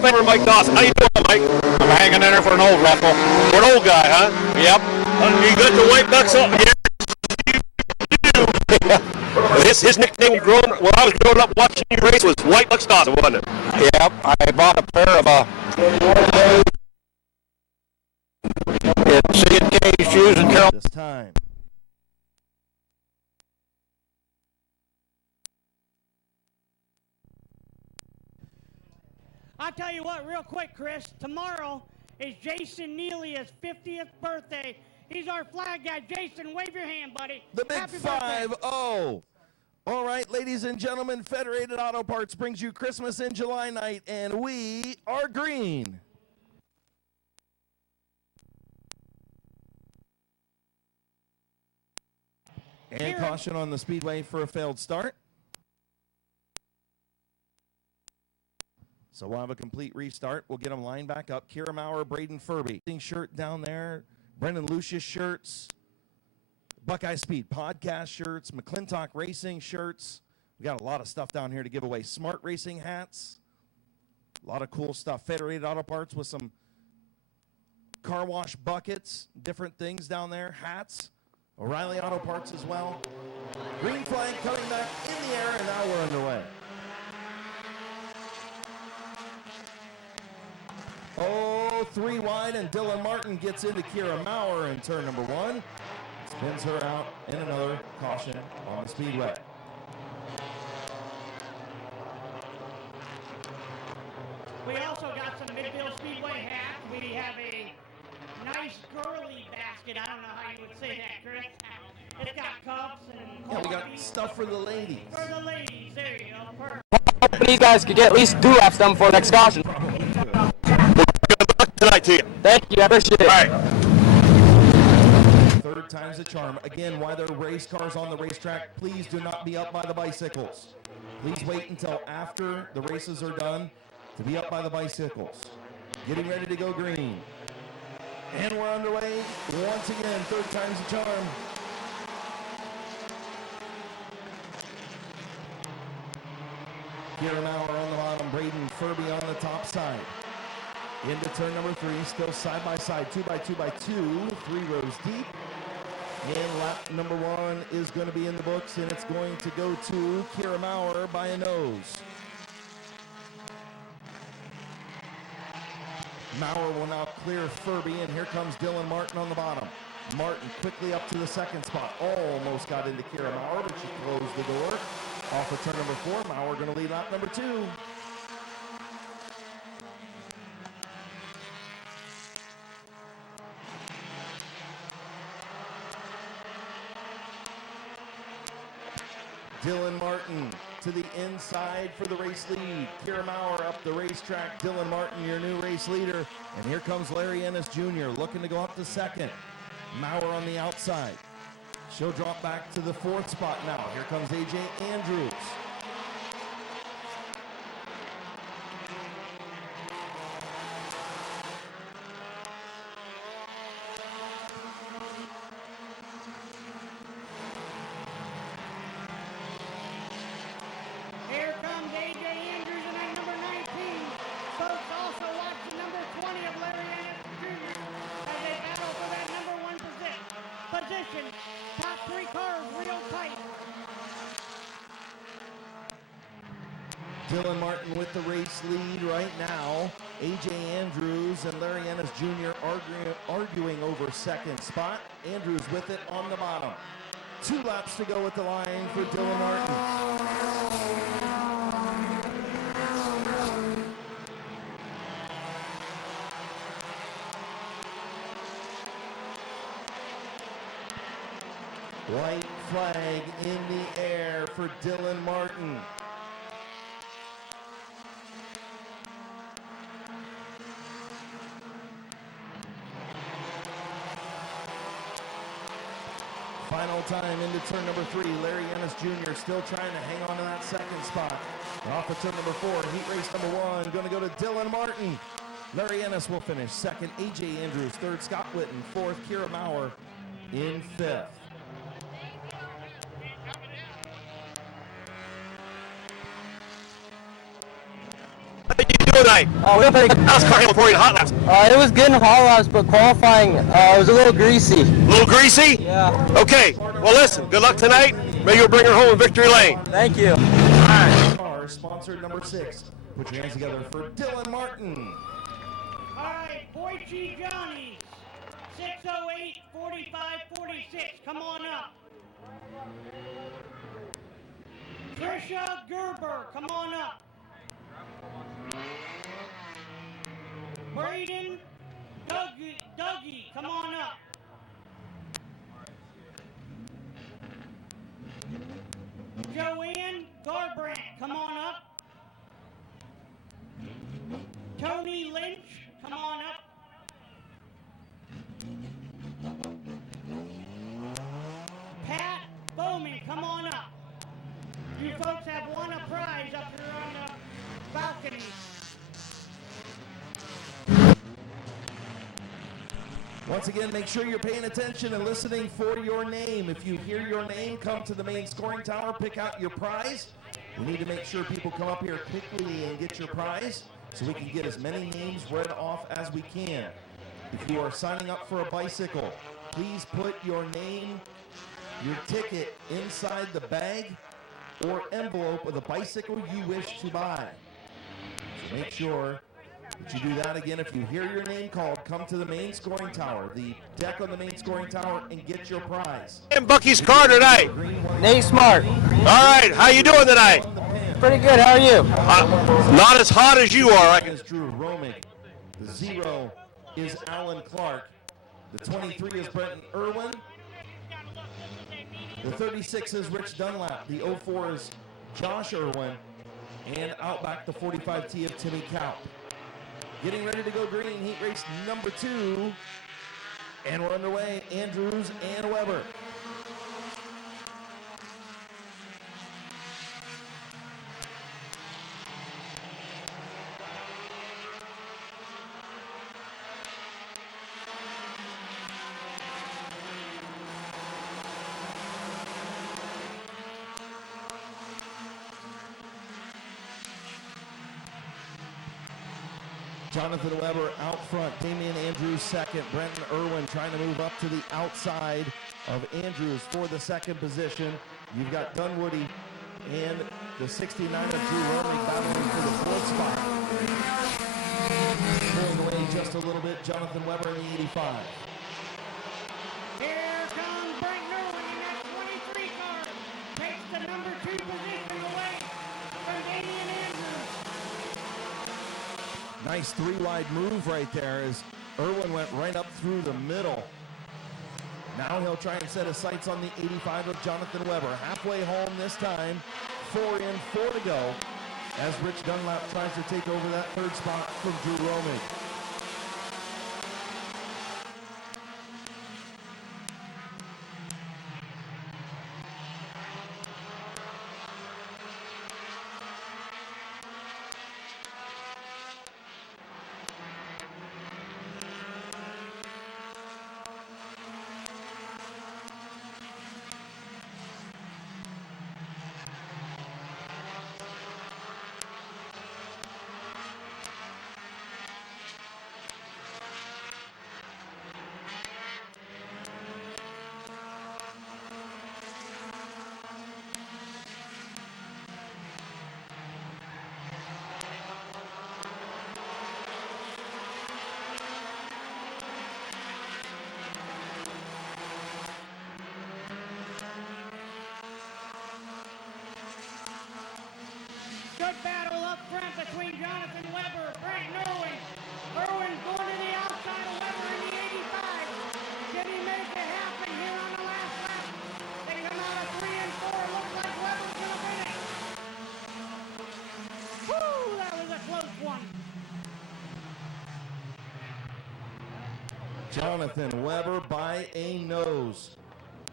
favor, Mike Dawson. How you doing, Mike? I'm hanging in there for an old raffle. For an old guy, huh? Yep. You got the white ducks on? Yes, you do. His nickname when I was growing up watching you race was White Ducks Dawson, wasn't it? Yep. I bought a pair of C&K shoes and Carol. This time. I'll tell you what, real quick, Chris. Tomorrow is Jason Neely's 50th birthday. He's our flag guy. Jason, wave your hand, buddy. The big Happy birthday. 5-0. All right, ladies and gentlemen, Federated Auto Parts brings you Christmas in July night, and we are green. And caution on the speedway for a failed start. So we'll have a complete restart. We'll get them lined back up. Kira Maurer, Braden Furby. Shirt down there. Brendan Lucius shirts. Buckeye Speed podcast shirts. McClintock Racing shirts. We got a lot of stuff down here to give away. Smart Racing hats. A lot of cool stuff. Federated Auto Parts with some car wash buckets. Different things down there. Hats. O'Reilly Auto Parts as well. Green flag coming back in the air, and now we're underway. Oh, 3 wide, and Dylan Martin gets into Kira Maurer in turn number 1. Spins her out, and another caution on the speedway. We also got some midvale speedway hats. We have a nice girly basket. I don't know how you would say that, Chris. It's got cups and Yeah, we got stuff for the ladies. For the ladies, there you go. Perfect. Hoping these guys could get at least 2 laps done before next caution. Good luck tonight to you. Thank you, I appreciate it. All right. Third time's a charm. Again, while there are race cars on the racetrack, please do not be up by the bicycles. Please wait until after the races are done to be up by the bicycles. Getting ready to go green. And we're underway once again. Third time's a charm. Kira Maurer on the bottom, Braden Furby on the top side. Into turn number 3, still side by side, 2 by 2 by 2, 3 rows deep. And lap number 1 is going to be in the books, and it's going to go to Kira Maurer by a nose. Maurer will now clear Furby, and here comes Dylan Martin on the bottom. Martin quickly up to the second spot. Almost got into Kira Maurer, but she closed the door. Off of turn number 4, Maurer going to lead lap number 2. Dylan Martin to the inside for the race lead. Kira Maurer up the racetrack. Dylan Martin, your new race leader. And here comes Larry Ennis Jr. looking to go up to second. Maurer on the outside. She'll drop back to the 4th spot now. Here comes AJ Andrews. Here comes AJ Andrews and at number 19. Folks also watch the number 20 of Larry Ennis Jr. as they battle for that number 1 position. Top 3 cars real tight. Dylan Martin with the race lead right now. AJ Andrews and Larry Ennis Jr. arguing over second spot. Andrews with it on the bottom. 2 laps to go at the line for Dylan Martin. White flag in the air for Dylan Martin. Final time into turn number 3. Larry Ennis Jr. still trying to hang on to that second spot. And off of turn number 4, heat race number 1, going to go to Dylan Martin. Larry Ennis will finish second. AJ Andrews third. Scott Whitten fourth. Kira Maurer in 5th. How you doing tonight? We're pretty good. How's car handling for you in hot laps? It was good in hot laps, but qualifying, it was a little greasy. A little greasy? Yeah. Okay. Well, listen. Good luck tonight. May you bring her home in victory lane. Thank you. Car sponsored number 6. Put your hands together for Dylan Martin. All right, Boise Johnny, 608 4546. Come on up. Trisha Gerber, come on up. Braden Dougie, come on up. Joanne Garbrandt, come on up. Tony Lynch, come on up. Pat Bowman, come on up. You folks have won a prize up here on the balcony. Once again, make sure you're paying attention and listening for your name. If you hear your name, come to the main scoring tower, pick out your prize. We need to make sure people come up here quickly and get your prize so we can get as many names read off as we can. If you are signing up for a bicycle, please put your name, your ticket inside the bag or envelope of the bicycle you wish to buy. So make sure that you do that. Again, if you hear your name called, come to the main scoring tower, the deck on the main scoring tower, and get your prize. And Bucky's car tonight. Nate Smart. All right. How you doing tonight? Pretty good. How are you? Not as hot as you are. I can. Is Drew Romig. The 0 is Alan Clark. The 23 is Brenton Irwin. The 36 is Rich Dunlap. The 04 is Josh Irwin. And out back the 45T of Timmy Kaup. Getting ready to go green, heat race number 2. And we're underway, Andrews and Weber. Jonathan Weber out front, Damian Andrews second, Brenton Irwin trying to move up to the outside of Andrews for the second position. You've got Dunwoody and the 69 of Drew Romig battling for the fourth spot. Pulling away just a little bit, Jonathan Weber in the 85. Here comes Brenton Irwin in that 23 car. Takes the number 2 position away from Damian Andrews. Nice 3-wide move right there as Irwin went right up through the middle. Now he'll try and set his sights on the 85 of Jonathan Weber. Halfway home this time, 4 in, 4 to go, as Rich Dunlap tries to take over that third spot from Drew Romig. Good battle up front between Jonathan Weber, Brenton Irwin. Irwin going to the outside of Weber in the 85. Did he make it happen here on the last lap? They come out of 3 and 4. Looks like Weber's going to finish. Woo, that was a close one. Jonathan Weber by a nose.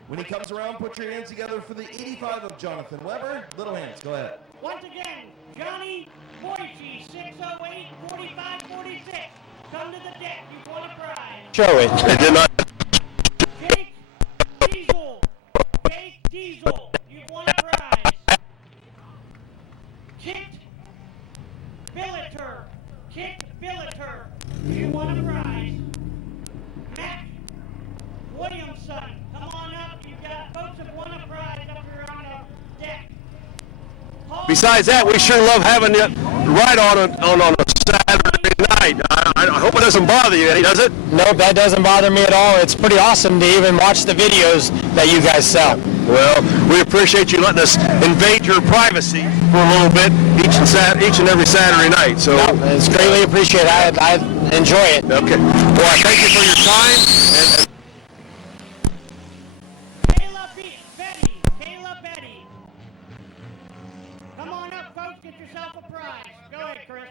When he comes around, put your hands together for the 85 of Jonathan Weber. Little hands, go ahead. Once again, Johnny Boise, 608 4546. Come to the deck, you've won a prize. Show it. It did not. Jake Diesel, you've won a prize. Kit Billeter, Billeter, you want a prize. Matt Williamson, come on up. You've got folks that won a prize up here on the deck. Besides that, we sure love having it right on a Saturday night. I hope it doesn't bother you, Eddie, does it? Nope, that doesn't bother me at all. It's pretty awesome to even watch the videos that you guys sell. Well, we appreciate you letting us invade your privacy for a little bit each and every Saturday night. So It's greatly appreciated. I enjoy it. okay. Well, I thank you for your time. And Kayla Betty. Come on up, folks. Get yourself a prize. Go ahead, Chris.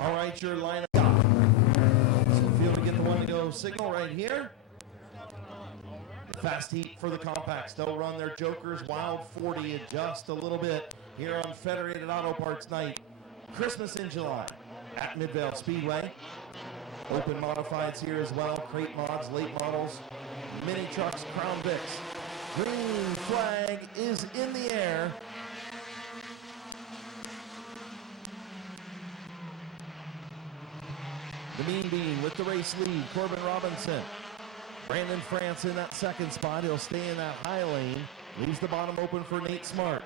All right, your lineup. So feel to get the one to go signal right here. Fast heat for the compacts. They'll run their Jokers Wild 40, adjust a little bit here on Federated Auto Parts Night. Christmas in July at Midvale Speedway. Open modifieds here as well. Crate mods, late models, mini trucks, Crown Vics. Green flag is in the air. The Mean Bean with the race lead, Corbin Robinson. Brandon France in that second spot. He'll stay in that high lane. Leaves the bottom open for Nate Smart.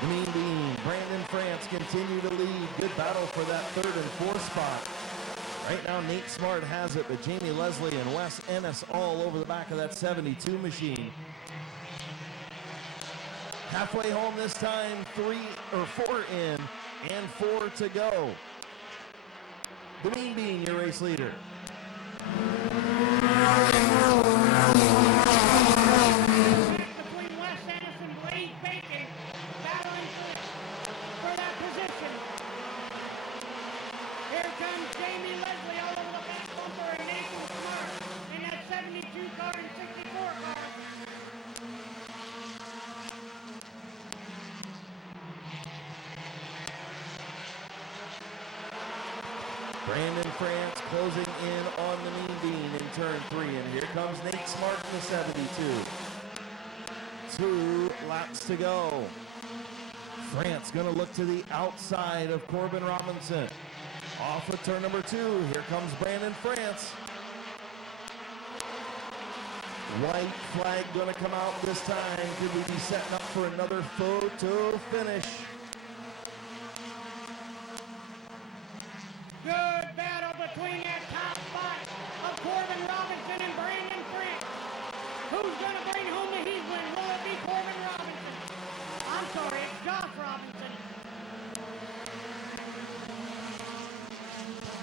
The Mean Bean, Brandon France continue to lead. Good battle for that third and fourth spot. Right now, Nate Smart has it, but Jamie Leslie and Wes Ennis all over the back of that 72 machine. Halfway home this time, 4 in and 4 to go. The Mean Bean, your race leader. Between Wes Ennis and Blade Bacon, battling for that position. Here comes Jamie Leslie all over the back bumper and Nathan Smart in that 72 car and 64 car. Brandon France closing in on the Mean Bean in turn 3. And here comes Nate Smart in the 72. 2 laps to go. France going to look to the outside of Corbin Robinson. Off of turn number 2. Here comes Brandon France. White flag going to come out this time. Could we be setting up for another photo finish? Good battle between that top spot of Corbin Robinson and Brandon France. Who's going to bring home the heat win? Will it be Corbin Robinson? I'm sorry, it's Josh Robinson.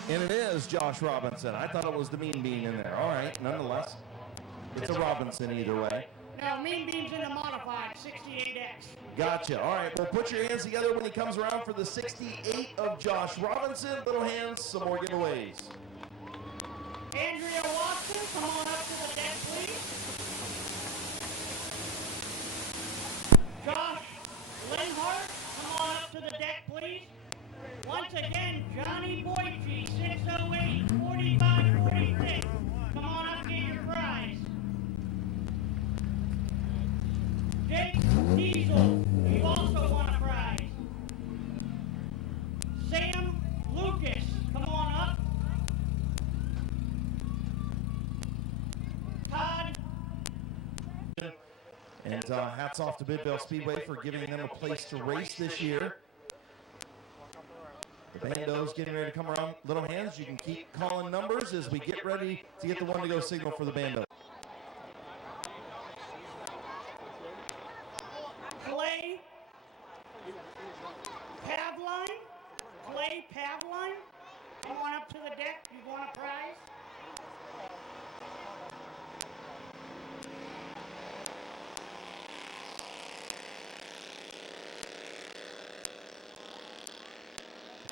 And it is Josh Robinson. I thought it was the Mean Bean in there. All right, nonetheless, it's a Robinson either way. No, Mean Bean's in the modified 68X. Gotcha. All right, well, put your hands together when he comes around for the 68 of Josh Robinson. Little hands, some more giveaways. Andrea Watson, come on up to the deck, please. Josh Linhart, come on up to the deck, please. Once again, Johnny Boyce, 608 4546. Come on up and get your prize. Jake Diesel, you also won a prize. Sam Lucas, come on up. Todd. And hats off to Midvale Speedway for giving them a place to race this year. The bando's getting ready to come around. Little hands, you can keep calling numbers as we get ready to get the one to go signal for the bando. Clay Pavline, come on up to the deck. You want a prize?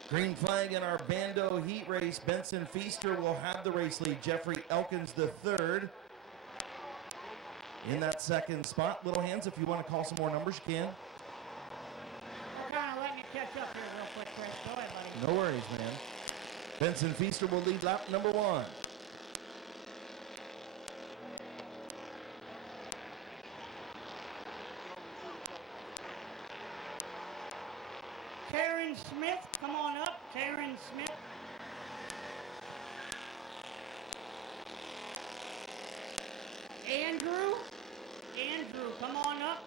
Green flag in our Bando heat race. Benson Feaster will have the race lead. Jeffrey Elkins the third in that second spot. Little Hands, if you want to call some more numbers, you can. We're kind of letting you catch up here real quick, Chris. Go ahead, buddy. No worries, man. Benson Feaster will lead lap number 1. Karen Smith, come on up. Karen Smith. Andrew, come on up.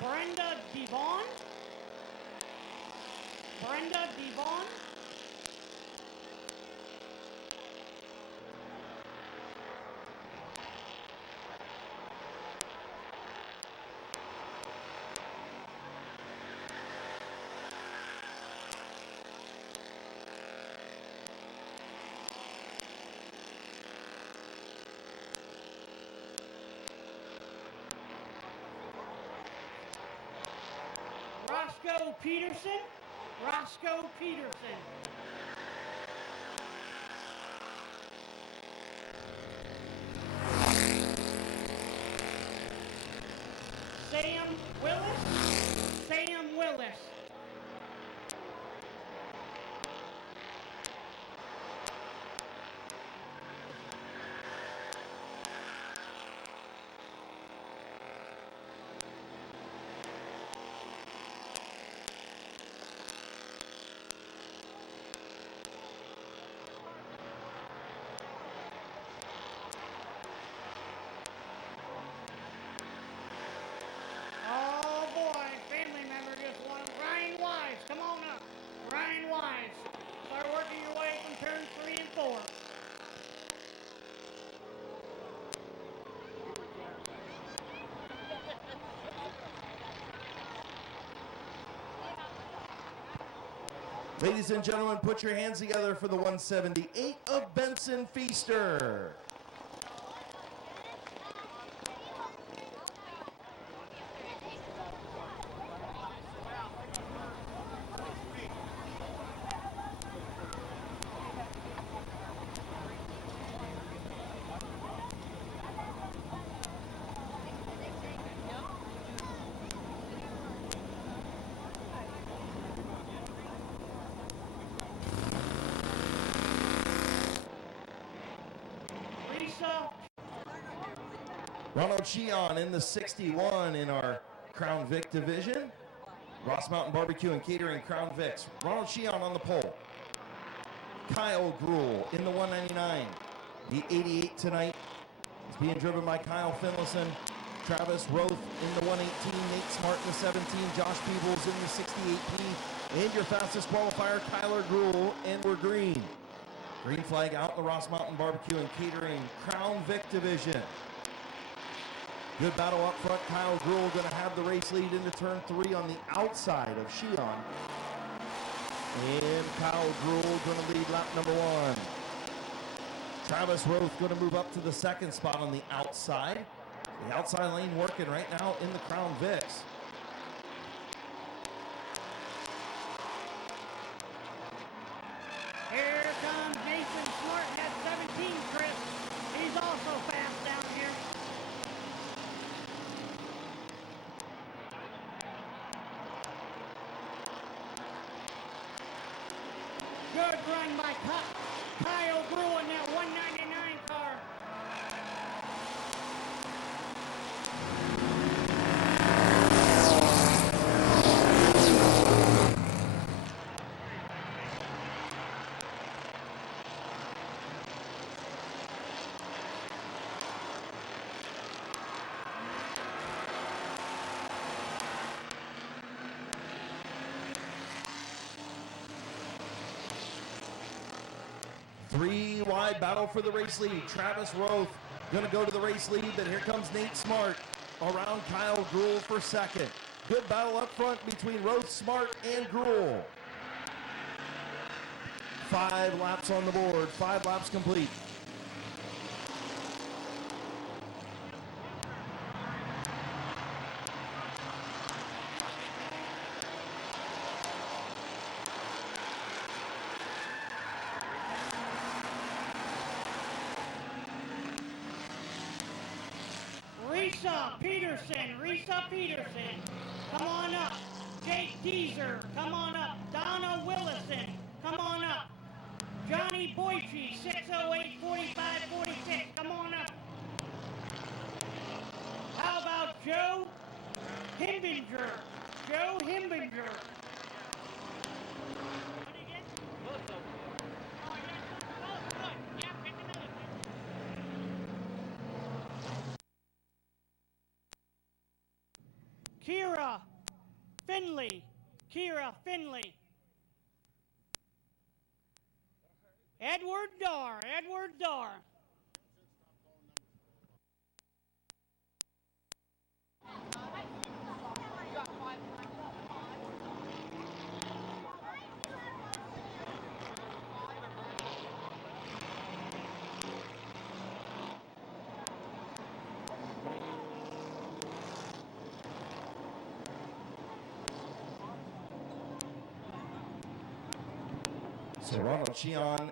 Brenda Devon. Roscoe Peterson. Sam Willis. Oh boy, family member just won. Ryan Wise, come on up. Ryan Wise. Start working your way from turn 3 and 4. Ladies and gentlemen, put your hands together for the 178 of Benson Feaster. Ronald Sheon in the 61 in our Crown Vic division. Ross Mountain Barbecue and Catering Crown Vics. Ronald Sheon on the pole. Kyle Gruhl in the 199. The 88 tonight is being driven by Kyle Finlayson. Travis Roth in the 118. Nate Smart in the 17. Josh Peebles in the 68P. And your fastest qualifier, Kyler Gruhl, and we're green. Green flag out in the Ross Mountain Barbecue and Catering Crown Vic division. Good battle up front. Kyle Gruhl going to have the race lead into turn 3 on the outside of Sheon. And Kyle Gruhl going to lead lap number 1. Travis Roth going to move up to the second spot on the outside. The outside lane working right now in the Crown Vics. Here comes Nathan Smart at 17, Chris. He's also fast down here. Good run by Kyle Gruhl in that 199 car. Three wide battle for the race lead. Travis Roth going to go to the race lead, but here comes Nate Smart around Kyle Gruhl for second. Good battle up front between Roth, Smart, and Gruhl. 5 laps on the board, 5 laps complete. Risa Peterson, come on up. Jake Deezer, come on up. Donna Willison, come on up. Johnny Boyce, 608-45-46, come on up. How about Joe Himbinger? Joe Himbinger. What do you get? Both of them. Oh, yeah. Oh, good. Yeah, pick another one. Kira Finley. Edward Darr. So Ronald Sheehan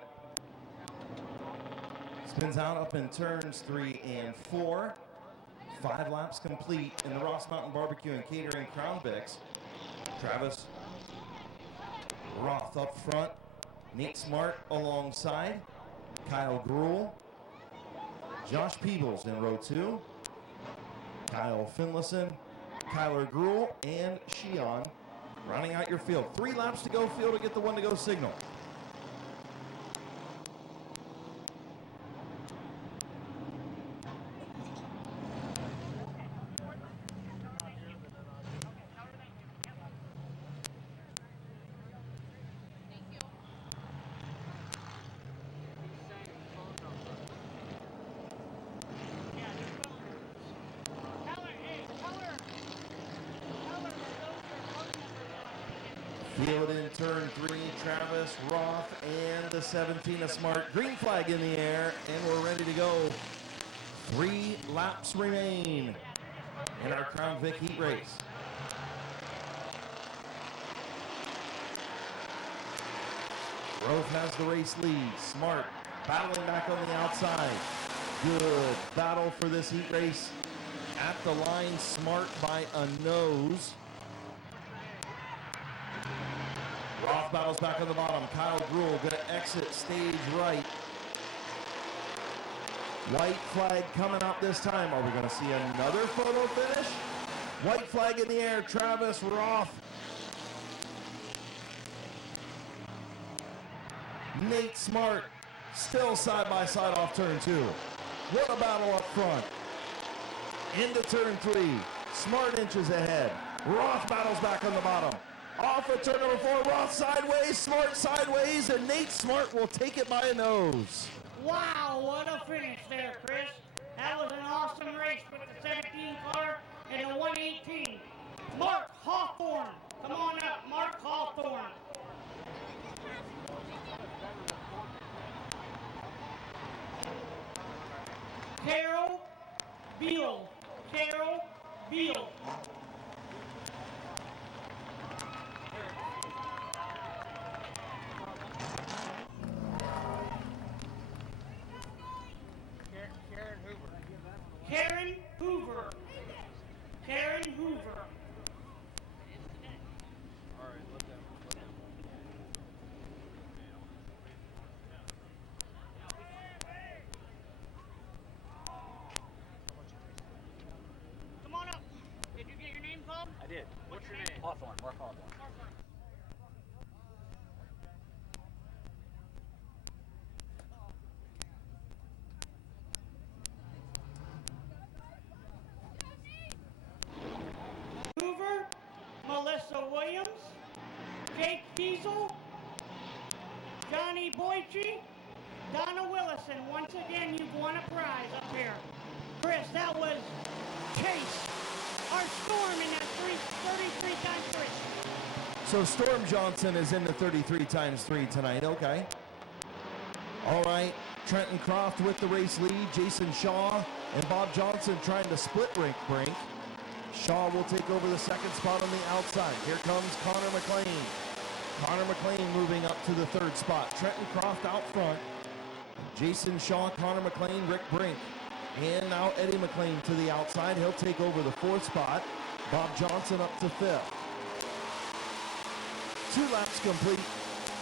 spins out up in turns 3 and 4. 5 laps complete in the Ross Mountain Barbecue and Catering Crown Vics. Travis Roth up front. Nate Smart alongside. Kyle Gruhl. Josh Peebles in row 2. Kyle Finlayson, Kyler Gruhl, and Sheehan rounding out your field. 3 laps to go, field to get the 1 to go signal. Field in turn 3, Travis Roth and the 17 of Smart. Green flag in the air, and we're ready to go. 3 laps remain in our Crown Vic heat race. Roth has the race lead. Smart battling back on the outside. Good battle for this heat race. At the line, Smart by a nose. Roth battles back on the bottom. Kyle Gruhl going to exit stage right. White flag coming up this time. Are we going to see another photo finish? White flag in the air. Travis Roth. Nate Smart still side by side off turn 2. What a battle up front. Into turn 3. Smart inches ahead. Roth battles back on the bottom. Off of turn number 4, Roth sideways, Smart sideways, and Nate Smart will take it by a nose. Wow, what a finish there, Chris. That was an awesome race with the 17 car and the 118. Mark Hawthorne, come on up, Mark Hawthorne. Carol Beal. Karen Hoover. Come on up. Did you get your name called? I did. What's your name? Hawthorne, Mark Hawthorne. Hoover, Melissa Williams, Jake Diesel, Johnny Boyce, Donna Willison, once again, you've won a prize up here. Chris, that was Chase, our Storm in that 33 times 3. So Storm Johnson is in the 33 times 3 tonight, okay. All right, Trenton Croft with the race lead, Jason Shaw and Bob Johnson trying to split brink. Shaw will take over the second spot on the outside. Here comes Connor McLean. Connor McLean moving up to the third spot. Trenton Croft out front. Jason Shaw, Connor McLean, Rick Brink. And now Eddie McLean to the outside. He'll take over the fourth spot. Bob Johnson up to fifth. 2 laps complete.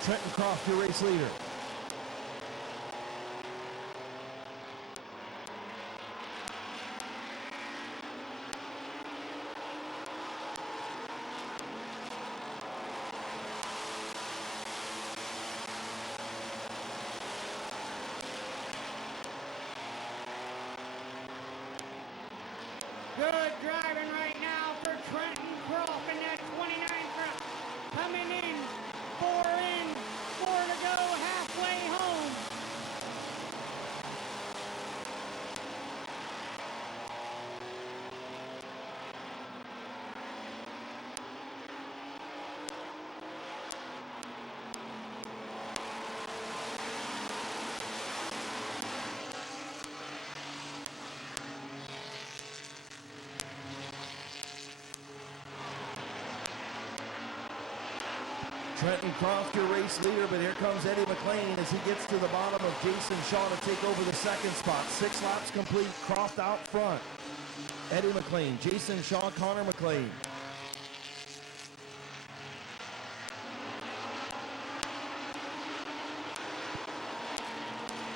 Trenton Croft, your race leader. Good driving right now for Trenton Croft in that 29 front. Coming in, 4 to go, halfway home. Trenton Croft, your race leader, but here comes Eddie McLean as he gets to the bottom of Jason Shaw to take over the second spot. 6 laps complete, Croft out front. Eddie McLean, Jason Shaw, Connor McLean.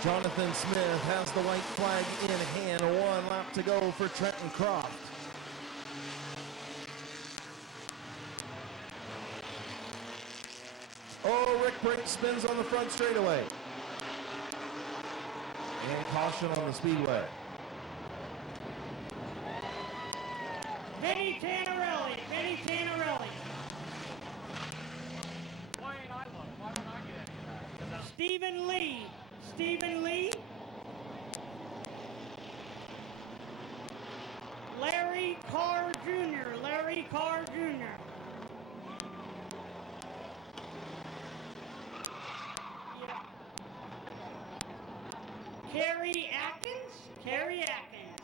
Jonathan Smith has the white flag in hand. 1 lap to go for Trenton Croft. Oh, Rick Brink spins on the front straightaway. And caution on the speedway. Vinny Tannerelli. Why ain't I look? Why don't I get it? Stephen Lee. Larry Carr Jr. Carrie Atkins.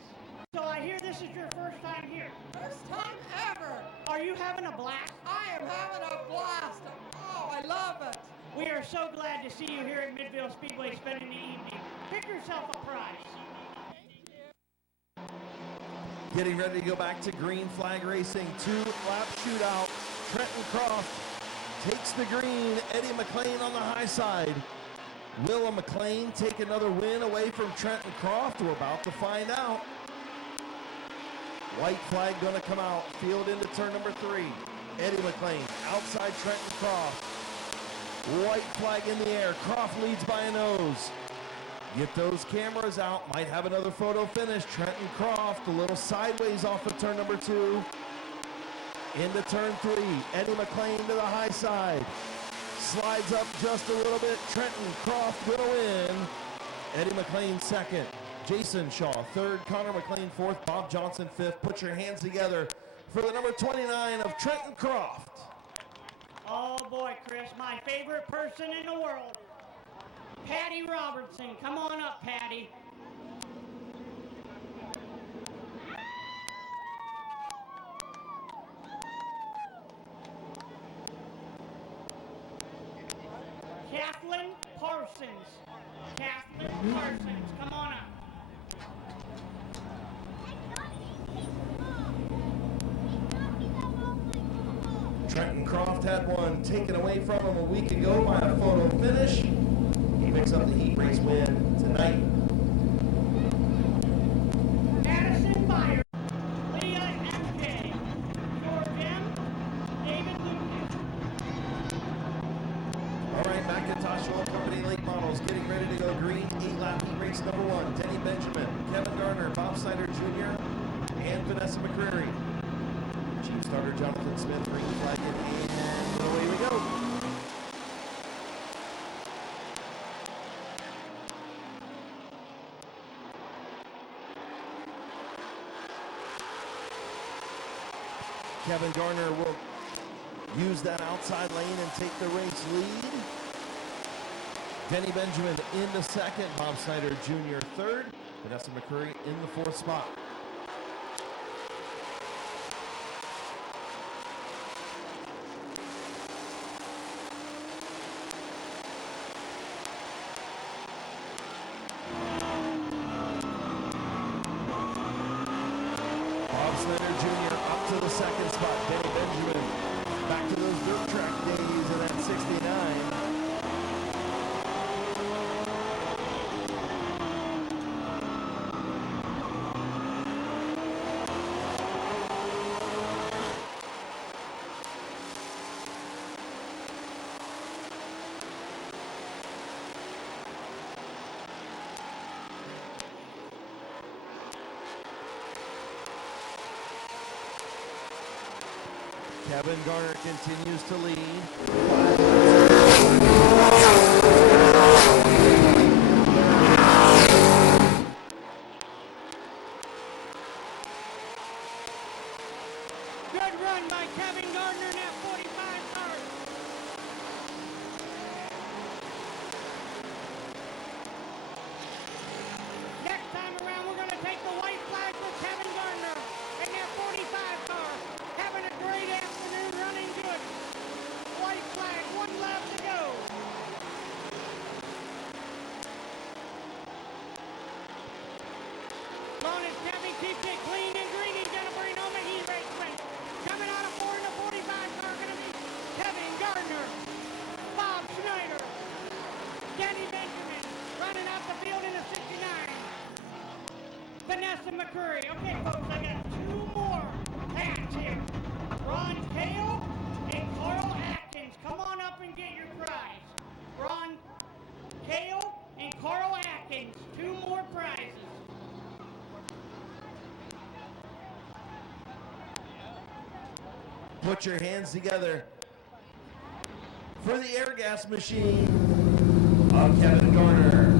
So I hear this is your first time here. First time ever. Are you having a blast? I am having a blast. Oh, I love it. We are so glad to see you here at Midvale Speedway spending the evening. Pick yourself a prize. Getting ready to go back to green flag racing. 2-lap shootout. Trenton Croft takes the green. Eddie McLean on the high side. Will McLean take another win away from Trenton Croft? We're about to find out. White flag gonna come out. Field into turn number 3. Eddie McLean outside Trenton Croft. White flag in the air. Croft leads by a nose. Get those cameras out. Might have another photo finish. Trenton Croft a little sideways off of turn number 2. Into turn 3. Eddie McLean to the high side. Slides up just a little bit. Trenton Croft will win. Eddie McLean second. Jason Shaw third. Connor McLean fourth. Bob Johnson fifth. Put your hands together for the number 29 of Trenton Croft. Oh boy, Chris, my favorite person in the world. Patty Robertson. Come on up, Patty. Kathleen Parsons, come on up. Trenton Croft had one taken away from him a week ago by a photo finish. He picks up the heat race win tonight. Madison Byers, Leah MJ, George M, David Lucas. All right, McIntosh Oil Company late models getting ready to go green. 8-lap heat race number 1. Denny Benjamin, Kevin Garner, Bob Snyder Jr., and Vanessa McCreary. Chief starter Jonathan Smith, green flag in hand, and away we go. Kevin Garner will use that outside lane and take the race lead. Denny Benjamin in the second, Bob Snyder Jr. third, Vanessa McCurry in the fourth spot. Bob Snyder Jr. up to the second spot. Denny Benjamin back to those dirt track days in that 69. Kevin Garner continues to lead. Good run by Kevin Gardner in that 45 car. Next time around, we're going to take the white flag for Kevin Gardner in that 45 car. Having a great afternoon running good. White flag, one lap to go. Come on, as Kevin keeps it clean and green, he's going to bring home a heat race win. Coming out of 4 in the 45 car, going to be Kevin Gardner, Bob Snyder, Denny Benjamin, running out the field in the 69. Vanessa McCurry. Okay, folks, I got 2 more hats here. Ron Kale and Carl Atkins. Come on up and get your prize. Ron Kale and Carl Atkins. 2 more prizes. Put your hands together for the air gas machine of Kevin Garner.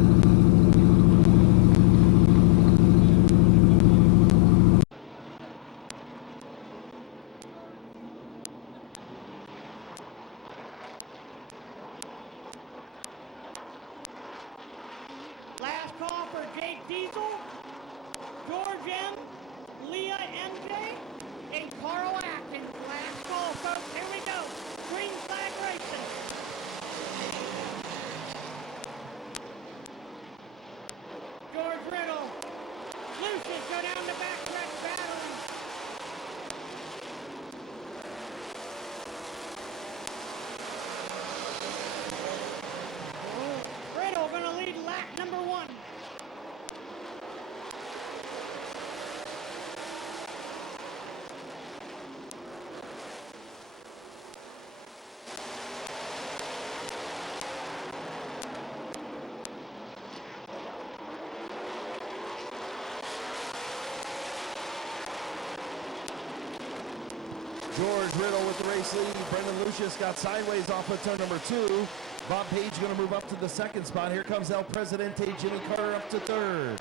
Last call for Jake Diesel, George M, Leah MJ, and Carl Atkins. Last call, folks. Here we go. Green flag racing. George Riddle. Lucius go down the backtrack battling. Riddle gonna lead lap number 1. George Riddle with the race lead. Brendan Lucius got sideways off of turn number 2. Bob Page going to move up to the second spot. Here comes El Presidente Jimmy Carter up to third.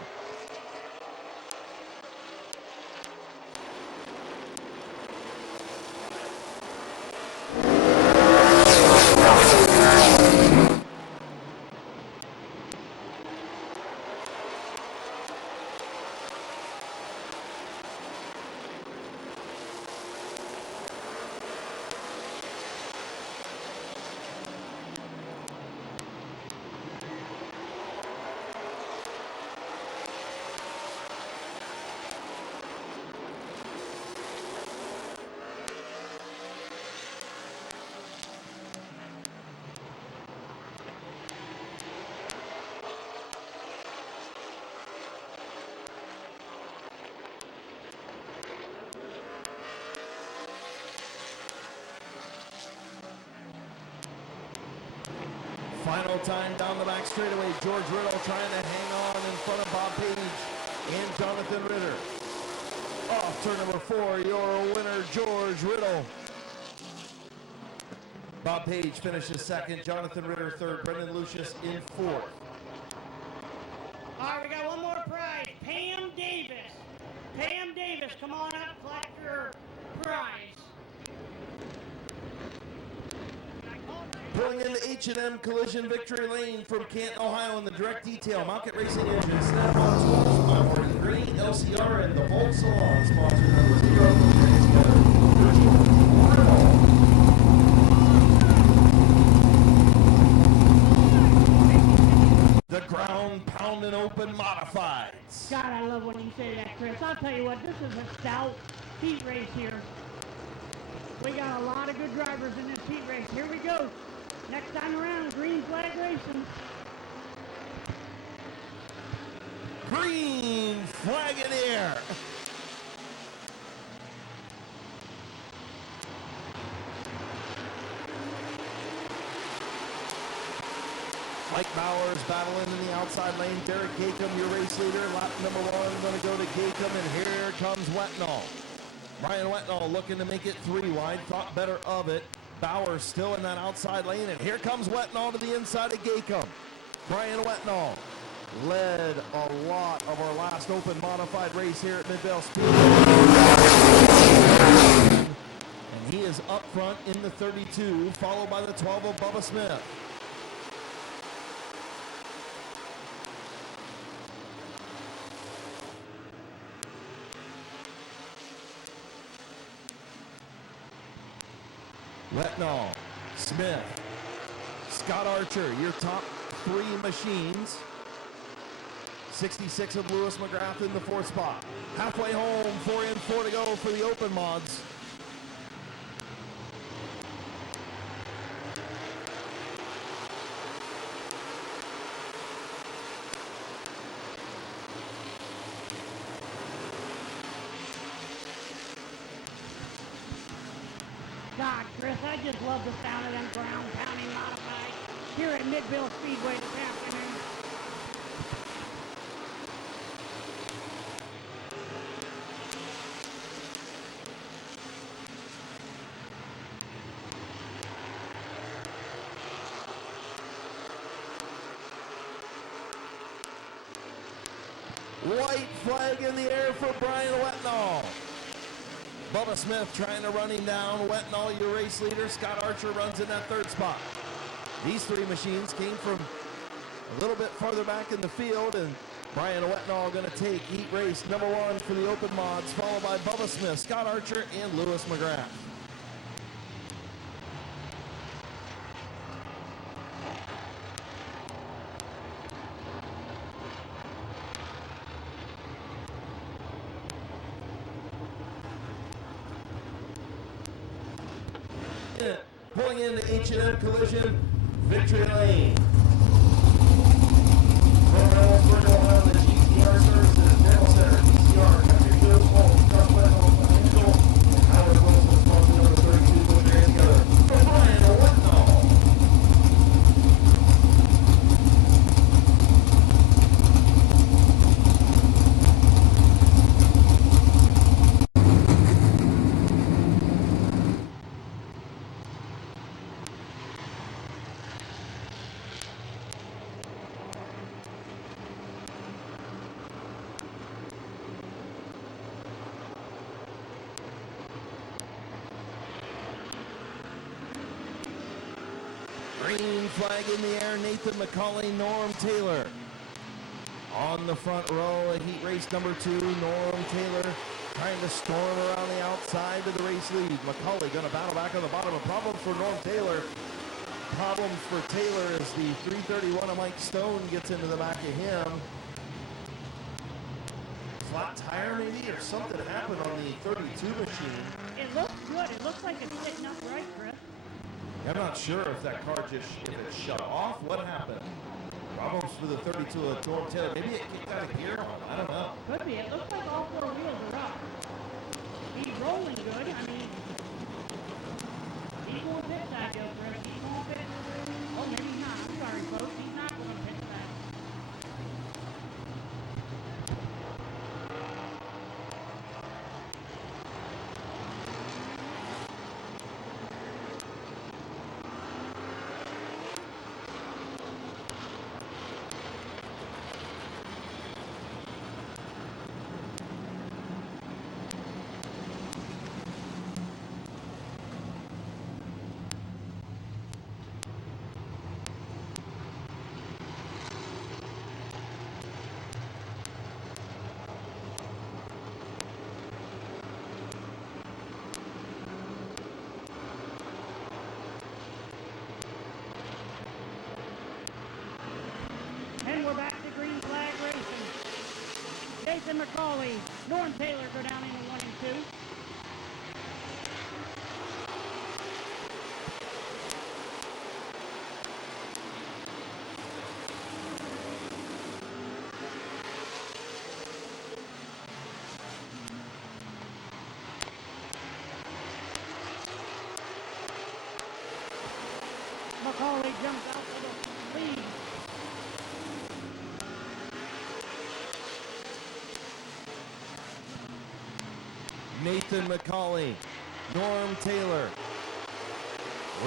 Final time down the back straightaway. George Riddle trying to hang on in front of Bob Page and Jonathan Ritter. Off turn number 4, your winner, George Riddle. Bob Page finishes second. Jonathan Ritter third. Brendan Lucius in fourth. All right, we got one more prize. Pam Davis. Pam Davis, come on up, collect your prize. Pulling into H&M Collision Victory Lane from Canton, Ohio in the direct detail. Mount Racing Engine, Snap-on 12, Operating Green, LCR, and the Volt Salon, sponsor number 0. The ground pounding open modifieds. God, I love when you say that, Chris. I'll tell you what, this is a stout heat race here. We got a lot of good drivers in this heat race. Here we go. Next time around, green flag racing. Green flag in the air. Mike Bowers battling in the outside lane. Derek Gacom, your race leader. Lap number 1 going to go to Gacom, and here comes Wetnall. Brian Wetnall looking to make it 3 wide. Thought better of it. Bowers still in that outside lane, and here comes Wetnall to the inside of Gacom. Brian Wetnall led a lot of our last open modified race here at Midvale Speedway. And he is up front in the 32, followed by the 12 of Bubba Smith. Wetnall, Smith, Scott Archer, your top 3 machines. 66 of Lewis McGrath in the 4th spot. Halfway home, 4 in, 4 to go for the open mods. God, Chris, I just love the sound of them ground pounding modifieds here at Midvale Speedway this afternoon. White flag in the air for Brian Wetnall. Bubba Smith trying to run him down. Wetnall, your race leader. Scott Archer runs in that 3rd spot. These 3 machines came from a little bit farther back in the field, and Brian Wetnall going to take heat race number 1 for the open mods, followed by Bubba Smith, Scott Archer, and Lewis McGrath. Pulling into H&M Collision Victory Lane. From Ohio, the GCR Services, Dental Center, GCR, Country Field, Falls, Southwest, Angel, and Howard Wilson, sponsor number 32, put your hands together. For Brian Wetnall. Green flag in the air, Nathan McCauley, Norm Taylor. On the front row, a heat race number 2, Norm Taylor trying to storm around the outside to the race lead. McCauley going to battle back on the bottom. A problem for Norm Taylor. Problem for Taylor as the 331 of Mike Stone gets into the back of him. Flat tire maybe, or something happened on the 32 machine. It looks good. It looks like it's sitting upright, Chris. I'm not sure if that car just, if it shut off, what happened? Problems for the 32 of Norm Taylor. Maybe it kicked out of gear on, I don't know. Could be. It looks like all 4 wheels are up. He's rolling good. I mean, he's going pit side, though, Chris. He's going pit. Oh, maybe he's not. I'm sorry, folks. He's not going pit side. Then we're back to green flag racing. Jason McCauley, Norm Taylor go down into 1 and 2. McCauley jumps out for the lead. Nathan McCauley, Norm Taylor,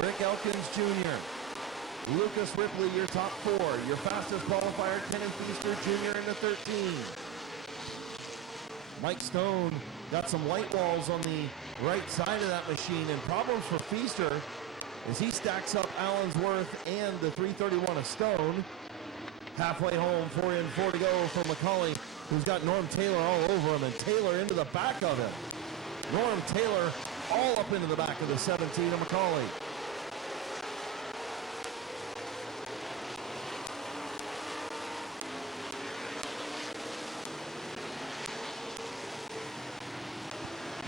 Rick Elkins Jr., Lucas Ripley, your top 4. Your fastest qualifier, Kenneth Feaster Jr. in the 13. Mike Stone got some white walls on the right side of that machine, and problems for Feaster as he stacks up Allensworth and the 331 of Stone. Halfway home, 4 and 4 to go for McCauley, who's got Norm Taylor all over him, and Taylor into the back of him. Norm Taylor all up into the back of the 17 of McCauley.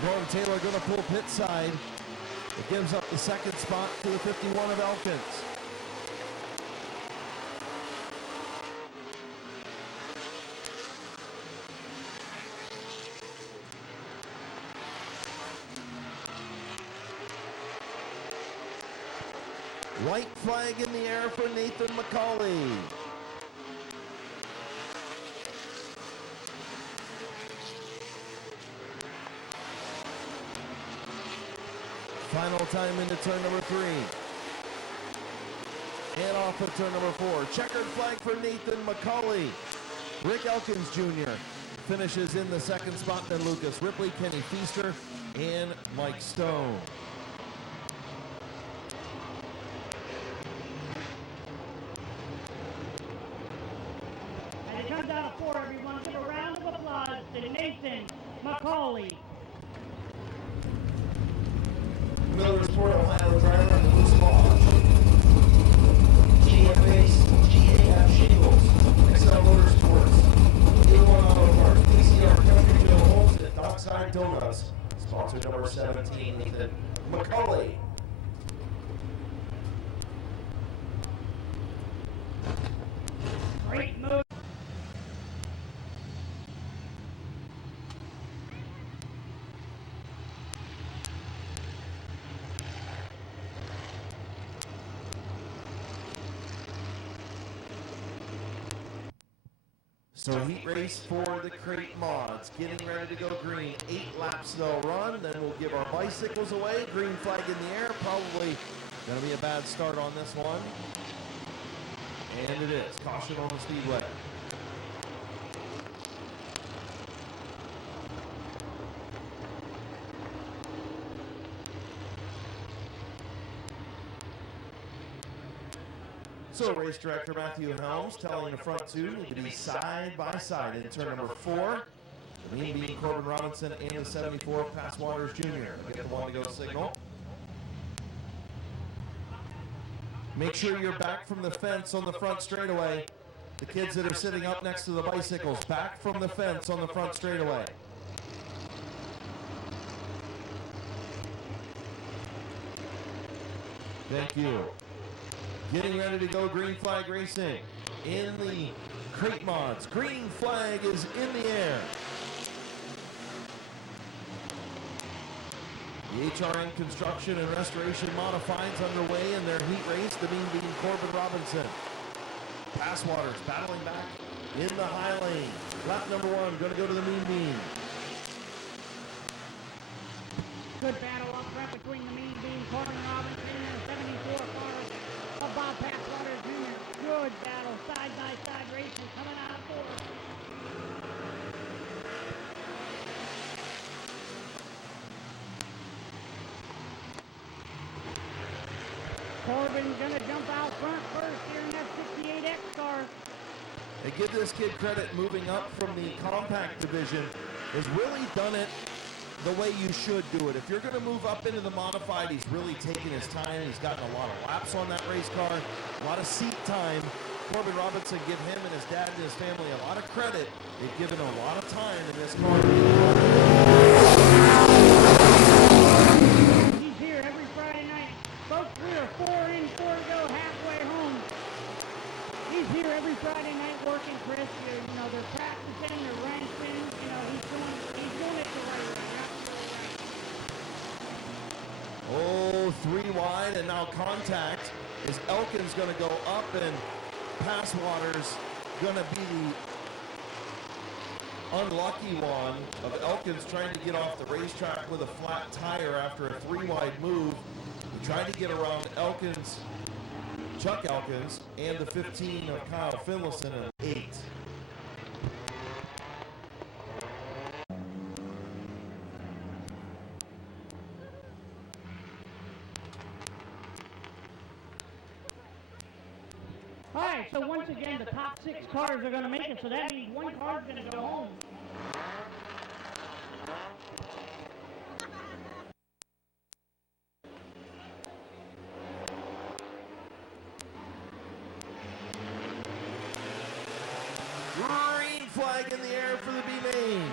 Norm Taylor going to pull pit side. It gives up the second spot to the 51 of Elkins. White flag in the air for Nathan McCauley. Final time into turn number 3. And off of turn number 4. Checkered flag for Nathan McCauley. Rick Elkins Jr. finishes in the second spot, then Lucas Ripley, Kenny Feaster, and Mike Stone. And it comes out of 4, everyone. Give a round of applause to Nathan McCauley. Millersport, Ohio driver on the loose ball. GM Base, GAF Shingles, XL Motorsports, A1 Auto Parts, PCR Country Joe Homes, and Dockside Donuts. Sponsor number 17, Nathan McCauley. Great move. So heat race for the crate mods, getting ready to go green. 8 laps they'll run, then we'll give our bicycles away. Green flag in the air, probably gonna be a bad start on this one. And it is, caution on the speedway. So race director Matthew Helms telling the front 2 need to be side by side in turn number 4. The lean being Corbin Robinson and the 74 Pass Waters Jr. They'll get the 1 to go signal. Make sure you're back from the fence on the front straightaway. The kids that are sitting up next to the bicycles, back from the fence on the front straightaway. Thank you. Getting ready to go green flag racing in the crate mods. Green flag is in the air. The HRN Construction and Restoration Modifieds underway in their heat race. The mean being Corbin Robinson. Passwaters battling back in the high lane. Lap number 1 going to go to the mean bean. Good battle up front between the mean bean, Corbin Robinson, and the 74 car of Bob Passwater Jr. Good battle, side-by-side racing coming out of 4. Corbin's gonna jump out front first here in that 68X car. They give this kid credit moving up from the compact division. Has really done it the way you should do it. If you're going to move up into the modified, he's really taken his time. He's gotten a lot of laps on that race car, a lot of seat time, Corbin Robinson, give him and his dad and his family a lot of credit. They've given a lot of time in this car. He's here every Friday night. Folks, we are 4 in, 4 to go, halfway home. He's here every Friday night working, Chris. You know, they're practicing, they're ranking. You know, he's doing it the right way. Oh, 3 wide, and now contact. Is Elkins going to go up, and Passwater's going to be the unlucky one of Elkins trying to get off the racetrack with a flat tire after a 3 wide move. He tried to get around Elkins, Chuck Elkins, and the 15 of Kyle Finlayson at 8. All right, so once again, the top 6 cars are going to make it, so that means 1 car's going to go home. Green flag in the air for the B main.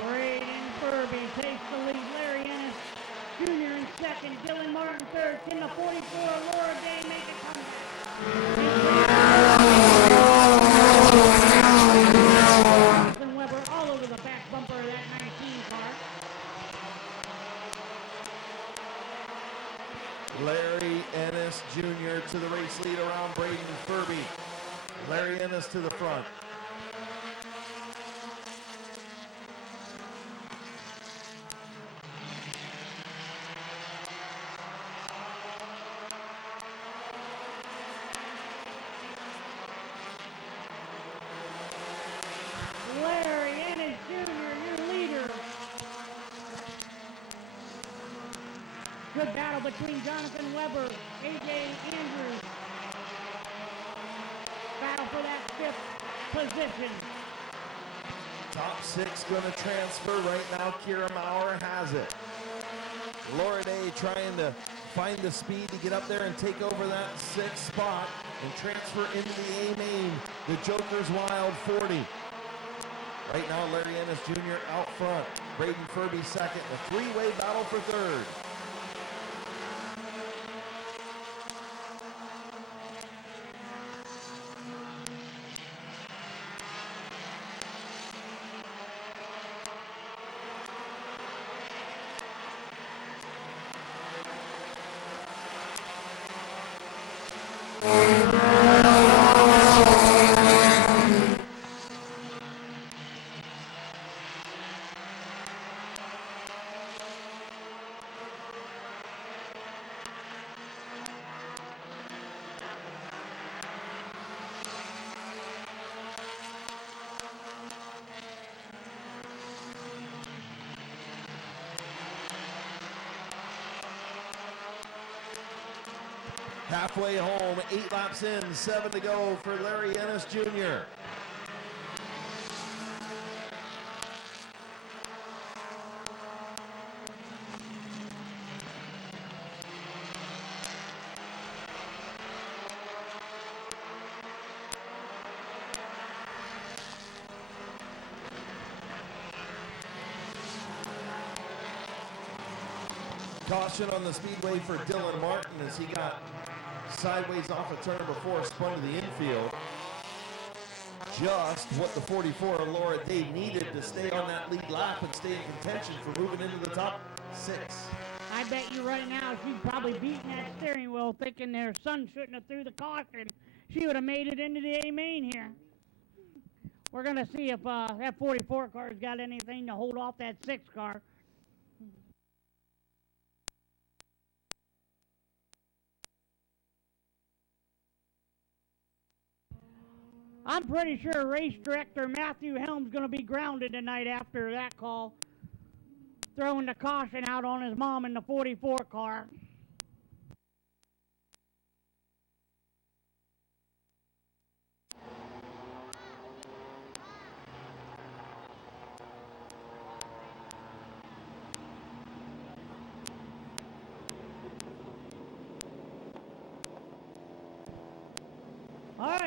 Braden Furby takes the lead. Larry Ennis Jr. in second. Dylan Martin third. In the 44, Laura Day make a comeback. Jonathan Weber all over the back bumper of that 19 car. Larry Ennis Jr. to the race lead around Braden Furby. Larry Ennis to the front. Larry Ennis Jr., your leader. Good battle between Jonathan Weber, AJ Andrews. Battle for that 5th position. Top 6 going to transfer right now. Kira Maurer has it. Laura Day trying to find the speed to get up there and take over that 6th spot and transfer into the A main. The Joker's Wild 40. Right now, Larry Ennis Jr. out front. Braden Furby second. A 3-way battle for 3rd. Halfway home, 8 laps in, 7 to go for Larry Ennis Jr. Caution on the speedway for Dylan Martin as he got sideways off a turn before, spun to the infield. Just what the 44 Laura Day needed to stay on that lead lap and stay in contention for moving into the top 6. I bet you right now she's probably beating that steering wheel thinking their son shouldn't have threw the caution. She would have made it into the A main here. We're going to see if that 44 car's got anything to hold off that 6 car. I'm pretty sure race director Matthew Helm's going to be grounded tonight after that call, throwing the caution out on his mom in the 44 car.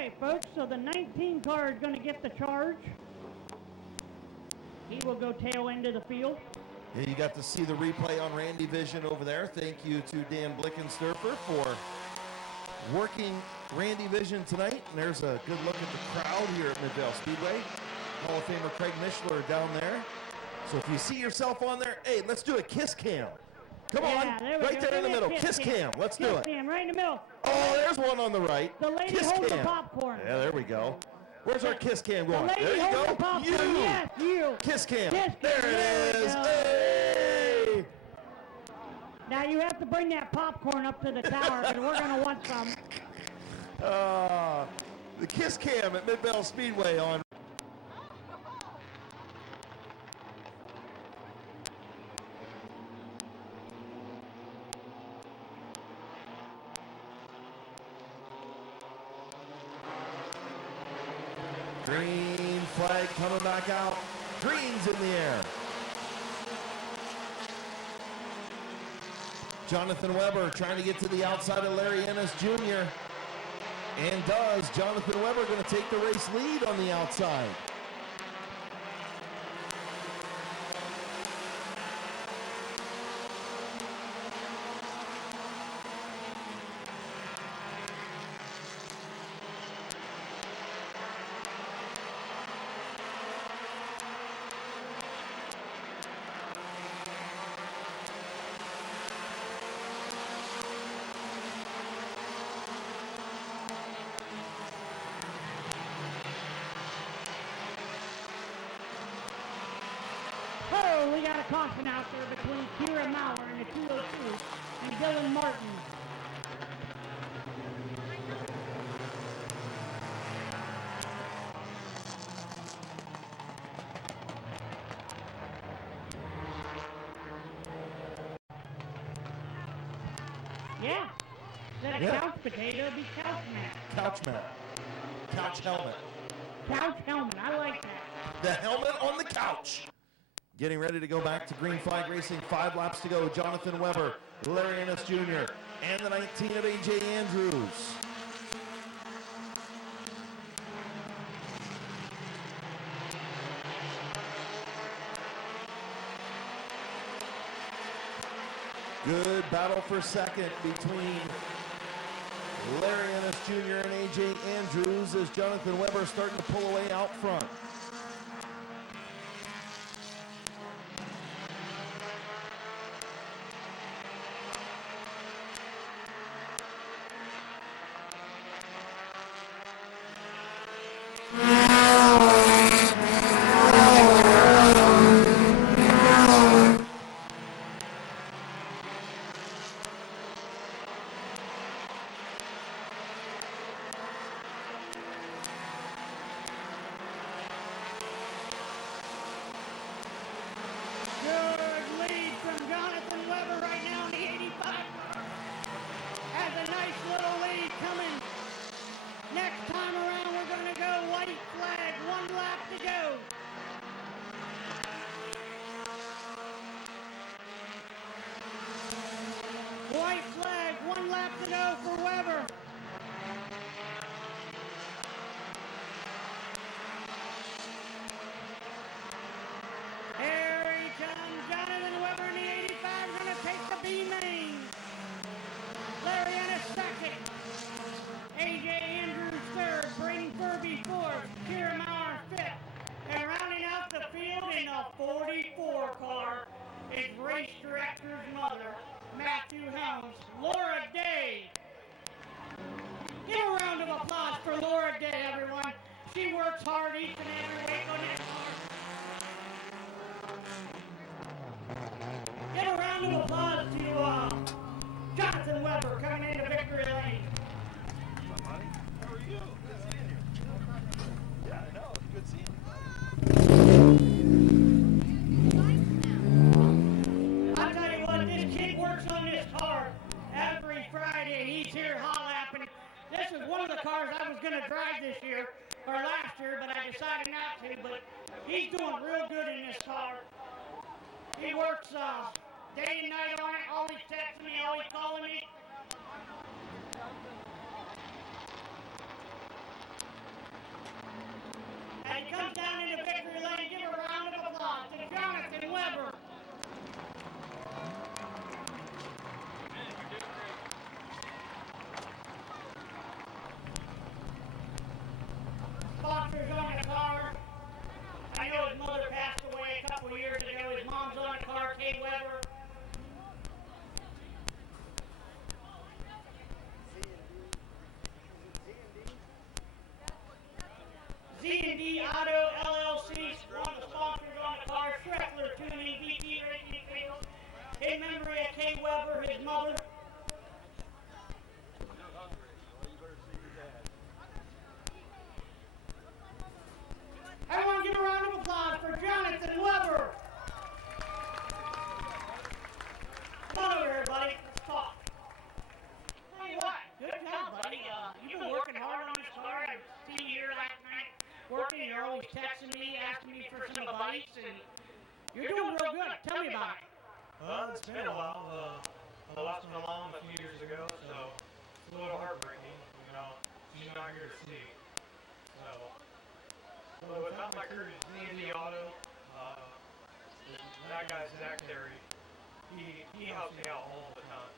right, folks, so the 19 car is going to get the charge. He will go tail end of the field. Yeah, you got to see the replay on Randy Vision over there. Thank you to Dan Blickensturfer for working Randy Vision tonight. And there's a good look at the crowd here at Midvale Speedway. Hall of Famer Craig Mishler down there. So if you see yourself on there, hey, let's do a kiss cam. Come on, right there in the middle. Kiss cam. Let's do it. Kiss cam, right in the middle. Oh, there's one on the right. The lady Kiss holds the cam. popcorn. Yeah, there we go. Where's our kiss cam going? The lady There you holds go. the popcorn. You. Yes, you. Kiss cam. Kiss cam. There it we is. go. Hey. Now you have to bring that popcorn up to the tower because we're going to want some. The kiss cam at Midvale Speedway on. Green flag coming back out. Green's in the air. Jonathan Weber trying to get to the outside of Larry Ennis Jr. And does. Jonathan Weber going to take the race lead on the outside. Oh, we got a caution out there between Kira Maurer and the 202 and Dylan Martin. Yeah. Instead of couch potato, it'd be couch mat. Couch mat. Couch helmet. Couch helmet, I like that. The helmet on the couch. Getting ready to go back to green flag racing. 5 laps to go. Jonathan Weber, Larry Ennis Jr., and the 19 of A.J. Andrews. Good battle for second between Larry Ennis Jr. and A.J. Andrews as Jonathan Weber starting to pull away out front. Good lead from Jonathan Weber right now in the 85. Has a nice little lead coming. Next time around, we're going to go white flag. 1 lap to go. White flag, 1 lap to go for Weber. Here he comes, Jonathan Weber in the 85, going to take the B main. Larry Ennis second. A.J. Andrews third, Braden Furby fourth, Kira Maurer fifth. And rounding out the field in the 44 car is race director's mother, Matthew Helms, Laura Day. Give a round of applause for Laura Day, everyone. She works hard each and every week on that car. Give a round of applause to Jonathan Weber coming into victory lane. What's up, buddy? How are you? Good seeing you. Yeah, I know. It's good seeing you. I'll tell you what, this kid works on this car every Friday. He's here hot-lapping. This is one of the cars I was going to drive this year, or last year, but I decided not to. But he's doing real good in this car. He works day and night on it, always texting me, always calling me. As he comes down into victory lane, give a round of applause to Jonathan Weber. Sponsors on the car. I know his mother passed away a couple years ago. His mom's on the car, Kay Weber. Z&D Auto LLC, one of the sponsors on the car, Schreckler Tuning, VP Racing Field, in memory of Kay Weber, his mother. Everyone give a round of applause for Jonathan Weber. Come on over here, buddy. Let's talk. Tell you what, good job, buddy. You've been working hard on this car. I see you here last night working. You're always texting me, asking me for some advice, and you're doing real good. Tell me about it. Well, it's been a while. I lost my mom a few years ago, so it's a little heartbreaking. You know, she's not here to see. So without my crew, Z&D Auto, that guy Zach Terry, he helps me out all the time.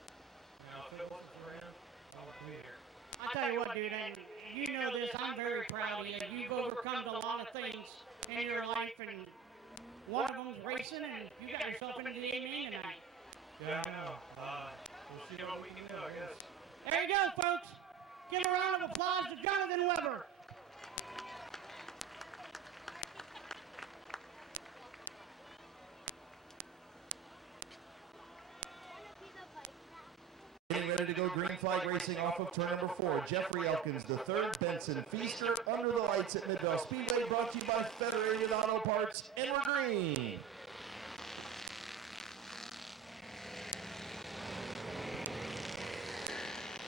You know, if it wasn't for him, I wouldn't be here. I tell you what, dude, and you know this, I'm very proud of you. You've overcome a lot of things in your life, and one of them's racing, and you got yourself into the A-main tonight. Yeah, I know. We'll see what we can do, I guess. There you go, folks. Give a round of applause to Jonathan Weber. Getting ready to go green flag racing off of turn number 4. Jeffrey Elkins, the third. Benson Feaster under the lights at Midvale Speedway, brought to you by Federated Auto Parts, and we're green.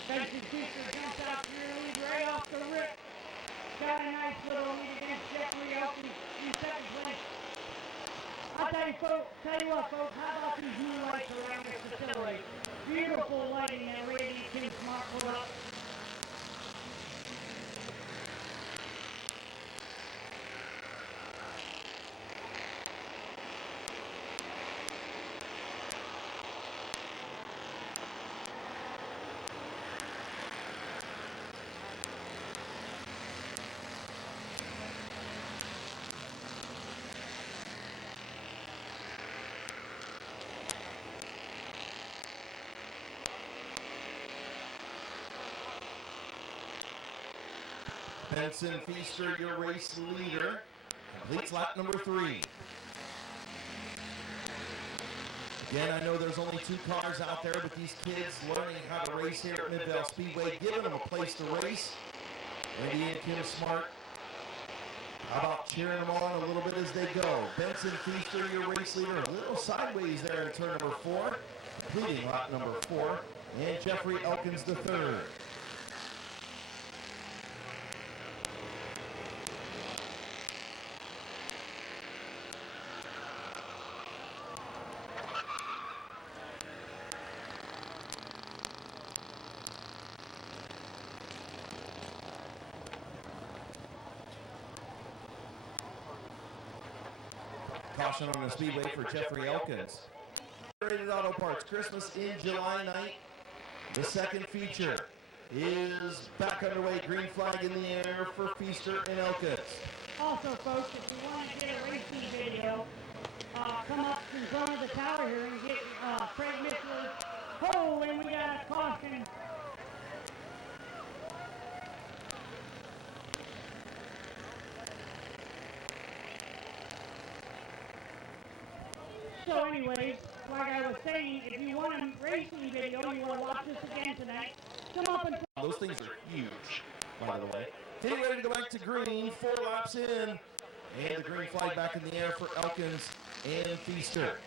Benson Feaster jumps out to your lead right off the rip. Got a nice little lead against Jeffrey Elkins in second place. I'll tell you what, folks, how about these new lights around this facility? Beautiful lighting that Randy King Smart put up. Benson Feaster, your race leader, completes lap number 3. Again, I know there's only 2 cars out there, but these kids learning how to race here at Midvale Speedway, giving them a place to race. Randy and Kim Smart, how about cheering them on a little bit as they go? Benson Feaster, your race leader, a little sideways there in turn number 4, completing lap number 4, and Jeffrey Elkins the third. Caution on the speedway for Jeffrey Elkins. Rated Auto Parts, Christmas in July night. The second feature is back underway. Green flag in the air for Feaster and Elkins. Also, folks, if you want to get a racing video, come up in front of the tower here and get Craig Mitchell. Oh, and we got a caution. So anyways, like I was saying, if you want a racing video, you want to watch this again tonight, come up and... Those things are huge, by the way. Getting ready to go back to green, 4 laps in. And the green flag back in the air for Elkins and Feaster.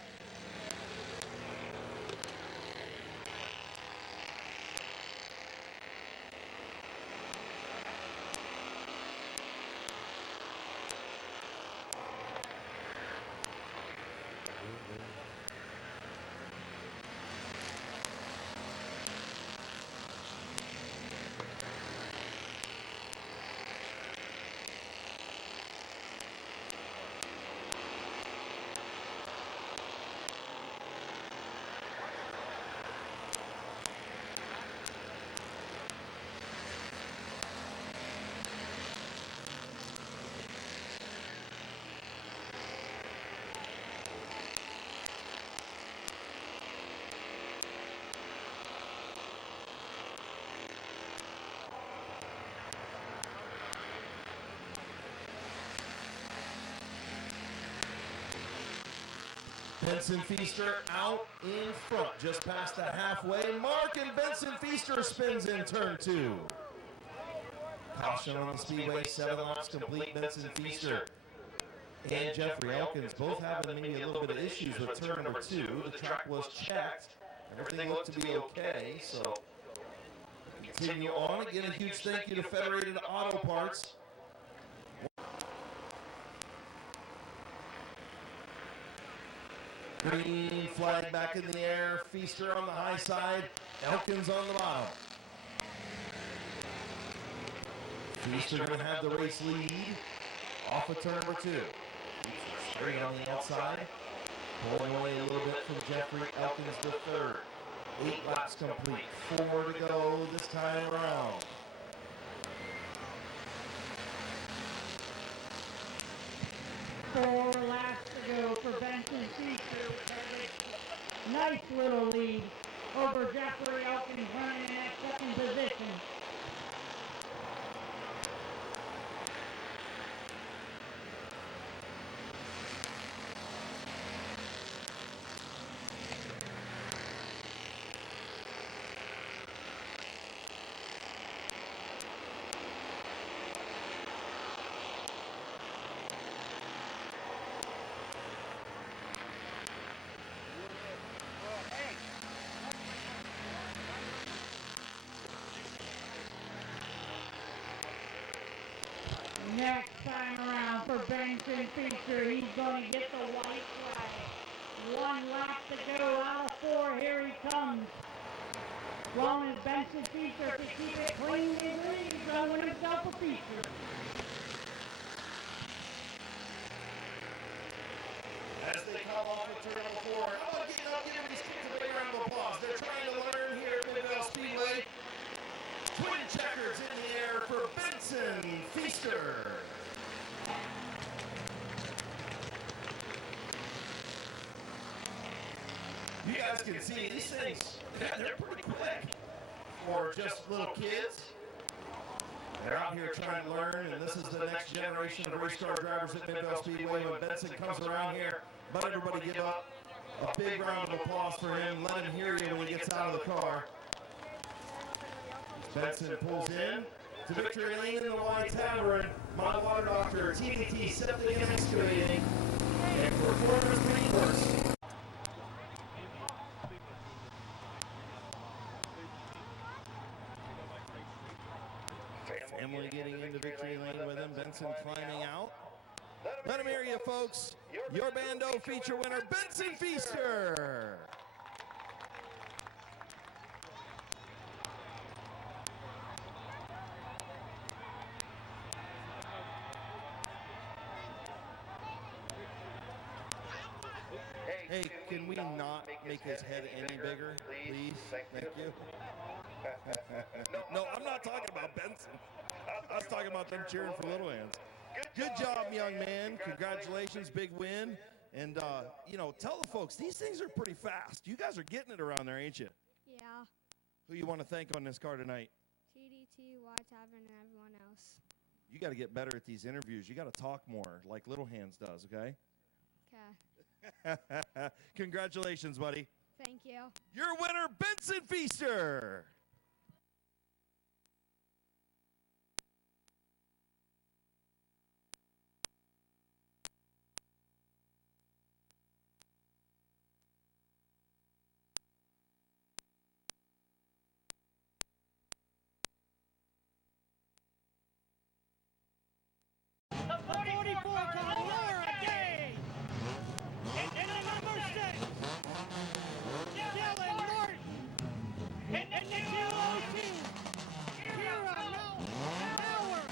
Benson Feaster out in front, just past the halfway mark, and Benson Feaster spins in turn 2. Caution on the speedway, 7 laps complete. Benson Feaster and Jeffrey Elkins both having maybe a little bit of issues with turn number 2. The track was checked. Everything looked to be okay, so continue on. Again, a huge thank you to Federated Auto Parts. Green flag back in the air. Feaster on the high side. Elkins on the bottom. Feaster going to have the race lead off of turn number 2. Straight on the outside. Pulling away a little bit from Jeffrey Elkins the third. 8 laps complete. 4 to go this time around. Four laps to go for Benson Feaster. Nice little lead over Jeffrey Elkins running in that second position. Next time around for Benson Feaster, he's going to get the white flag. 1 lap to go out of 4. Here he comes. As long as Benson Feaster can keep it clean and green, he's going to win himself a feature. As they come off of turn number 4, I want to give these kids a big round of applause. They're trying to learn here at Midvale Speedway. Twin checkers in the air for Benson Feaster. You guys can see these things, they're pretty quick for just little kids. They're out here trying to learn, and this is the next generation of race car drivers at Midvale Speedway. When Benson comes around here, let everybody give up a big round of applause for him. Let him hear you when he gets out of the car. Benson pulls in to victory lane in the White Tavern. My water doctor, TDT Septic and Excavating, and Performance Paintworks. Family getting into victory lane with him. Benson climbing out. Let him hear you, folks. Your Bando feature winner, Benson Feaster. Hey, can we not make his head any bigger, please? Thank you. No, I'm not talking about Benson. I was talking about them cheering for Little Hands. Good job, young man. Congratulations, big win. And, you know, tell the folks, these things are pretty fast. You guys are getting it around there, ain't you? Yeah. Who you want to thank on this car tonight? TDT, White Tavern, and everyone else. You got to get better at these interviews. You got to talk more like Little Hands does, okay? Okay. Congratulations, buddy. Thank you. Your winner, Benson Feaster. The 44 car, Laura Day. And the number 6, Dylan Martin. And the 202, Kira Mauer.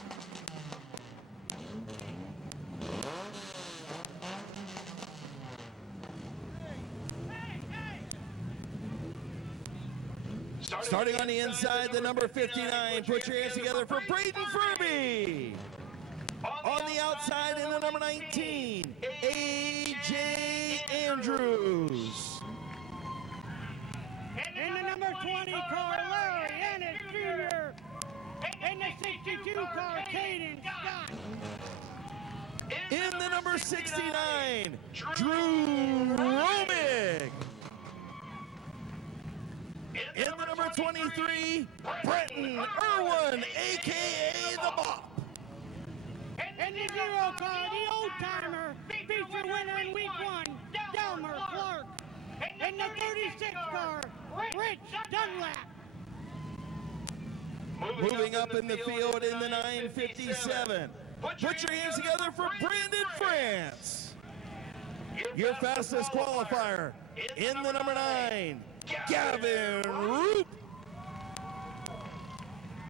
Starting on the inside, the number 59. Put your hands together for Braden Furby. On the outside, in the number 19, A.J. Andrews. In the number 20 car, Larry Ennis Jr. In the 62 car, Caden Scott. In the number 69, Drew Roman. 23, Brenton Irwin, a.k.a. the Bop. And the 0 car, the old-timer, feature winner in week 1, Delmer Clark. And the 36 car, Rich Dunlap. Moving up in the field in the 957. Put your hands together for Brandon France. Your fastest qualifier in the number 9, Gavin Roop.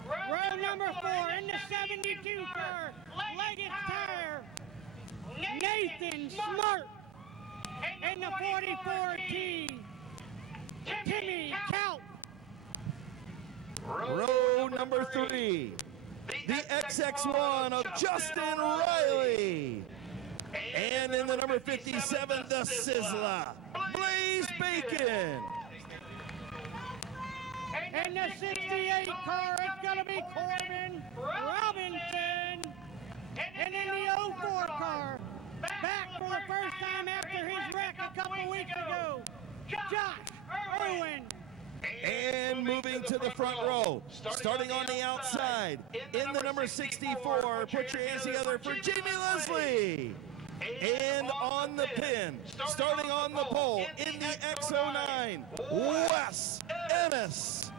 Row number 4 in the 72 car, Leggett Tire, Nathan Smart. And the 44T, Timmy Kaut. Row number 3, the XX1 of Justin Riley. And in the number 57, the Sizzler, Blaze Bacon. And the 68 car, it's going to be Corbin Robinson. And in the 04 car, back for the first time after his wreck a couple weeks ago, Josh Irwin. And moving to the front row, starting on the outside, in the number 64, put your hands together for Jamie Leslie. And on the pin, starting on the pole, in the X09, Wes Ennis.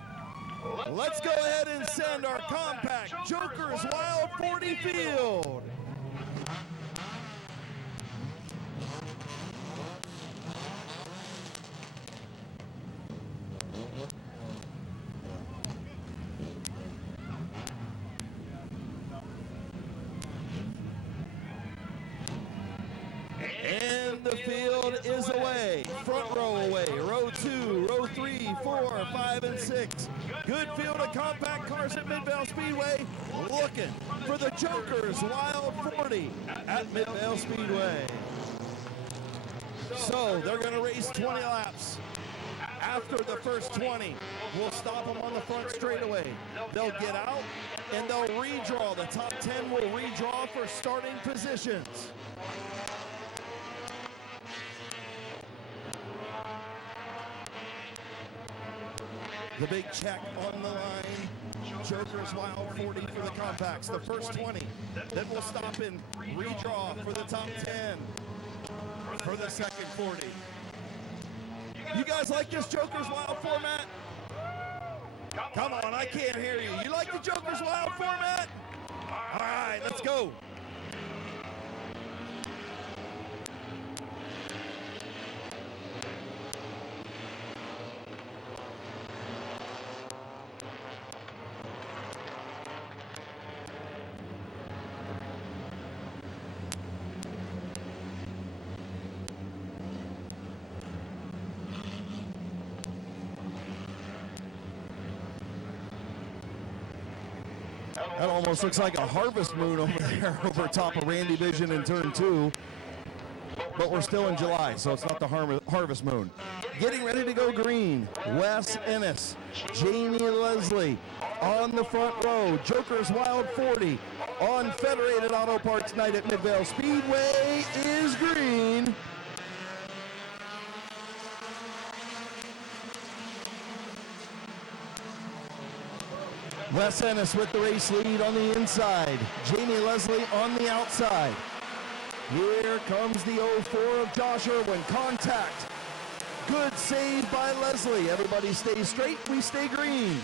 Let's go ahead and send our compact Jokers Wild 40 field. And the field is away. Front row away. Row 2, row 3, 4, 5, and 6. Good field of compact cars at Midvale Speedway. Looking for the Jokers Wild 40 at Midvale Speedway. So they're going to race 20 laps. After the first 20, we'll stop them on the front straightaway. They'll get out and they'll redraw. The top 10 will redraw for starting positions. The big check on the line. Jokers Wild 40 for the compacts. The first 20. Then we'll stop and redraw for the top 10 for the second 40. You guys like this Jokers Wild format? Come on, I can't hear you. You like the Jokers Wild format? All right, let's go. That almost looks like a harvest moon over there over top of Randy Vision in turn 2. But we're still in July, so it's not the harvest moon. Getting ready to go green, Wes Ennis, Jamie Leslie on the front row. Jokers Wild 40 on Federated Auto Parts Night at Midvale Speedway is green. Wes Ennis with the race lead on the inside. Jamie Leslie on the outside. Here comes the 04 of Josh Irwin. Contact. Good save by Leslie. Everybody stays straight. We stay green.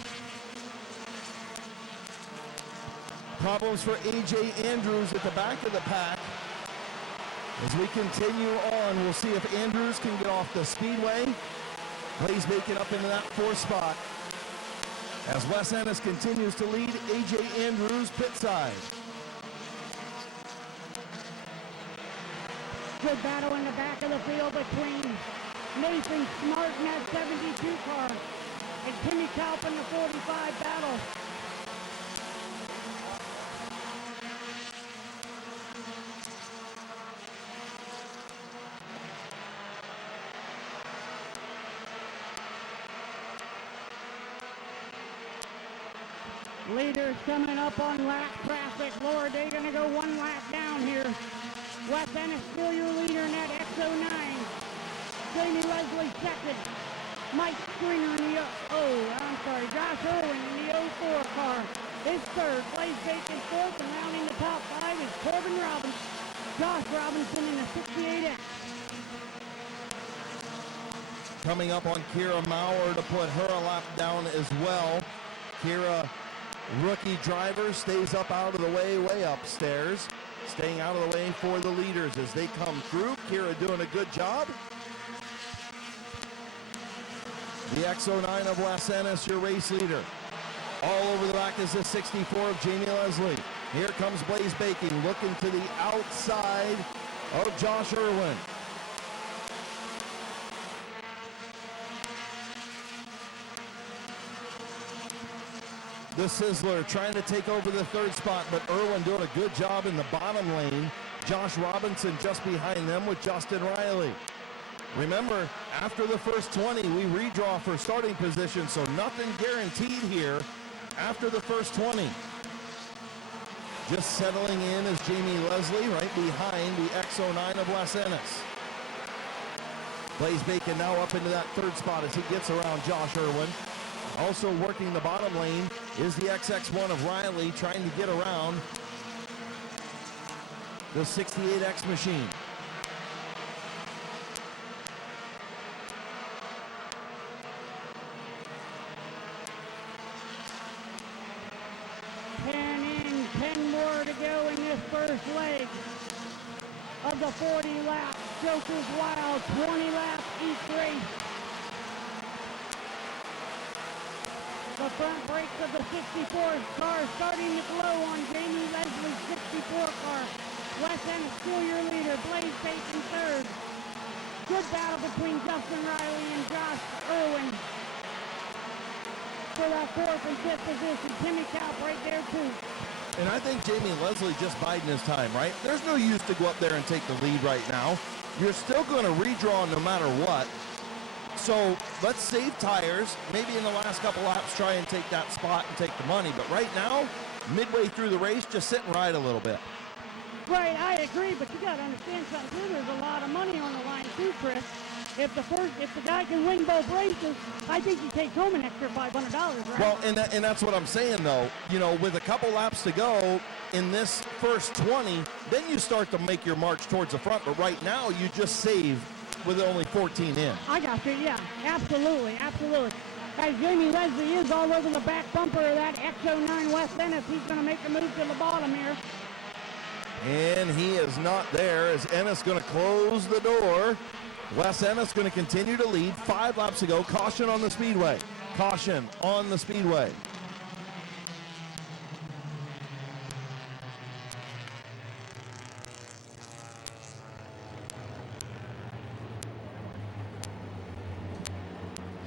Problems for A.J. Andrews at the back of the pack. As we continue on, we'll see if Andrews can get off the speedway. Blaze Bacon up into that 4th spot. As Wes Ennis continues to lead A.J. Andrews pit side. Good battle in the back of the field between Nathan Smart in that 72 car and Timmy Kaup in the 45 battle. Leaders coming up on lap traffic. Lord, they're going to go 1 lap down here. Wes Ennis still your leader in that X09. Jamie Leslie second. Mike Stringer in the, Josh Irwin in the 04 car is third. Blaze Bacon fourth, and rounding the top five is Corbin Robinson. Josh Robinson in the 68X. Coming up on Kira Maurer to put her a lap down as well. Kira, rookie driver, stays up out of the way upstairs. Staying out of the way for the leaders as they come through. Kira doing a good job. The X09 of Wes Ennis, your race leader. All over the back is the 64 of Jamie Leslie. Here comes Blaze Bacon, looking to the outside of Josh Irwin. The Sizzler trying to take over the third spot, but Irwin doing a good job in the bottom lane. Josh Robinson just behind them with Justin Riley. Remember, after the first 20, we redraw for starting position, so nothing guaranteed here after the first 20. Just settling in is Jamie Leslie right behind the X09 of Wes Ennis. Blaze Bacon now up into that third spot as he gets around Josh Irwin. Also working the bottom lane is the XX1 of Riley trying to get around the 68X machine. To go in this first leg of the 40 laps. Joker's Wild, 20 laps each race. The front brakes of the 64 car starting to glow on Jamie Leslie's 64 car. Wes Ennis still your leader, Blaze Bacon third. Good battle between Justin Riley and Josh Irwin for that fourth and fifth position. Timmy Kaup right there too. And I think Jamie Leslie just biding his time, right? There's no use to go up there and take the lead right now. You're still going to redraw no matter what. So let's save tires. Maybe in the last couple laps try and take that spot and take the money. But right now, midway through the race, just sit and ride a little bit. Right, I agree, but you got to understand something too. There's a lot of money on the line too, Chris. If the guy can win both races, I think he takes home an extra $500, right? Well, and that's what I'm saying, though. You know, with a couple laps to go in this first 20, then you start to make your march towards the front. But right now, you just save with only 14 in. I got you, yeah. Absolutely, absolutely. As Jamie Leslie is all over the back bumper of that X09 Wes Ennis, he's going to make a move to the bottom here. And he is not there as Ennis going to close the door. Wes Ennis going to continue to lead. 5 laps to go. Caution on the speedway. Caution on the speedway.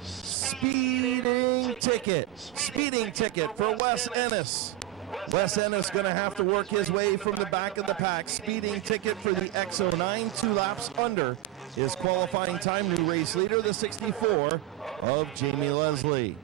Speeding ticket. Speeding ticket for Wes Ennis. Wes Ennis going to have to work his way from the back of the pack. Speeding ticket for the X09, 2 laps under his qualifying time. New race leader, the 64 of Jamie Leslie.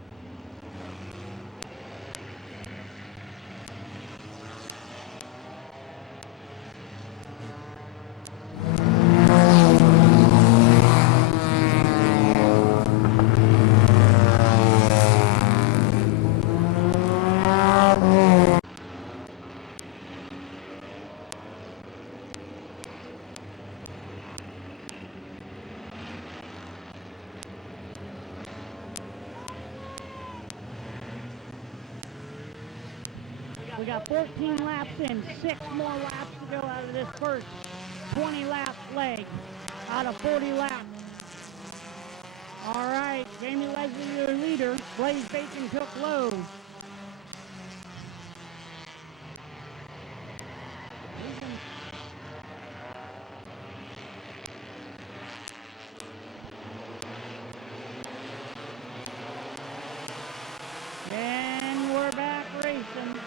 We got 14 laps in, 6 more laps to go out of this first 20-lap leg out of 40 laps. All right, Jamie Leslie, your leader. Blaze Bacon took low. And we're back racing.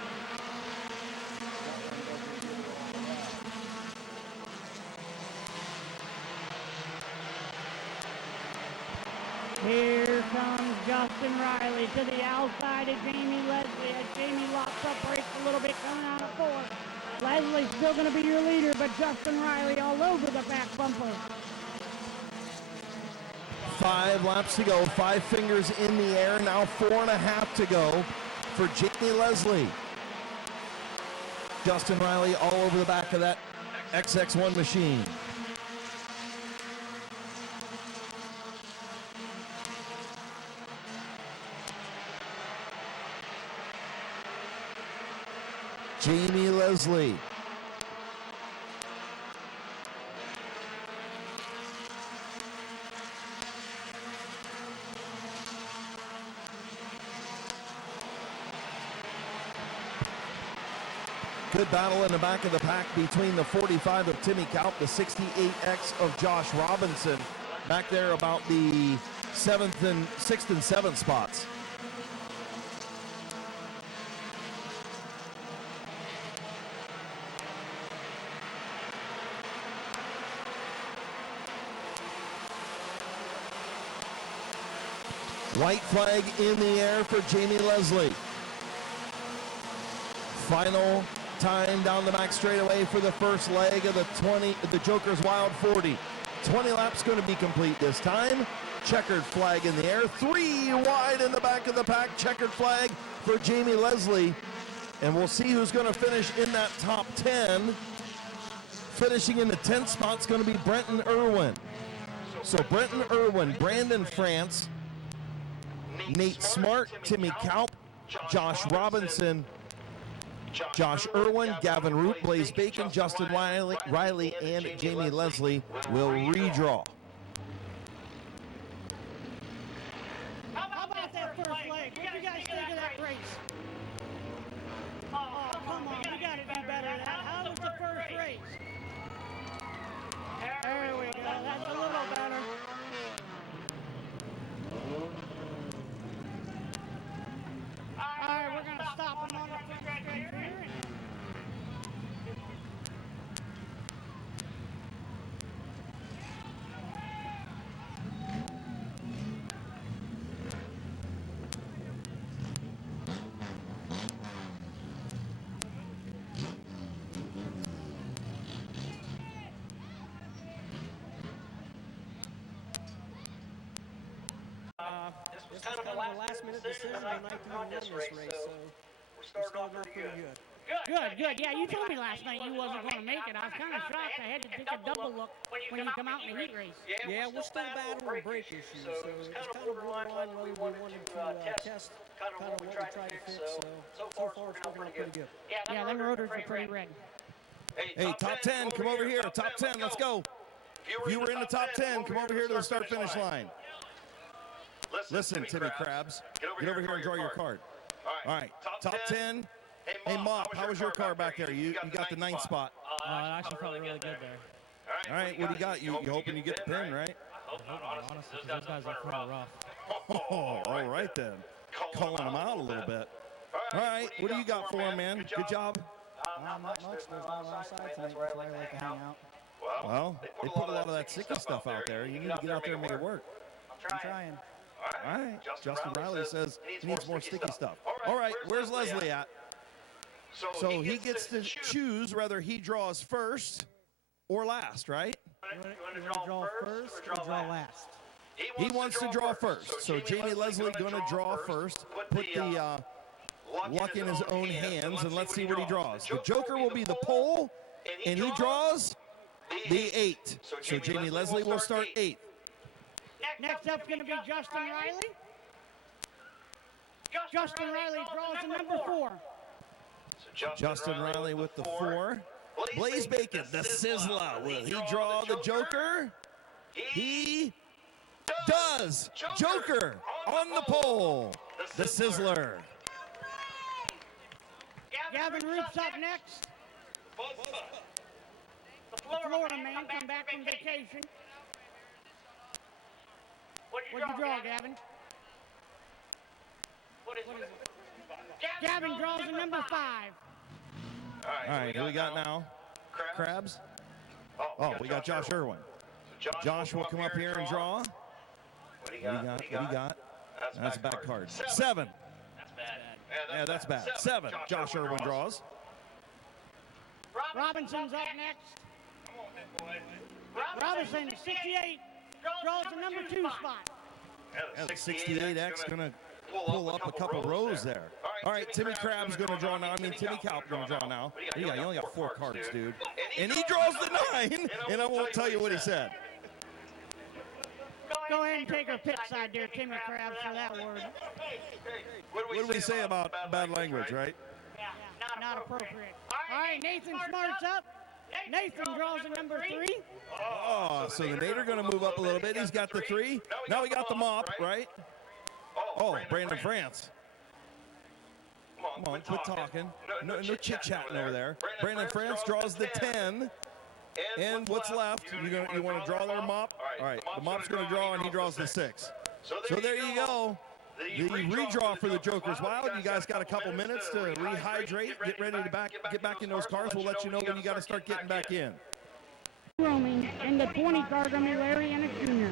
Here comes Justin Riley to the outside of Jamie Leslie as Jamie locks up brakes a little bit coming out of 4. Leslie's still going to be your leader, but Justin Riley all over the back bumper. 5 laps to go. 5 fingers in the air. Now 4.5 to go for Jamie Leslie. Justin Riley all over the back of that XX1 machine. Jamie Leslie. Good battle in the back of the pack between the 45 of Timmy Kaup, the 68X of Josh Robinson, back there about the 6th and 7th spots. White flag in the air for Jamie Leslie. Final time down the back straightaway for the first leg of the Joker's Wild 40. 20 laps going to be complete this time. Checkered flag in the air. 3 wide in the back of the pack. Checkered flag for Jamie Leslie. And we'll see who's going to finish in that top 10. Finishing in the 10th spot is going to be Brenton Irwin. So Brenton Irwin, Brandon France, Nate Smart, Timmy Kaup, Josh Robinson, Josh Irwin, Gavin Root, Blaze Bacon, Justin Riley, and Jamie Leslie will redraw. How about that first leg? What do you guys think of that race? Oh, come on, we got to do better than that. How was the first race? There we go. That's a little better. All right, we're going to stop him on the front stretch here. This was kind of a last-minute decision tonight to win this race, so we're starting off pretty good. Good. Yeah, you told me last night you wasn't going to make it. I was kind of shocked. I had to take a double look when you come out in the heat race. Yeah, we're still battling brake issues, so it's kind of borderline whether we wanted to test kind of what we tried to fix. So far it's working out pretty good. Yeah, them rotors are pretty red. Hey, top 10, come over here. Top 10, let's go. If you were in the top 10, come over here to the start-finish line. Listen, Timmy Krabs, get over here and draw your card. All right, top 10. Hey, Mop, how was your car back there? You got the 9th spot. It actually felt really good there. All right, what do you got? You hoping you get the pin, right? Honestly, because those guys are pretty rough. Oh, all right then. Calling them out a little bit. All right, what do you got for him, man? Good job. Not much. There's not a lot of sides tonight. That's why I like to hang out. Well, they put a lot of that sticky stuff out there. You need to get out there and make it work. I'm trying. All right, Justin Riley says he needs more sticky stuff. All right, where's Leslie at? So he gets to choose whether he draws first or last, right? You want to draw first or draw last? He wants to draw first. So Jamie Leslie going to draw first, put the luck in his own hands, and let's see what he draws. The Joker will be the pole, and he draws the 8. So Jamie Leslie will start 8th. Next up's going to be Justin Riley. Justin Riley draws the number 4. Justin Riley with the 4. Blaze Bacon, the Sizzler. Will he draw the Joker? He does. Joker on the pole. The Sizzler. Gavin Roop's up next. The Florida man come back from vacation. What'd you draw, Gavin? What is it? Gavin draws the number 5. All right, who we got now? Krabs? Oh, we got Josh Irwin. Josh will come up here and draw. What do you got? That's a bad card. 7. That's bad. Yeah, that's bad. 7. Josh Irwin draws. Robinson's up next. Robinson, 68, draws the number 2 spot. Yeah, the 68X going to pull up a couple rows there. All right, Timmy Crab's going to draw now. I mean, Timmy Kalp going to draw now. You only got 4 cards, dude. And he draws the 9, and I won't tell you what he said. Go ahead and take her pit side there, Timmy Krabs, for that word. What do we say about bad language, right? Yeah, not appropriate. All right, Nathan Smart's up. Nathan draws a number 3. Oh, so the Nader going to move up a little bit. He's got the 3. Now we got the mop, right? Oh, Brandon France. Come on, quit talking. No chit-chatting over there. Brandon France draws the 10. And what's left? You want to draw their mop? All right, the mop's going to draw, and he draws the 6. So there you go. The redraw for the Joker's Wild. You guys got a couple minutes to rehydrate, get ready to get back in those cars. We'll let you know when you got to start getting back in. Roaming, and the 20 car going to be Larry Ennis Jr.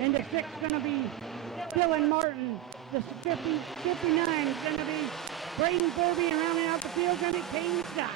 And the 6 going to be Dylan Martin. The 59 is going to be Braden Furby, and rounding out the field going to be Kane Scott.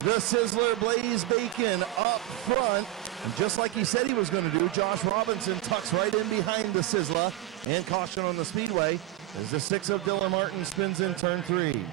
The Sizzler, Blaze Bacon up front. And just like he said he was going to do, Josh Robinson tucks right in behind the Sizzler. And caution on the speedway as the 6 of Dylan Martin spins in turn 3.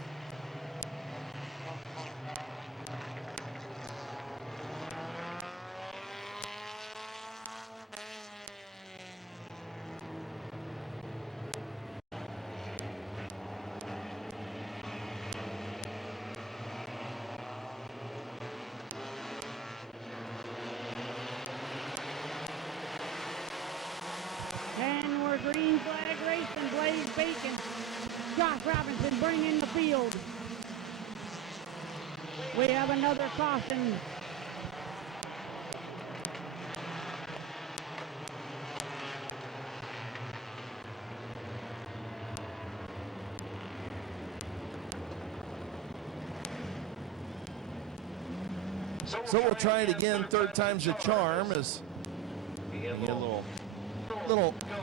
And we're green flag racing, Blaze Bacon. Josh Robinson bringing the field. We have another caution. So we'll try it again. 3rd time's a charm as we get a little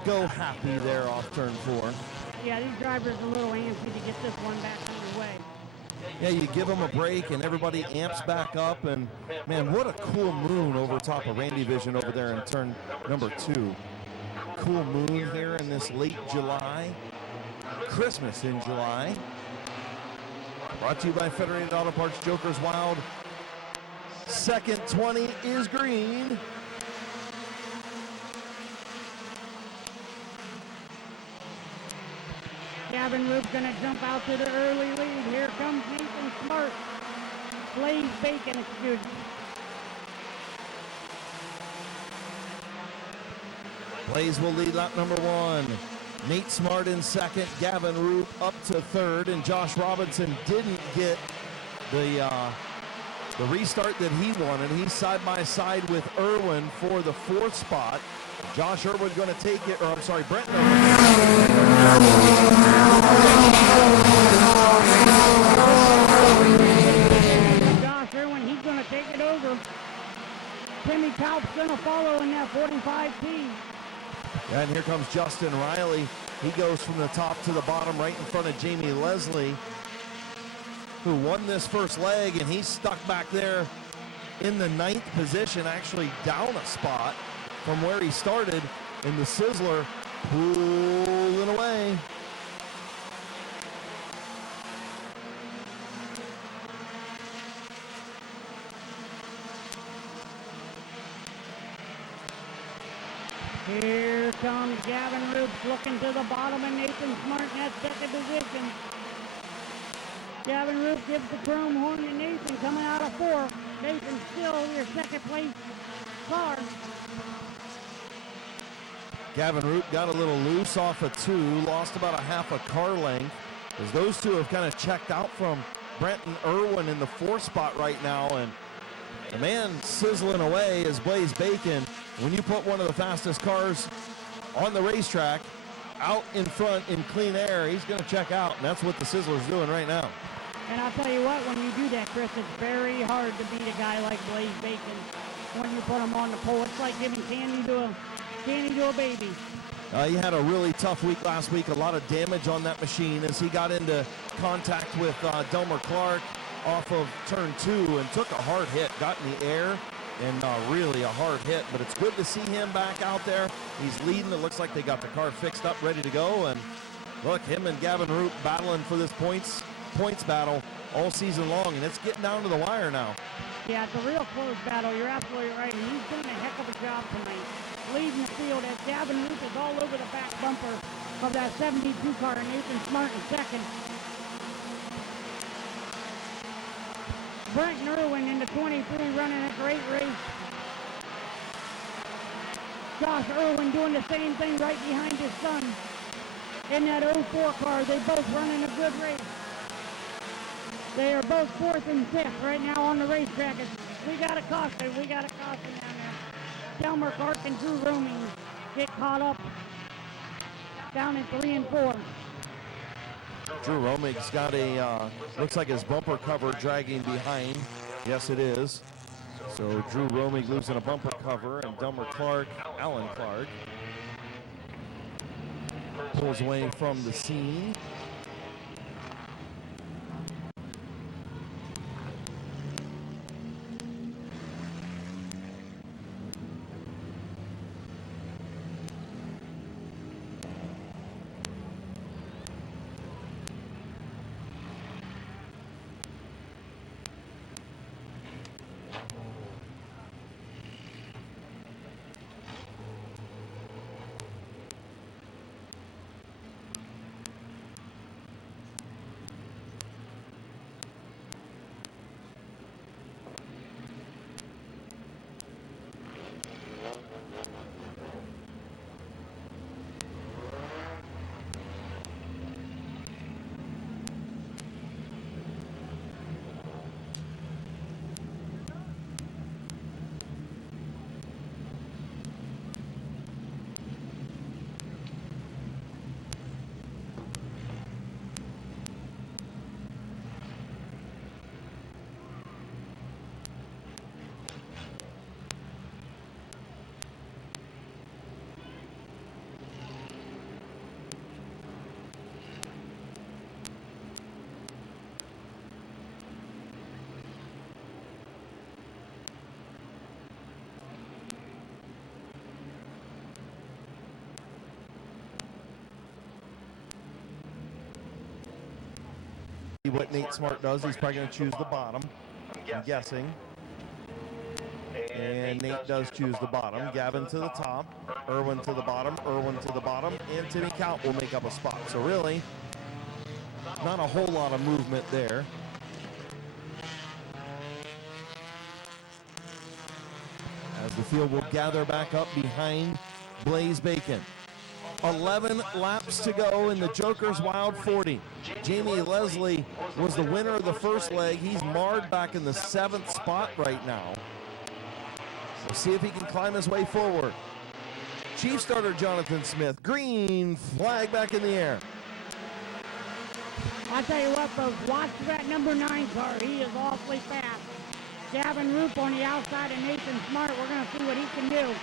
go happy there off turn 4. Yeah, these drivers are a little antsy to get this one back underway. Yeah, you give them a break and everybody amps back up, and man, what a cool moon over top of Randy Vision over there in turn number 2. Cool moon here in this late July. Christmas in July. Brought to you by Federated Auto Parts, Joker's Wild. Second 20 is green. Gavin Roop's going to jump out to the early lead. Here comes Nathan Smart. Blaze Bacon, excuse me. Blaze will lead lap number 1. Nate Smart in 2nd. Gavin Roop up to 3rd. And Josh Robinson didn't get the restart that he wanted. He's side by side with Irwin for the 4th spot. Josh Irwin's going to take it, or I'm sorry, Brent Irwin. Josh Irwin, he's going to take it over. Timmy Kalp's going to follow in that 45P. And here comes Justin Riley. He goes from the top to the bottom right in front of Jamie Leslie, who won this first leg, and he's stuck back there in the 9th position, actually down a spot from where he started, and the Sizzler pulling away. Here comes Gavin Roop looking to the bottom, and Nathan Smart in that 2nd position. Gavin Roop gives the chrome horn to Nathan coming out of 4. Nathan still your 2nd place car. Gavin Roop got a little loose off of 2, lost about a half a car length, as those two have kind of checked out from Brenton Irwin in the 4th spot right now, and the man sizzling away is Blaze Bacon. When you put one of the fastest cars on the racetrack out in front in clean air, he's going to check out, and that's what the Sizzler's doing right now. And I'll tell you what, when you do that, Chris, it's very hard to beat a guy like Blaze Bacon when you put him on the pole. It's like giving candy to a baby. He had a really tough week last week, a lot of damage on that machine as he got into contact with Delmer Clark off of turn 2 and took a hard hit, got in the air, and really a hard hit. But it's good to see him back out there. He's leading. It looks like they got the car fixed up, ready to go. And look, him and Gavin Roop battling for this points battle all season long, and it's getting down to the wire now. Yeah, it's a real close battle. You're absolutely right. And he's doing a heck of a job tonight, leading the field as Gavin Roop is all over the back bumper of that 72 car, and Nathan Smart in second. Brent Irwin in the 23 running a great race. Josh Irwin doing the same thing right behind his son. In that 04 car, they both running a good race. They are both 4th and 5th right now on the racetrack. We got a caution. We got a caution down there. Delmer Clark and Drew Roaming get caught up down in 3 and 4. Drew Romig's got a, looks like his bumper cover dragging behind. Yes, it is. So Drew Romig losing a bumper cover, and Delmer Clark, Alan Clark, pulls away from the scene. What Nate Smart does, he's probably going to choose the bottom, I'm guessing. And Nate does choose the bottom. Gavin to the top, Irwin to the bottom, Irwin to the bottom, and Timmy Count will make up a spot. So really, not a whole lot of movement there. As the field will gather back up behind Blaze Bacon. 11 laps to go in the Joker's Wild 40. Jamie Leslie was the winner of the first leg. He's marred back in the 7th spot right now. We'll see if he can climb his way forward. Chief starter Jonathan Smith, green flag back in the air. I tell you what, folks, watch that number 9 car. He is awfully fast. Gavin Roop on the outside of Nathan Smart. We're going to see what he can do.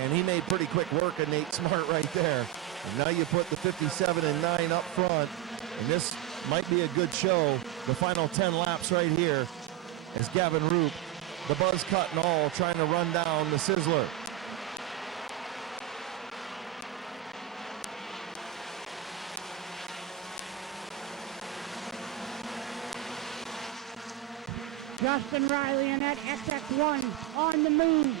And he made pretty quick work of Nate Smart right there. And now you put the 57 and 9 up front. And this might be a good show. The final 10 laps right here as Gavin Roop, the buzz cut and all, trying to run down the Sizzler. Justin Riley in that XX1 on the move.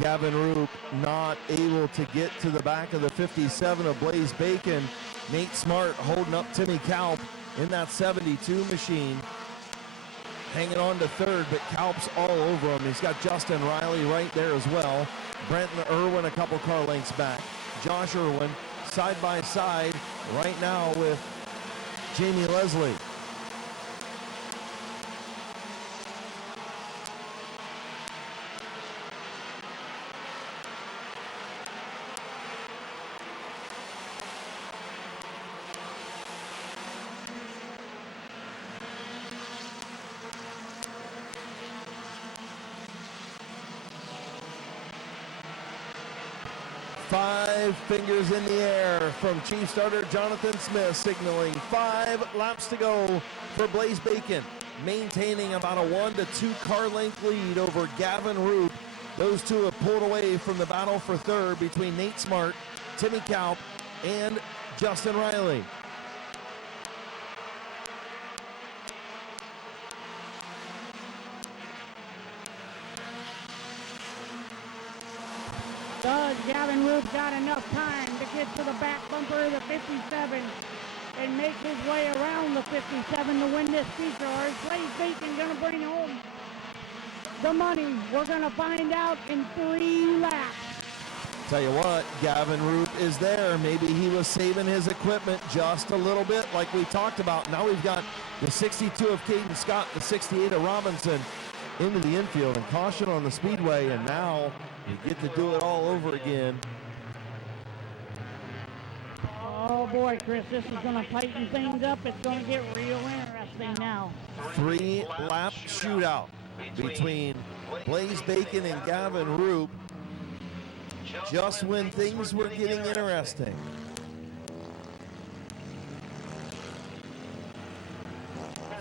Gavin Roop not able to get to the back of the 57 of Blaze Bacon. Nate Smart holding up Timmy Kalp in that 72 machine. Hanging on to third, but Kalp's all over him. He's got Justin Riley right there as well. Brenton Irwin a couple car lengths back. Josh Irwin side by side right now with Jamie Leslie. 5 fingers in the air from Chief Starter Jonathan Smith, signaling 5 laps to go for Blaze Bacon, maintaining about a 1 to 2 car length lead over Gavin Roop. Those two have pulled away from the battle for third between Nate Smart, Timmy Kaup, and Justin Riley. Does Gavin Roop got enough time to get to the back bumper of the 57 and make his way around the 57 to win this feature? Or is Blaze Bacon going to bring home the money? We're going to find out in 3 laps. Tell you what, Gavin Roop is there. Maybe he was saving his equipment just a little bit like we talked about. Now we've got the 62 of Caden Scott, the 68 of Robinson into the infield, and caution on the speedway, and now you get to do it all over again. Oh boy, Chris, this is going to tighten things up. It's going to get real interesting now. 3-lap shootout between Blaze Bacon and Gavin Roop, just when things were getting interesting.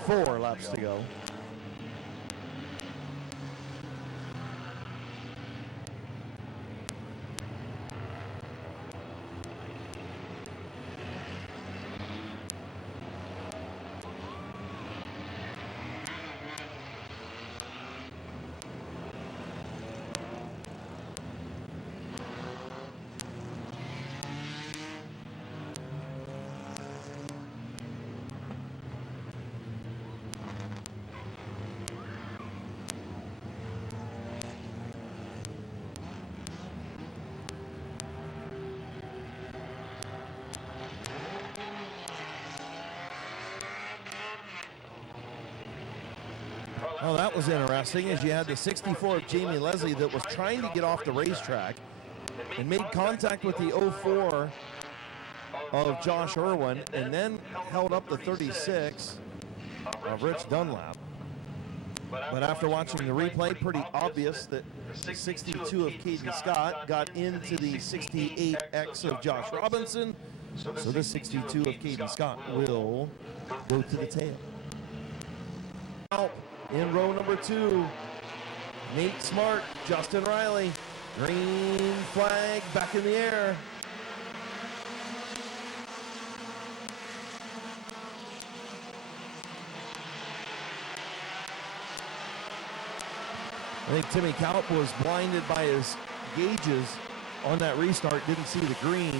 Four laps to go. Oh, that was interesting, as you had the 64 of Jamie Leslie that was trying to get off the racetrack and made contact with the 04 of Josh Irwin, and then held up the 36 of Rich Dunlap. But after watching the replay, pretty obvious that the 62 of Caden Scott got into the 68X of Josh Robinson, so the 62 of Caden Scott will go to the tail. Now, in row number 2, Nate Smart, Justin Riley, green flag back in the air. I think Timmy Kaup was blinded by his gauges on that restart, didn't see the green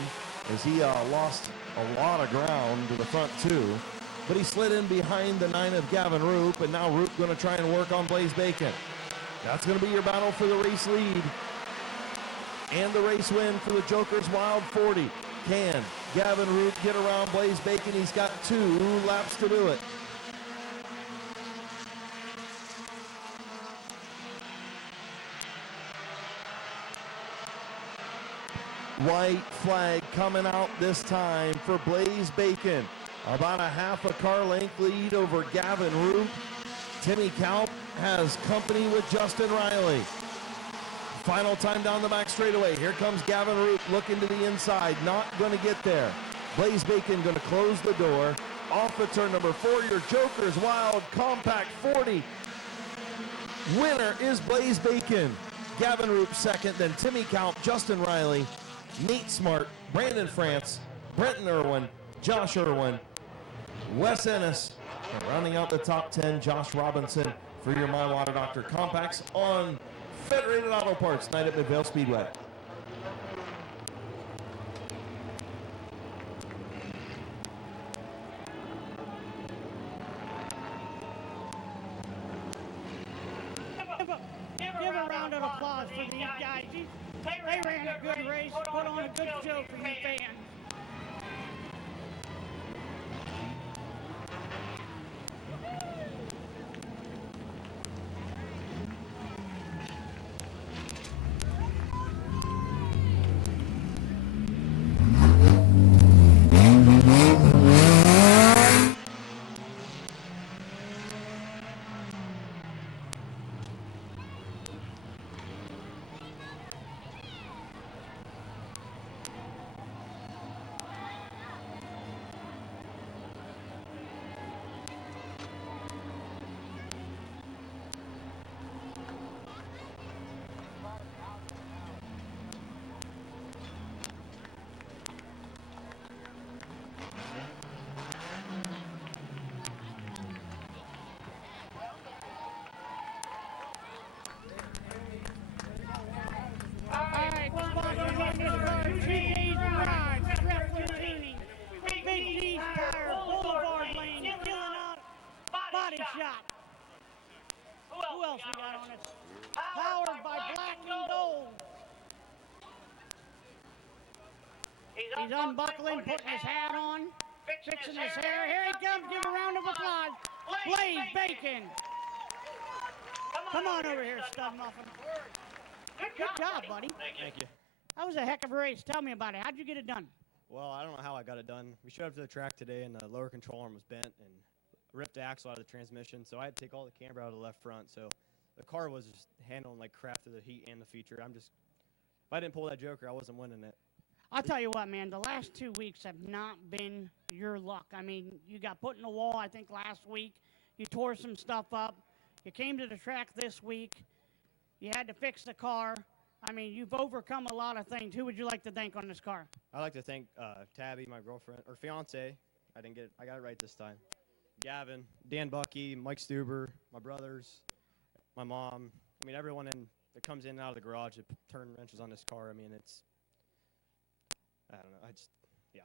as he lost a lot of ground to the front 2. But he slid in behind the 9 of Gavin Roop, and now Roop going to try and work on Blaze Bacon. That's going to be your battle for the race lead and the race win for the Joker's Wild 40. Can Gavin Roop get around Blaze Bacon? He's got 2 laps to do it. White flag coming out this time for Blaze Bacon. About a half a car length lead over Gavin Roop. Timmy Kaup has company with Justin Riley. Final time down the back straightaway. Here comes Gavin Roop looking to the inside. Not going to get there. Blaze Bacon going to close the door. Off of turn number 4, your Joker's Wild Compact 40. Winner is Blaze Bacon. Gavin Roop second, then Timmy Kaup, Justin Riley, Nate Smart, Brandon France, Brenton Irwin, Josh Irwin, Wes Ennis, and rounding out the top 10, Josh Robinson for your My Water Doctor Compacts on Federated Auto Parts night at Midvale Speedway. Give a round of applause for these guys. They ran a good race, put on a good show for you fans. He's unbuckling, putting his hat on, fixing his hair. Here he comes. Give a round of applause. Blaze Bacon. Come on over here, Stud Muffin. Good job, buddy. Thank you. That was a heck of a race. Tell me about it. How'd you get it done? Well, I don't know how I got it done. We showed up to the track today, and the lower control arm was bent and ripped the axle out of the transmission, so I had to take all the camber out of the left front. So the car was just handling like crap through the heat and the feature. If I didn't pull that joker, I wasn't winning it. I'll tell you what, man, the last 2 weeks have not been your luck. I mean, you got put in the wall, I think, last week. You tore some stuff up. You came to the track this week. You had to fix the car. I mean, you've overcome a lot of things. Who would you like to thank on this car? I'd like to thank Tabby, my girlfriend, or fiance. I got it right this time. Gavin, Dan Bucky, Mike Stuber, my brothers, my mom. I mean, everyone that comes in and out of the garage to turn wrenches on this car. I mean, I don't know. Yeah.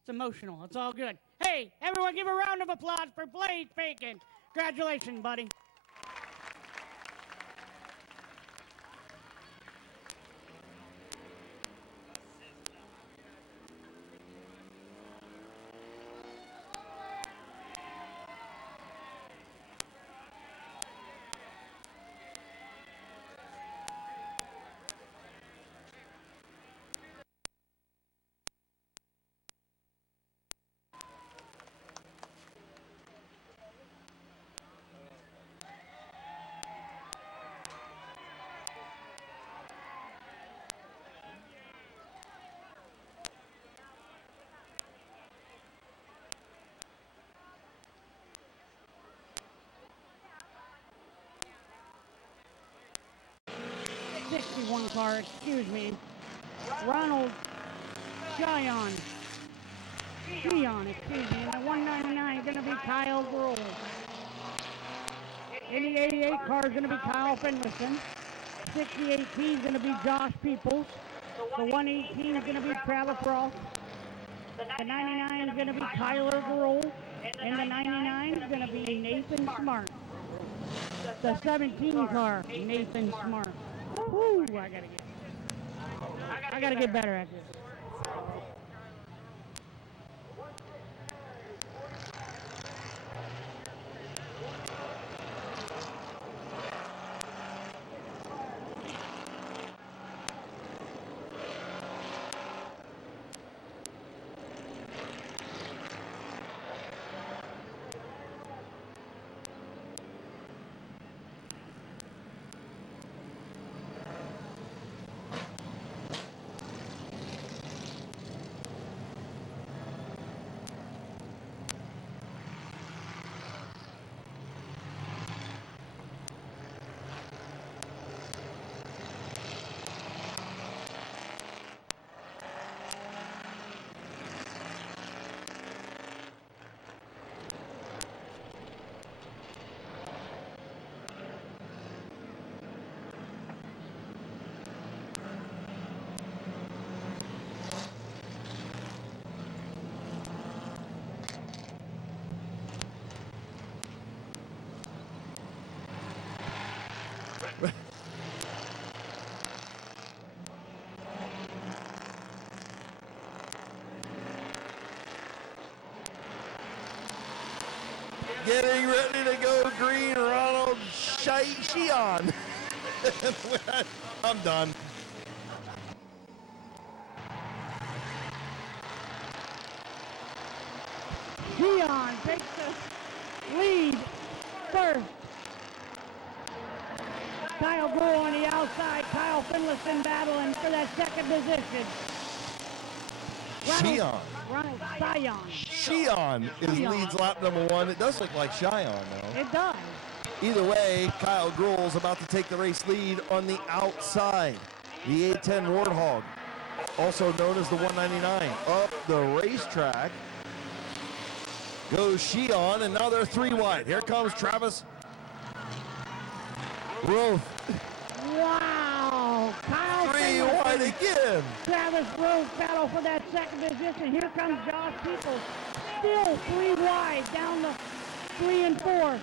It's emotional. It's all good. Hey, everyone give a round of applause for Blaze Bacon. Congratulations, buddy. '61 car, excuse me. Ronald Cheyenne. Excuse me. And the 199 is going to be Kyle Grohl. In the 88 car is going to be Kyle Finlayson. 68T is going to be Josh Peoples. The 118 is going to be Travis Ross. The 99 is going to be Tyler Grohl. And the 99 is going to be Nathan Smart. The 17 car, Nathan Smart. Woo, I gotta get better at this. Getting ready to go green, Ronald Cheyenne. I'm done. Cheyenne takes the lead first. Kyle Grohl on the outside. Kyle Finlayson battling for that second position. Ronald Cheyenne leads lap number 1. It does look like Cheyenne, though. It does. Either way, Kyle Grohl's about to take the race lead on the outside. The 810 Warthog, also known as the 199, up the racetrack goes Cheyenne, and now they're 3 wide. Here comes Travis Roth. Wow! Kyle 3 wide again. Travis Roth battle for that second position. Here comes Josh Peoples. Still 3 wide down the 3 and 4.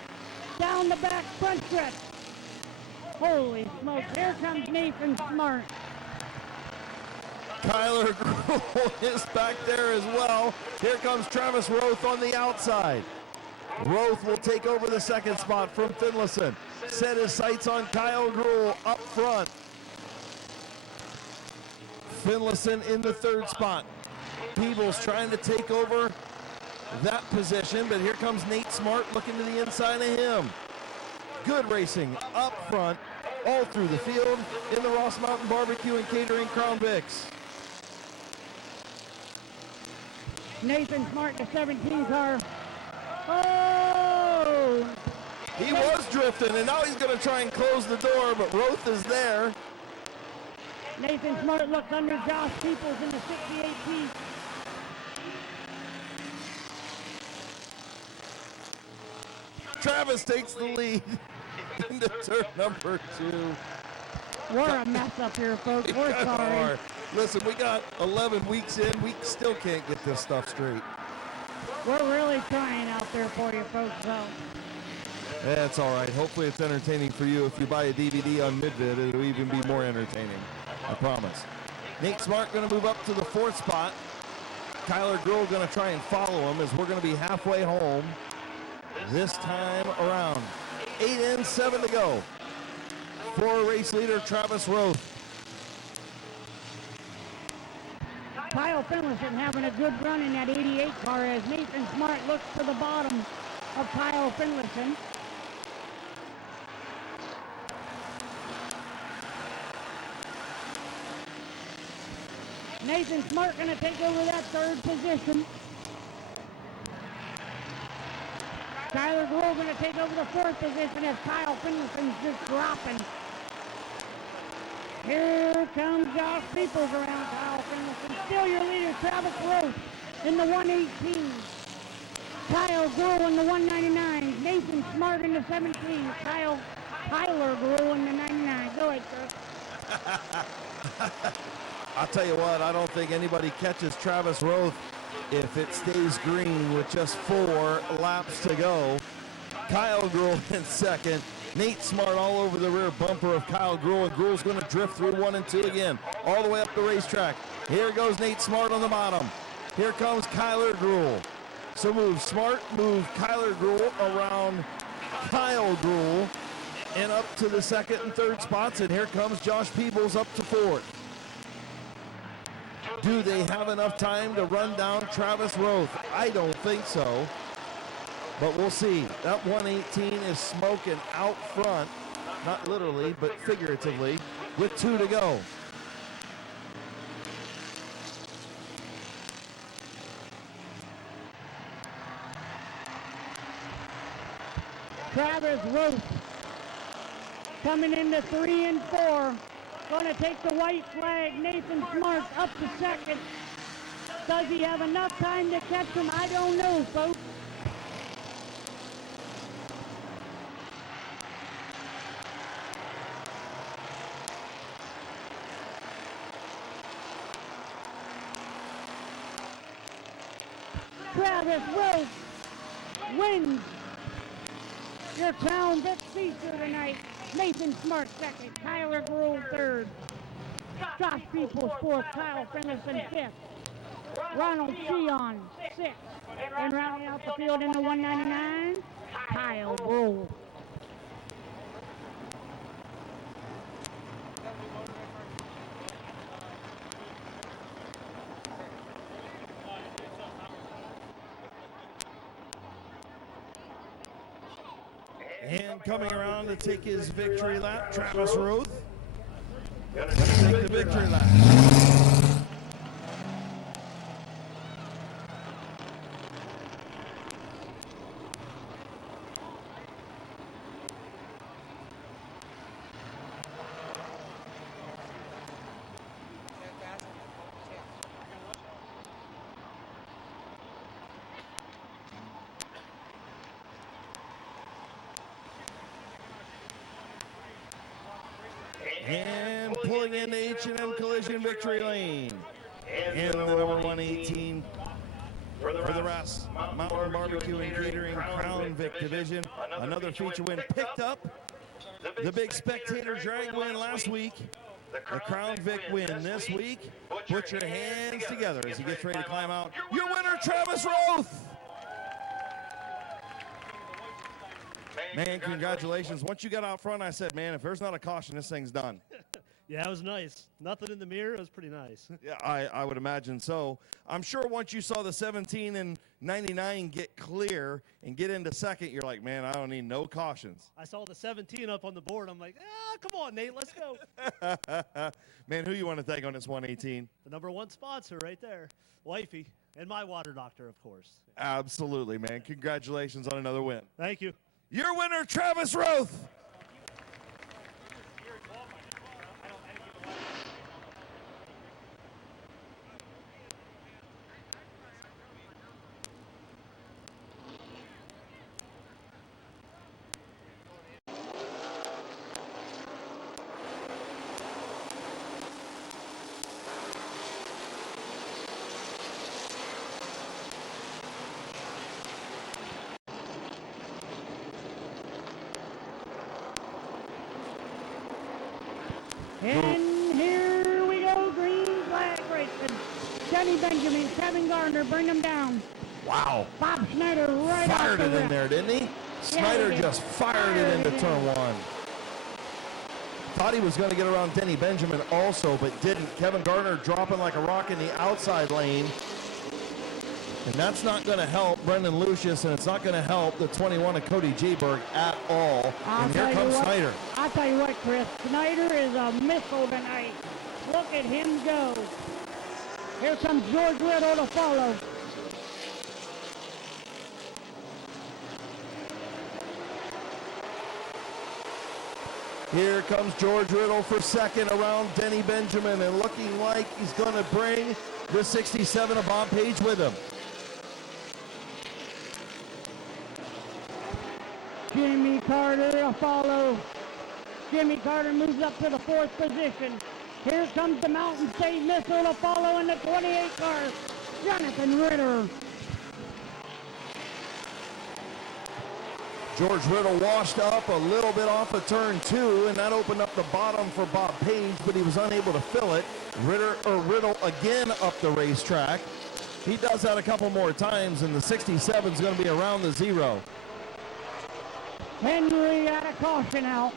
Down the back front stretch. Holy smokes. Here comes Nathan Smart. Kyler Gruhl is back there as well. Here comes Travis Roth on the outside. Roth will take over the second spot from Finlayson. Set his sights on Kyle Gruhl up front. Finlayson in the third spot. Peebles trying to take over that position, but here comes Nate Smart looking to the inside of him. Good racing up front, all through the field in the Ross Mountain Barbecue and Catering Crown Vics. Nathan Smart, the 17 car. Oh! He was drifting, and now he's going to try and close the door, but Roth is there. Nathan Smart looks under Josh Peoples in the 68 piece. Travis takes the lead into turn number 2. We're a mess up here, folks. We're sorry. Listen, we got 11 weeks in. We still can't get this stuff straight. We're really trying out there for you, folks, though. That's all right. Hopefully it's entertaining for you. If you buy a DVD on Mid-Vid, it'll even be more entertaining. I promise. Nate Smart going to move up to the 4th spot. Kyler Gruhl going to try and follow him as we're going to be halfway home this time around. 8 in, 7 to go for race leader Travis Roth. Kyle Finlayson having a good run in that 88 car as Nathan Smart looks to the bottom of Kyle Finlayson. Nathan Smart going to take over that 3rd position. Kyler Gruhl going to take over the 4th position as Kyle Finlayson's just dropping. Here comes Josh Peoples around Kyle Finlayson. Still your leader, Travis Roth in the 118. Kyle Gruhl in the 199. Nathan Smart in the 17. Kyler Gruhl in the 99. Go ahead, sir. I'll tell you what, I don't think anybody catches Travis Roth if it stays green with just 4 laps to go. Kyle Gruhl in 2nd. Nate Smart all over the rear bumper of Kyle Gruhl, and Gruhl's going to drift through 1 and 2 again, all the way up the racetrack. Here goes Nate Smart on the bottom. Here comes Kyler Gruhl. So move Smart, move Kyler Gruhl around Kyle Gruhl, and up to the 2nd and 3rd spots, and here comes Josh Peebles up to 4th. Do they have enough time to run down Travis Roth? I don't think so, but we'll see. That 118 is smoking out front, not literally, but figuratively, with 2 to go. Travis Roth coming into 3 and 4. Going to take the white flag. Nathan Smart up to 2nd. Does he have enough time to catch him? I don't know, folks. Travis Roth wins your Crown Vic feature tonight. Nathan Smart 2nd, Kyler Gruhl 3rd, Josh Peoples 4th, Kyle Finlayson 5th, Ronald Sheon 6th, and rounding out the field in the 199, Kyle Gruhl. And coming around to take his victory lap, Travis Roth. Gonna take the victory lap. And pulling into H&M Collision victory lane. And the number 118 for the Ross Mountain Barbecue and Catering Crown Vic division. Another feature win picked up. The big spectator drag win last week. The Crown Vic win this week. Put your hands together as he gets ready to climb out. Your winner, Travis Roth. Man, congratulations. Once you got out front, I said, man, if there's not a caution, this thing's done. Yeah, it was nice. Nothing in the mirror. It was pretty nice. Yeah, I would imagine so. I'm sure once you saw the 17 and 99 get clear and get into second, you're like, man, I don't need no cautions. I saw the 17 up on the board. I'm like, come on, Nate, let's go. Man, who you want to thank on this 118? The #1 sponsor right there, Wifey, and my water doctor, of course. Absolutely, man. Congratulations on another win. Thank you. Your winner, Travis Roth. And here we go, green flag racing. Denny Benjamin, Kevin Gardner, bring them down. Wow. Bob Schneider right off Fired the it in rip. there, didn't he? Snyder he just did. fired it into in. turn one. Thought he was going to get around Denny Benjamin also, but didn't. Kevin Gardner dropping like a rock in the outside lane. And that's not going to help Brendan Lucius, and it's not going to help the 21 of Cody Jayberg at all. And here comes Snyder. I'll tell you what, Chris. Snyder is a missile tonight. Look at him go. Here comes George Riddle to follow. Here comes George Riddle for second around Denny Benjamin, and looking like he's going to bring the 67 of Bob Page with him. Jimmy Carter to follow. Jimmy Carter moves up to the 4th position. Here comes the Mountain State Missile to follow in the 28 car. Jonathan Ritter. George Riddle washed up a little bit off of turn 2, and that opened up the bottom for Bob Page, but he was unable to fill it. Riddle again up the racetrack. He does that a couple more times, and the 67 is going to be around the 0. Henry got a caution out.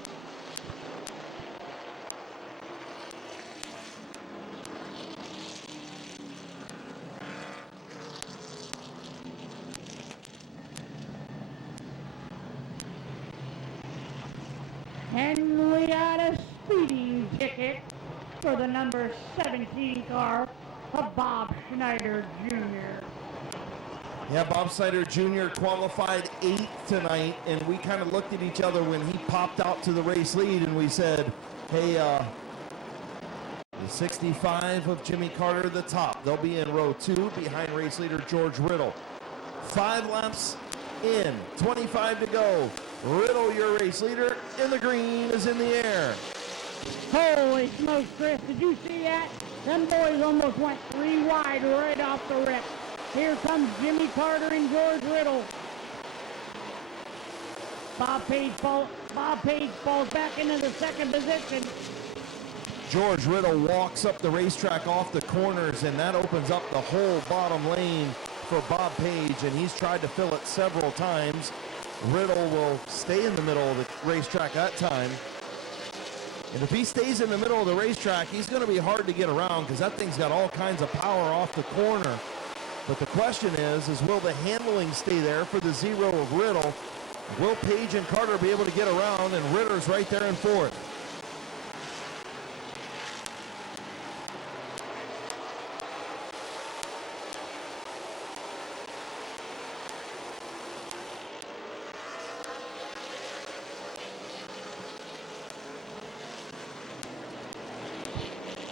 Henry got a speeding ticket for the number 17 car of Bob Schneider Jr. Yeah, Bob Snyder Jr. qualified 8th tonight, and we kind of looked at each other when he popped out to the race lead, and we said, hey, the 65 of Jimmy Carter at the top. They'll be in row 2 behind race leader George Riddle. 5 laps in, 25 to go. Riddle, your race leader, and the green is in the air. Holy smokes, Chris, did you see that? Them boys almost went 3 wide right off the rip. Here comes Jimmy Carter and George Riddle. Bob Page falls back into the 2nd position. George Riddle walks up the racetrack off the corners, and that opens up the whole bottom lane for Bob Page, and he's tried to fill it several times. Riddle will stay in the middle of the racetrack that time. And if he stays in the middle of the racetrack, he's going to be hard to get around because that thing's got all kinds of power off the corner. But the question is will the handling stay there for the 0 of Riddle? Will Page and Carter be able to get around? And Ritter's right there in 4th.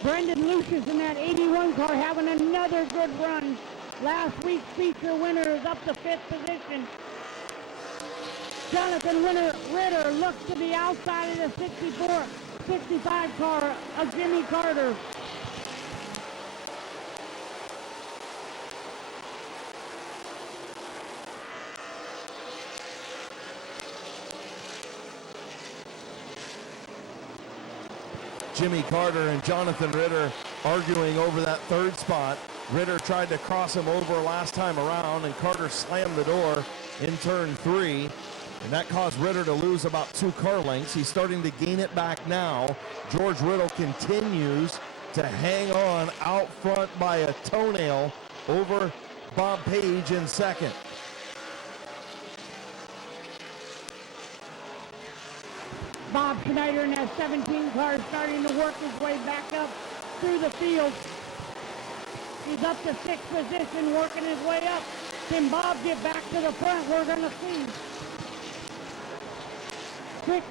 Brendan Lucius in that 81 car having another good run. Last week's feature winner is up to 5th position. Jonathan Ritter looks to the outside of the 65 car of Jimmy Carter. Jimmy Carter and Jonathan Ritter arguing over that third spot. Ritter tried to cross him over last time around, and Carter slammed the door in turn 3, and that caused Ritter to lose about 2 car lengths. He's starting to gain it back now. George Riddle continues to hang on out front by a toenail over Bob Page in second. Bob Schneider in that 17 car starting to work his way back up through the field. He's up to 6th position, working his way up. Can Bob get back to the front? We're going to see. Quick.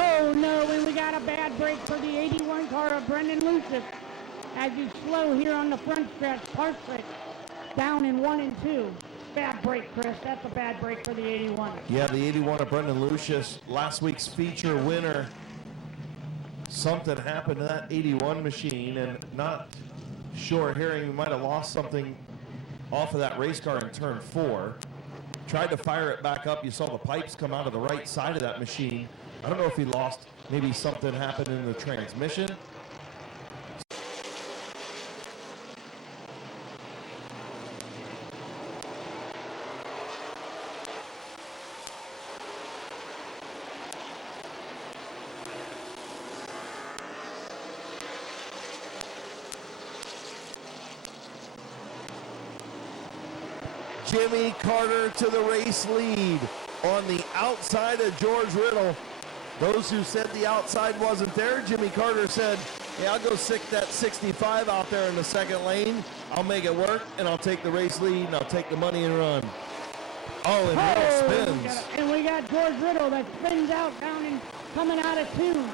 Oh no, and we got a bad break for the 81 car of Brendan Lucius as he's slow here on the front stretch. Parsec down in 1 and 2. Bad break, Chris. That's a bad break for the 81. Yeah, the 81 of Brendan Lucius, last week's feature winner. Something happened to that 81 machine, and not sure, hearing we might have lost something off of that race car in turn 4. Tried to fire it back up. You saw the pipes come out of the right side of that machine. I don't know if he lost, maybe something happened in the transmission. Jimmy Carter to the race lead on the outside of George Riddle. Those who said the outside wasn't there, Jimmy Carter said, yeah, I'll go stick that 65 out there in the second lane. I'll make it work, and I'll take the race lead, and I'll take the money and run. Oh, and Riddle spins. And we got George Riddle that spins out down and coming out of 2.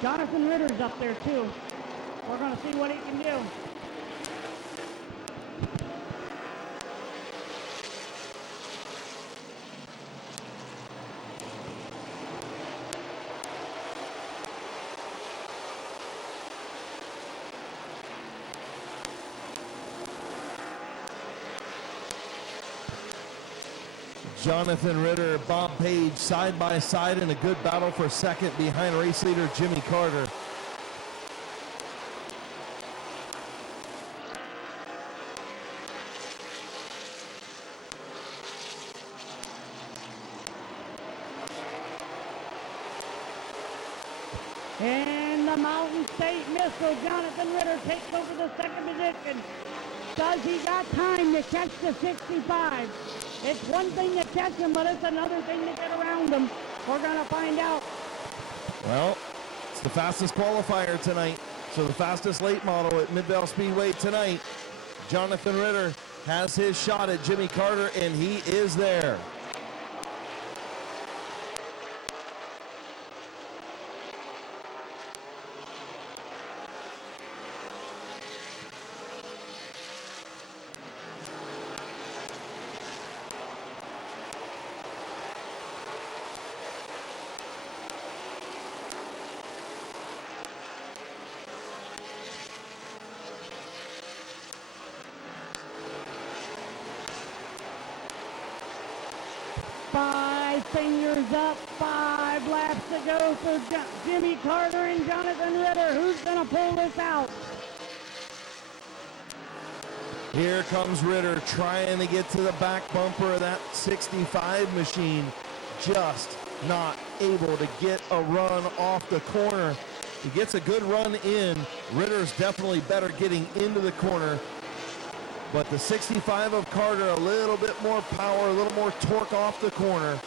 Jonathan Ritter's up there too. We're going to see what he can do. Jonathan Ritter, Bob Page side by side in a good battle for second behind race leader Jimmy Carter. And the Mountain State Missile, Jonathan Ritter takes over the second position. Does he got time to catch the 65? It's one thing to catch him, but it's another thing to get around him. We're going to find out. Well, it's the fastest qualifier tonight. So the fastest late model at Midvale Speedway tonight. Jonathan Ritter has his shot at Jimmy Carter, and he is there. Fingers up, 5 laps to go for Jimmy Carter and Jonathan Ritter. Who's going to pull this out? Here comes Ritter trying to get to the back bumper of that 65 machine. Just not able to get a run off the corner. He gets a good run in. Ritter's definitely better getting into the corner. But the 65 of Carter, a little bit more power, a little more torque off the corner.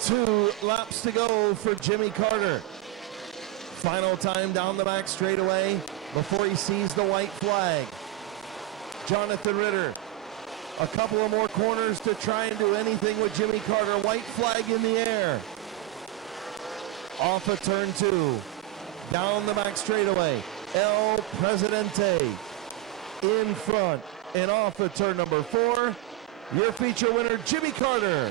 Two laps to go for Jimmy Carter. Final time down the back straightaway before he sees the white flag. Jonathan Ritter, a couple of more corners to try and do anything with Jimmy Carter. White flag in the air. Off of turn 2, down the back straightaway. El Presidente in front and off of turn number 4. Your feature winner, Jimmy Carter.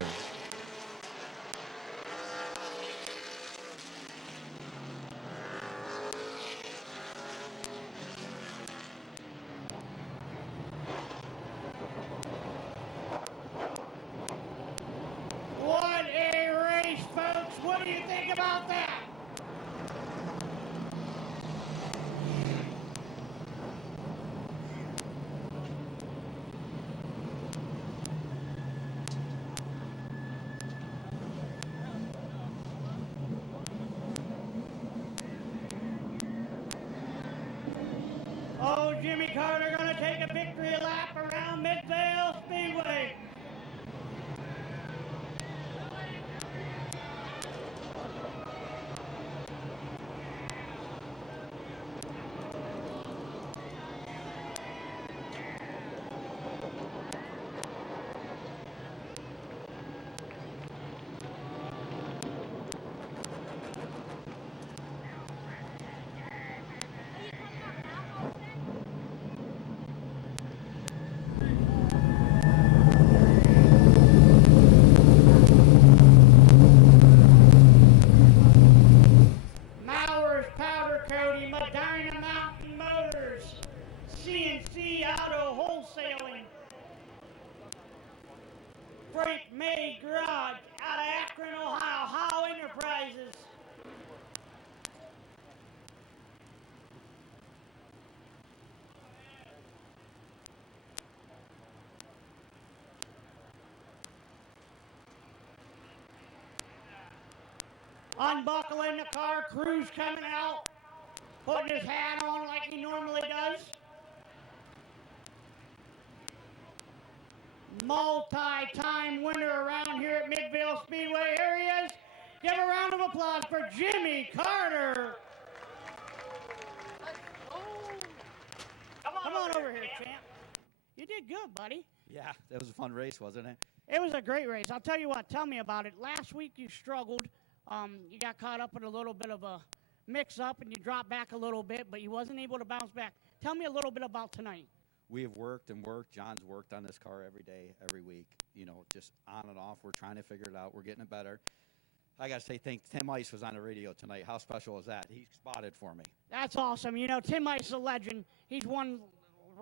What a race, folks. What do you think about that? Oh, Jimmy Carter going to take a victory lap around Midvale Speedway. Mowers Powder Coating, Medina Mountain Motors, CNC Auto Wholesaling, Frank May Garage out of Akron, Ohio, Howe Enterprises. Unbuckling the car, Cruz coming out, putting his hat on like he normally does. Multi-time winner around here at Midvale Speedway areas. Give a round of applause for Jimmy Carter. Come on over here, champ. You did good, buddy. Yeah, that was a fun race, wasn't it? It was a great race. I'll tell you what, tell me about it. Last week you struggled. You got caught up in a little bit of a mix-up and you dropped back a little bit, but you wasn't able to bounce back. Tell me a little bit about tonight. We have worked and worked. John's worked on this car every day, every week. You know, just on and off. We're trying to figure it out. We're getting it better. I got to say, Tim Ice was on the radio tonight. How special was that? He spotted for me. That's awesome. You know, Tim Ice is a legend. He's won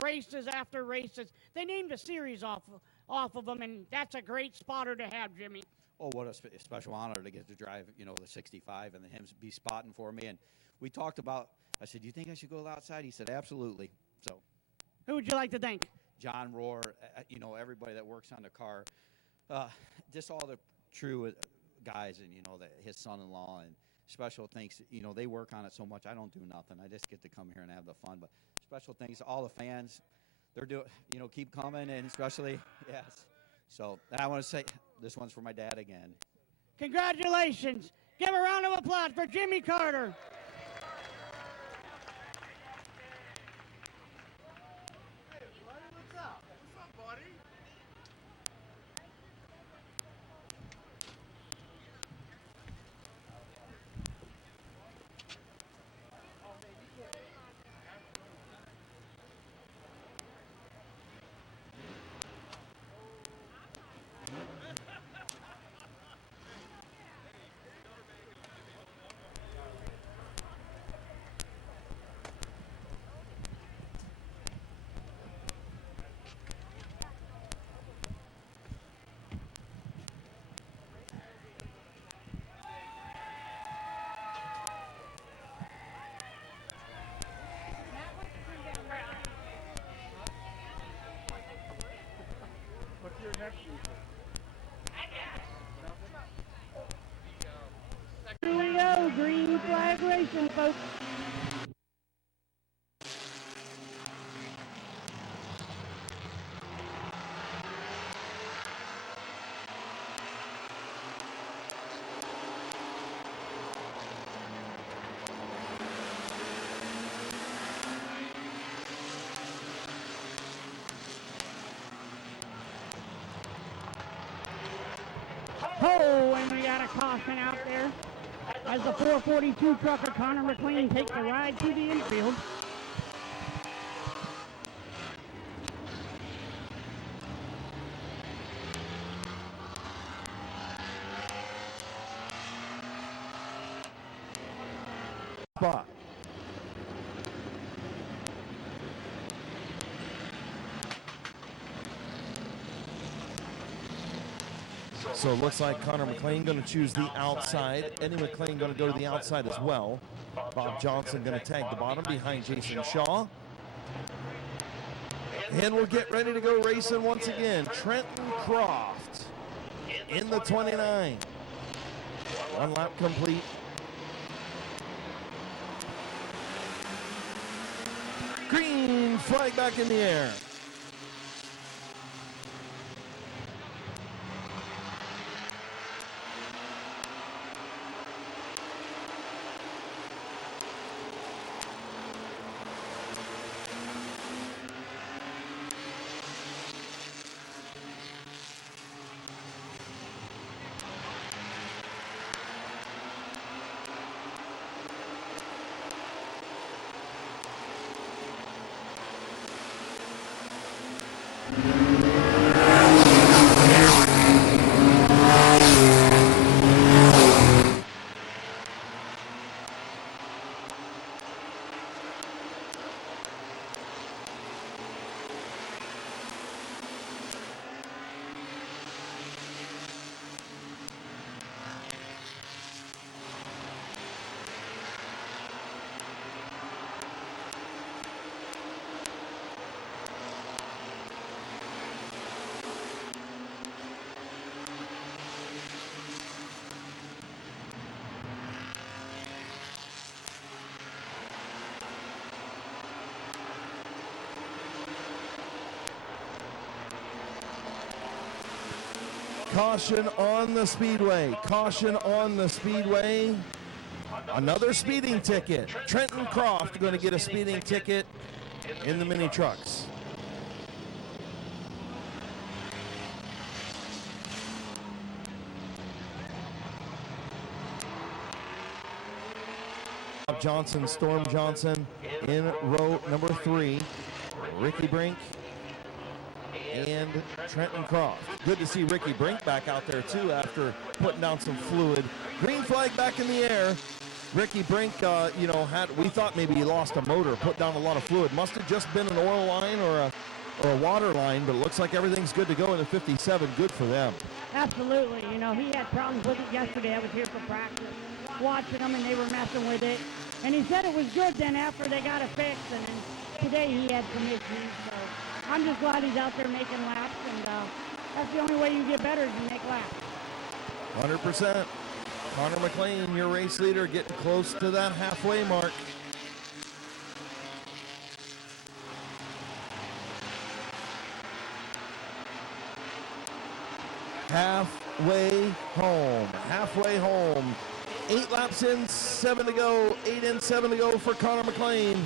races after races. They named a series off of him, and that's a great spotter to have, Jimmy. Oh, what a special honor to get to drive, you know, the 65 and then him be spotting for me. And we talked about, I said, do you think I should go outside? He said, absolutely. So. Who would you like to thank? John Rohr, you know, everybody that works on the car. Just all the true guys and, you know, his son-in-law and special thanks. You know, they work on it so much. I don't do nothing. I just get to come here and have the fun. But special thanks to all the fans. They're doing, you know, keep coming, and especially, yes. So I want to say this one's for my dad again. Congratulations. Give a round of applause for Jimmy Carter. folks. Oh, and we got a caution out there as the 442 trucker Connor McLean takes a ride to the infield. Spot. So it looks like Connor McLean going to choose the outside. Eddie McLean going to go to the outside as well. Bob Johnson going to tag the bottom behind Jason Shaw. And we'll get ready to go racing once again. Trenton Croft in the 29. One lap complete. Green flag back in the air. Caution on the speedway. Caution on the speedway. Another speeding ticket. Trenton Croft going to get a speeding ticket in the mini trucks. Johnson, Storm Johnson in row number 3. Ricky Brink and Trenton Croft. Good to see Ricky Brink back out there too after putting down some fluid. Green flag back in the air. Ricky Brink, we thought maybe he lost a motor, put down a lot of fluid. Must have just been an oil line or a water line, but it looks like everything's good to go in the 57. Good for them. Absolutely. He had problems with it yesterday. I was here for practice, watching them, and they were messing with it. And he said it was good then after they got it fixed, and then today he had some issues. So I'm just glad he's out there making laps, and that's the only way you get better is you make laps. 100%. Connor McLean, your race leader, getting close to that halfway mark. Halfway home. Halfway home. 8 laps in, 7 to go. 8 in, 7 to go for Connor McLean.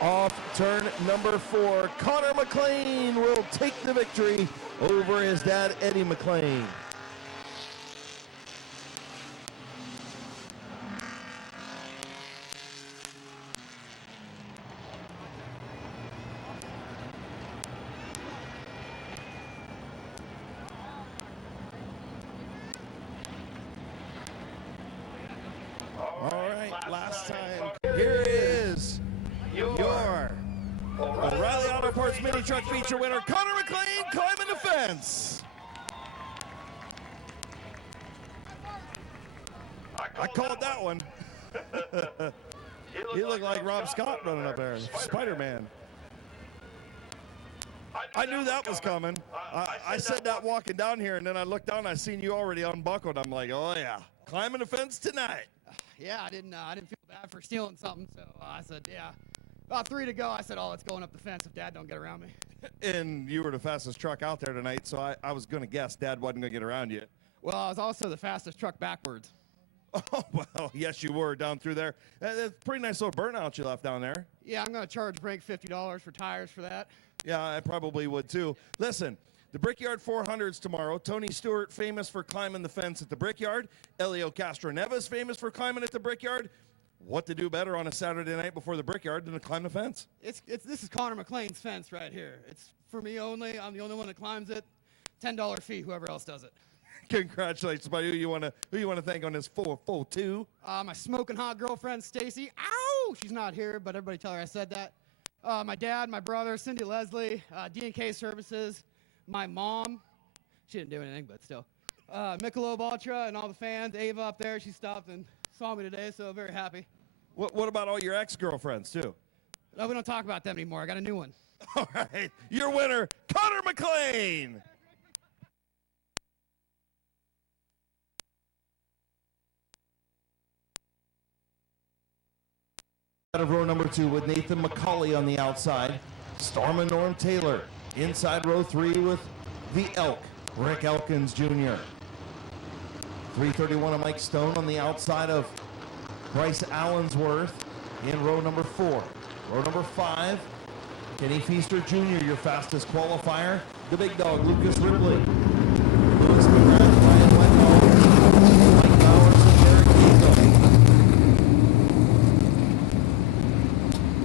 off turn number 4. Connor McLean will take the victory over his dad, Eddie McLean. All right, last time. Here is your O'Reilly Auto Parts Mini Truck Feature winner, Connor McLean, climbing the fence. I called that one. He looked like Rob Scott running up there, Spider-Man. I knew that was coming. I said that walking down here, and then I looked down and I seen you already unbuckled. I'm like, oh yeah, climbing the fence tonight. Yeah, I didn't feel bad for stealing something, so I said, yeah. About 3 to go, I said, oh, it's going up the fence if Dad don't get around me. And you were the fastest truck out there tonight, so I was going to guess Dad wasn't going to get around you. Well, I was also the fastest truck backwards. Oh, well, yes, you were down through there. That's a pretty nice little burnout you left down there. Yeah, I'm going to charge Brake $50 for tires for that. Yeah, I probably would too. Listen, the Brickyard 400s tomorrow. Tony Stewart, famous for climbing the fence at the Brickyard. Elio Castroneves, famous for climbing at the Brickyard. What to do better on a Saturday night before the Brickyard than to climb the fence? This is Connor McLean's fence right here. It's for me only. I'm the only one that climbs it. $10 fee, whoever else does it. Congratulations, buddy. Who you want to thank on this full 2? My smoking hot girlfriend, Stacy. Ow! She's not here, but everybody tell her I said that. My dad, my brother, Cindy Leslie, D&K Services, my mom. She didn't do anything, but still. Michelob Ultra and all the fans. Ava up there, she stopped and saw me today, so very happy. What about all your ex-girlfriends, too? No, we don't talk about them anymore. I got a new one. All right. Your winner, Connor McLean. Out of row number 2 with Nathan McCauley on the outside. Storm and Norm Taylor. Inside row 3 with the Elk, Rick Elkins Jr. 331 of Mike Stone on the outside of Bryce Allensworth in row number 4. Row number 5, Kenny Feaster Jr., your fastest qualifier. The big dog, Lucas Ripley. Lewis McGrath, Ryan Wetmore, Mike Bowers, and Derek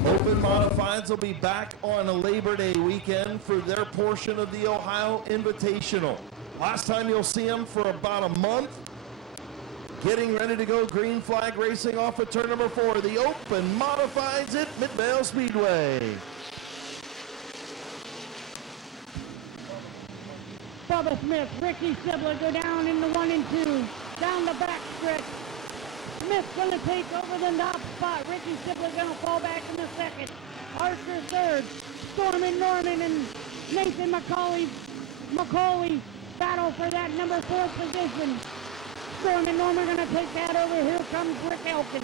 Eagle. Open Modifieds will be back on a Labor Day weekend for their portion of the Ohio Invitational. Last time you'll see them for about a month. Getting ready to go, green flag racing off at turn number 4. The Open Modifieds at Midvale Speedway. Bubba Smith, Ricky Sibler go down in the 1 and 2. Down the back stretch. Smith's going to take over the top spot. Ricky Sibler going to fall back in the second. Archer third. Stormin Norman and Nathan McCauley battle for that number 4 position. Storm and Norman are going to take that over. Here comes Rick Elkins.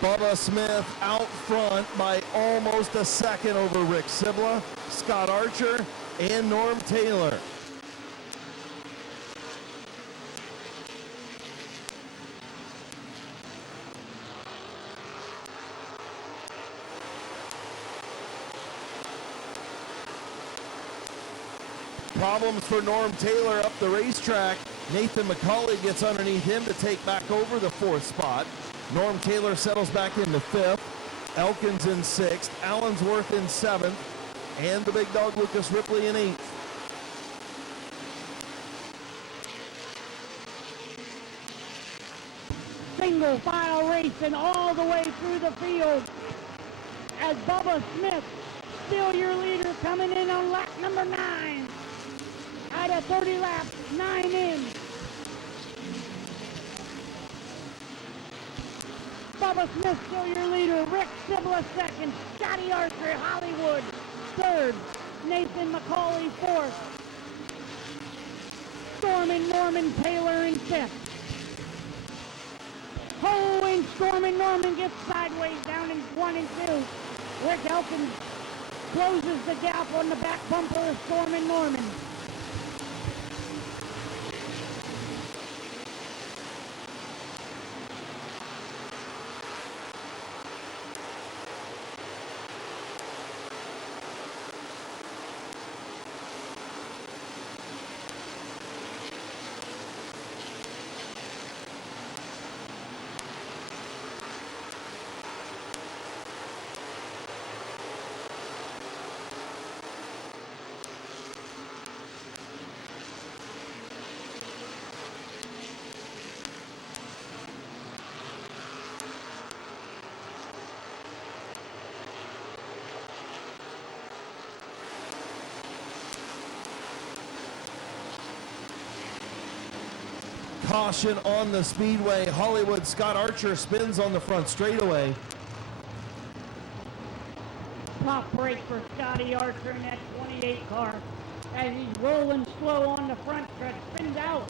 Bubba Smith out front by almost a second over Rick Sibler, Scott Archer, and Norm Taylor. Problems for Norm Taylor up the racetrack. Nathan McCauley gets underneath him to take back over the 4th spot. Norm Taylor settles back into 5th. Elkins in 6th. Allensworth in 7th. And the big dog Lucas Ripley in 8th. single file racing all the way through the field as Bubba Smith, still your leader, coming in on lap number 9. Out of 30 laps, 9 in. Bubba Smith still your leader. Rick Sibla second. Scotty Archer, Hollywood third. Nathan McCauley fourth. Stormin' Norman Taylor in fifth. Oh, and Stormin' Norman gets sideways down in 1 and 2. Rick Elkins closes the gap on the back bumper of Stormin' Norman. Caution on the speedway. Hollywood Scott Archer spins on the front straightaway. Top break for Scotty Archer in that 28 car as he's rolling slow on the front stretch, spins out.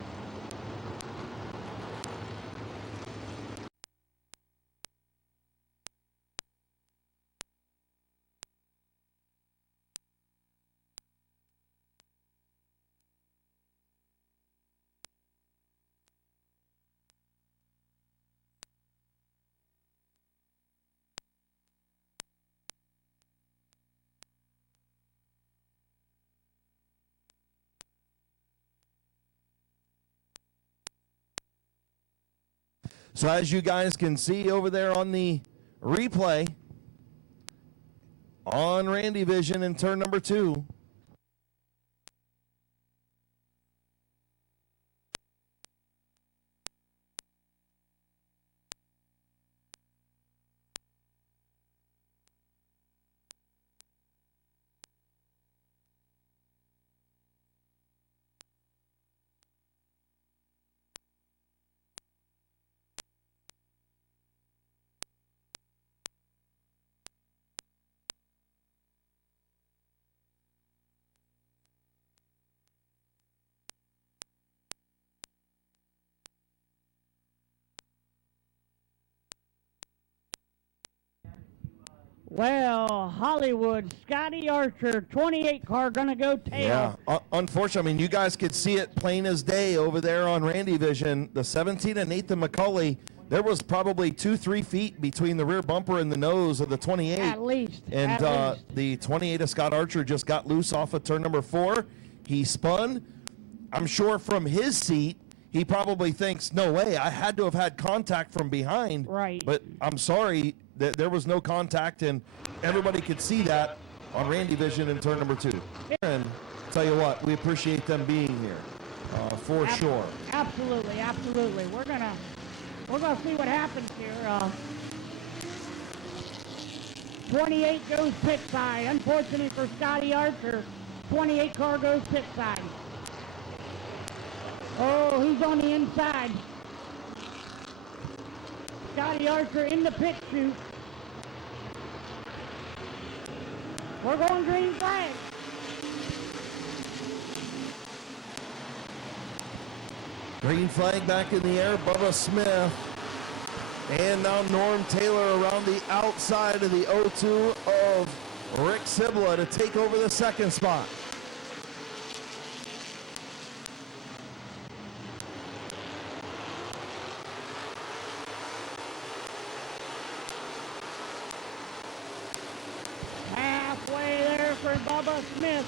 So as you guys can see over there on the replay, on Randy Vision in turn number 2, Well, Hollywood, Scotty Archer, 28 car, gonna go tail. Yeah, unfortunately, I mean, you guys could see it plain as day over there on Randy Vision. The 17 and Nathan McCauley, there was probably 2-3 feet between the rear bumper and the nose of the 28. At least. And at least. the 28 of Scott Archer just got loose off of turn number 4. He spun. I'm sure from his seat, he probably thinks, no way, I had to have had contact from behind. Right. But I'm sorry, there was no contact, and everybody could see that on Randy Vision in turn number 2. And tell you what, we appreciate them being here, for sure. Absolutely, absolutely. We're gonna see what happens here. 28 goes pit side. Unfortunately for Scotty Archer, 28 car goes pit side. Oh, he's on the inside. Scotty Archer in the pit chute. We're going green flag. Green flag back in the air, Bubba Smith. And now Norm Taylor around the outside of the O2 of Rick Sibla to take over the second spot. Halfway there for Bubba Smith.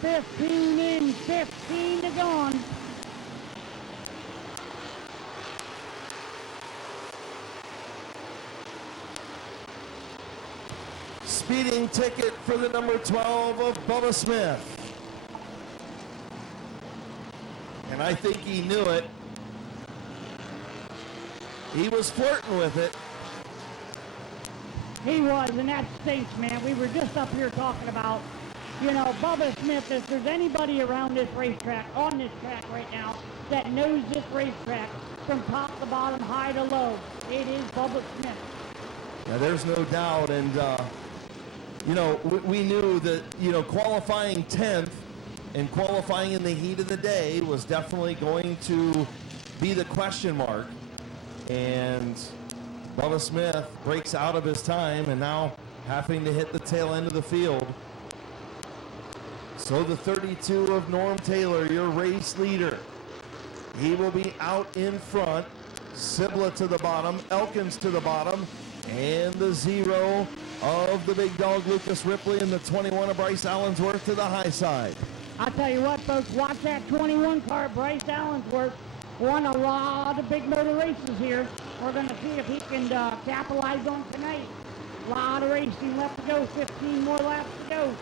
15 in, 15 to gone. Speeding ticket for the number 12 of Bubba Smith. And I think he knew it. He was flirting with it. He was, and that stinks, man. We were just up here talking about, you know, Bubba Smith. If there's anybody around this racetrack, on this track right now, that knows this racetrack from top to bottom, high to low, it is Bubba Smith. Now, there's no doubt, and, you know, we knew that, you know, qualifying 10th and qualifying in the heat of the day was definitely going to be the question mark. And Bubba Smith breaks out of his time and now having to hit the tail end of the field. So the 32 of Norm Taylor, your race leader, he will be out in front. Sibla to the bottom, Elkins to the bottom, and the 0 of the big dog Lucas Ripley and the 21 of Bryce Allensworth to the high side. I'll tell you what, folks, watch that 21 car. Bryce Allensworth won a lot of big motor races here. We're going to see if he can capitalize on tonight. A lot of racing left to go, 15 more laps to go.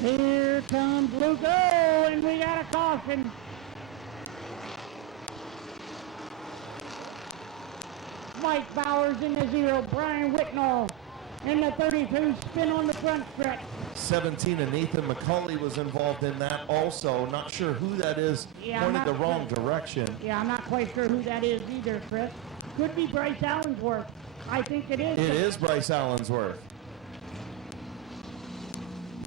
Here comes Luke. Oh, and we got a caution. Mike Bowers in the 0. Brian Whitnall in the 32. Spin on the front stretch. 17 and Nathan McCauley was involved in that also. Not sure who that is. Yeah, pointed the wrong direction. Yeah, I'm not quite sure who that is either, Chris. Could be Bryce Allensworth. I think it is. It is Bryce Allensworth.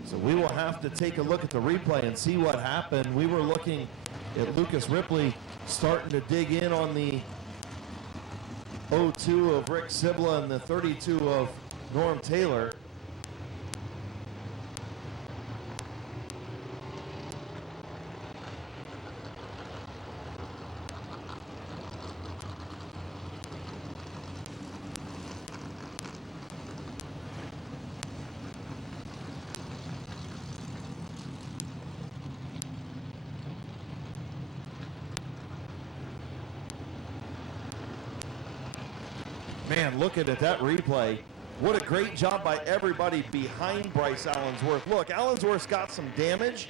So we will have to take a look at the replay and see what happened. We were looking at Lucas Ripley starting to dig in on the 02 of Rick Sibla and the 32 of Norm Taylor. Man, looking at that replay, what a great job by everybody behind Bryce Allensworth. Look, Allensworth's got some damage,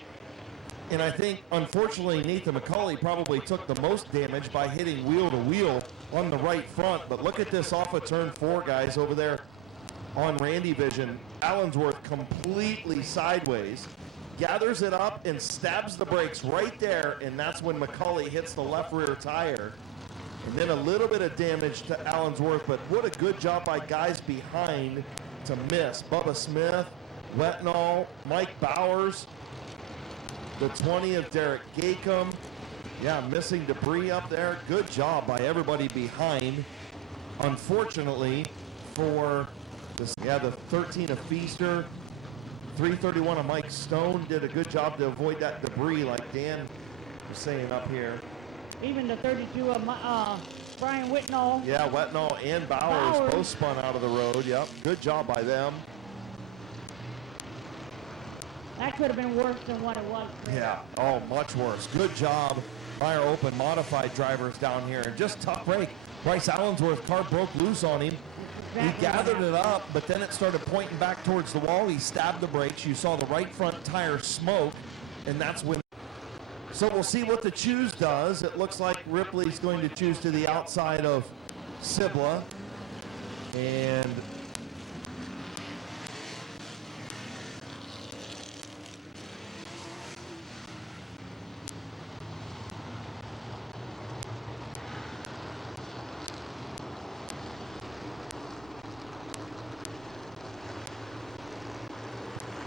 and I think, unfortunately, Nathan McCauley probably took the most damage by hitting wheel to wheel on the right front. But look at this off of turn 4, guys, over there on Randy Vision. Allensworth completely sideways, gathers it up and stabs the brakes right there, and that's when McCauley hits the left rear tire. And then a little bit of damage to Allensworth, but what a good job by guys behind to miss. Bubba Smith, Wetnall, Mike Bowers, the 20 of Derek Gacom. Yeah, missing debris up there. Good job by everybody behind. Unfortunately for this, the 13 of Feaster, 331 of Mike Stone did a good job to avoid that debris like Dan was saying up here. Even the 32 of Brian Whitnall. Yeah, Wetnall and Bowers both spun out of the road. Yep, good job by them. That could have been worse than what it was. Yeah, oh, much worse. Good job by our open modified drivers down here. And just tough break. Bryce Allensworth's car broke loose on him. He gathered it up, but then it started pointing back towards the wall. He stabbed the brakes. You saw the right front tire smoke, and that's when. So we'll see what the choose does. It looks like Ripley's going to choose to the outside of Sibla. And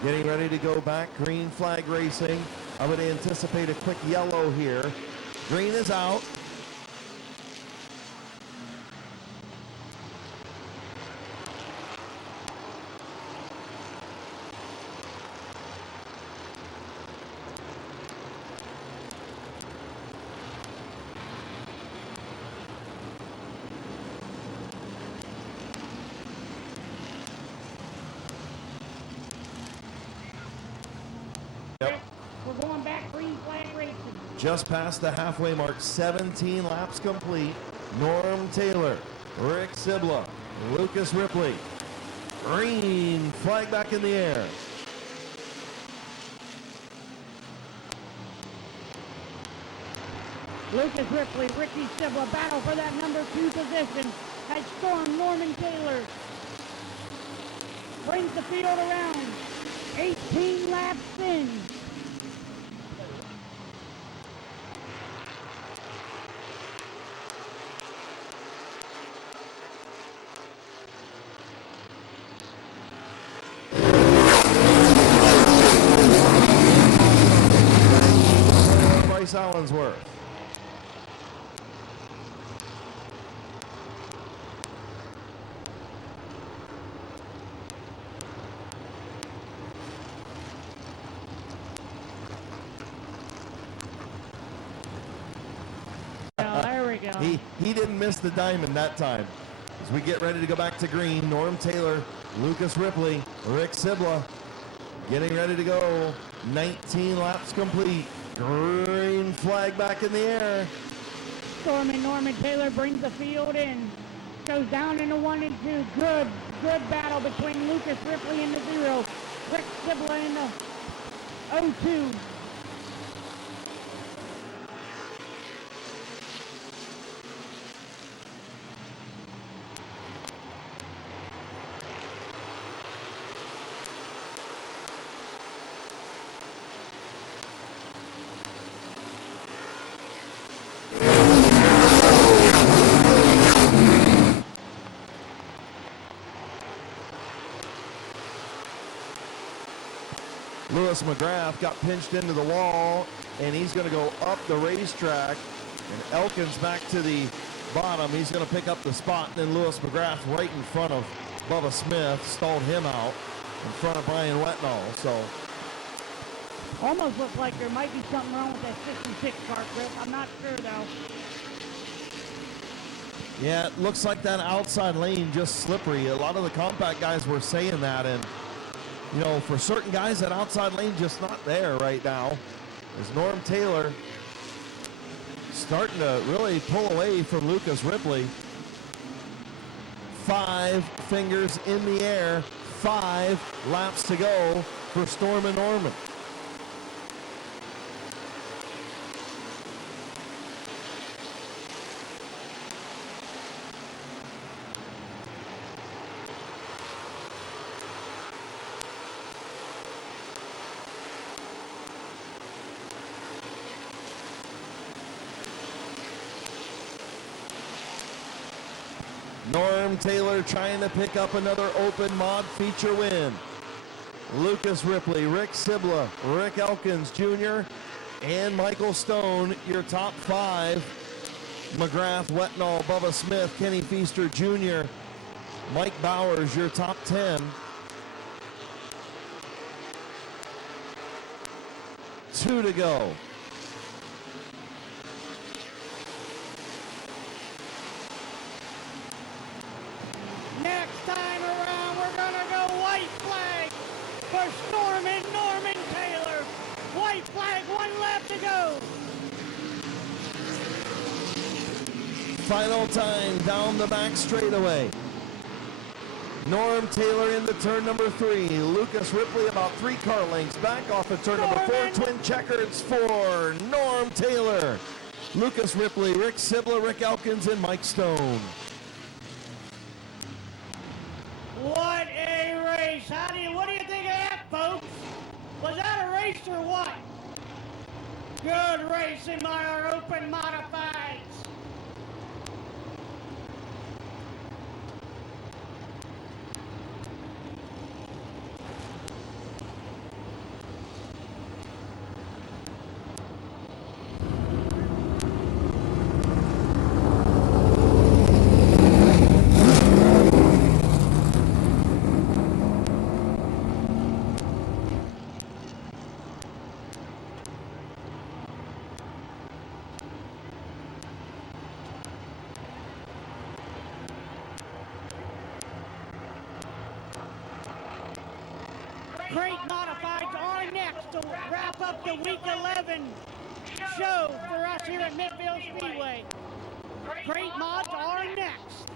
getting ready to go back, green flag racing. I would anticipate a quick yellow here. Green is out. We're going back green flag racing. Just past the halfway mark, 17 laps complete. Norm Taylor, Rick Sibla, Lucas Ripley. Green flag back in the air. Lucas Ripley, Ricky Sibla battle for that number 2 position as Storm Norman Taylor brings the field around. 18 laps in. Bryce Allensworth. There we go. He didn't miss the diamond that time. As we get ready to go back to green, Norm Taylor, Lucas Ripley, Rick Sibla getting ready to go. 19 laps complete. Green flag back in the air. Storm and Norman Taylor brings the field in. Goes down into 1 and 2. Good battle between Lucas Ripley in the 0. Rick Sibla in the 0-2. Lewis McGrath got pinched into the wall, and he's going to go up the racetrack. And Elkins back to the bottom. He's going to pick up the spot. And then Lewis McGrath right in front of Bubba Smith stalled him out in front of Brian Wetnall. So Almost looks like there might be something wrong with that 66 car, Chris. I'm not sure, though. yeah, it looks like that outside lane just slippery. A lot of the compact guys were saying that, and you know, for certain guys, that outside lane just not there right now. As Norm Taylor starting to really pull away from Lucas Ripley. 5 fingers in the air, 5 laps to go for Storm and Norman. Norm Taylor trying to pick up another open mod feature win. Lucas Ripley, Rick Sibla, Rick Elkins Jr., and Michael Stone, your top 5. McGrath, Wetnall, Bubba Smith, Kenny Feaster Jr., Mike Bowers, your top 10. 2 to go. Next time around, we're gonna go white flag for Storm and Norman Taylor. White flag, 1 lap to go. Final time down the back straightaway. Norm Taylor into turn number 3. Lucas Ripley about 3 car lengths back off of turn number 4. Twin checkers for Norm Taylor. Lucas Ripley, Rick Sibla, Rick Elkins, and Mike Stone. What a race. What do you think of that, folks? Was that a race or what? Good racing by our open modifieds. Crate Modifieds are next to wrap up the Week 11 show for us here at Midvale Speedway. Crate Mods are next.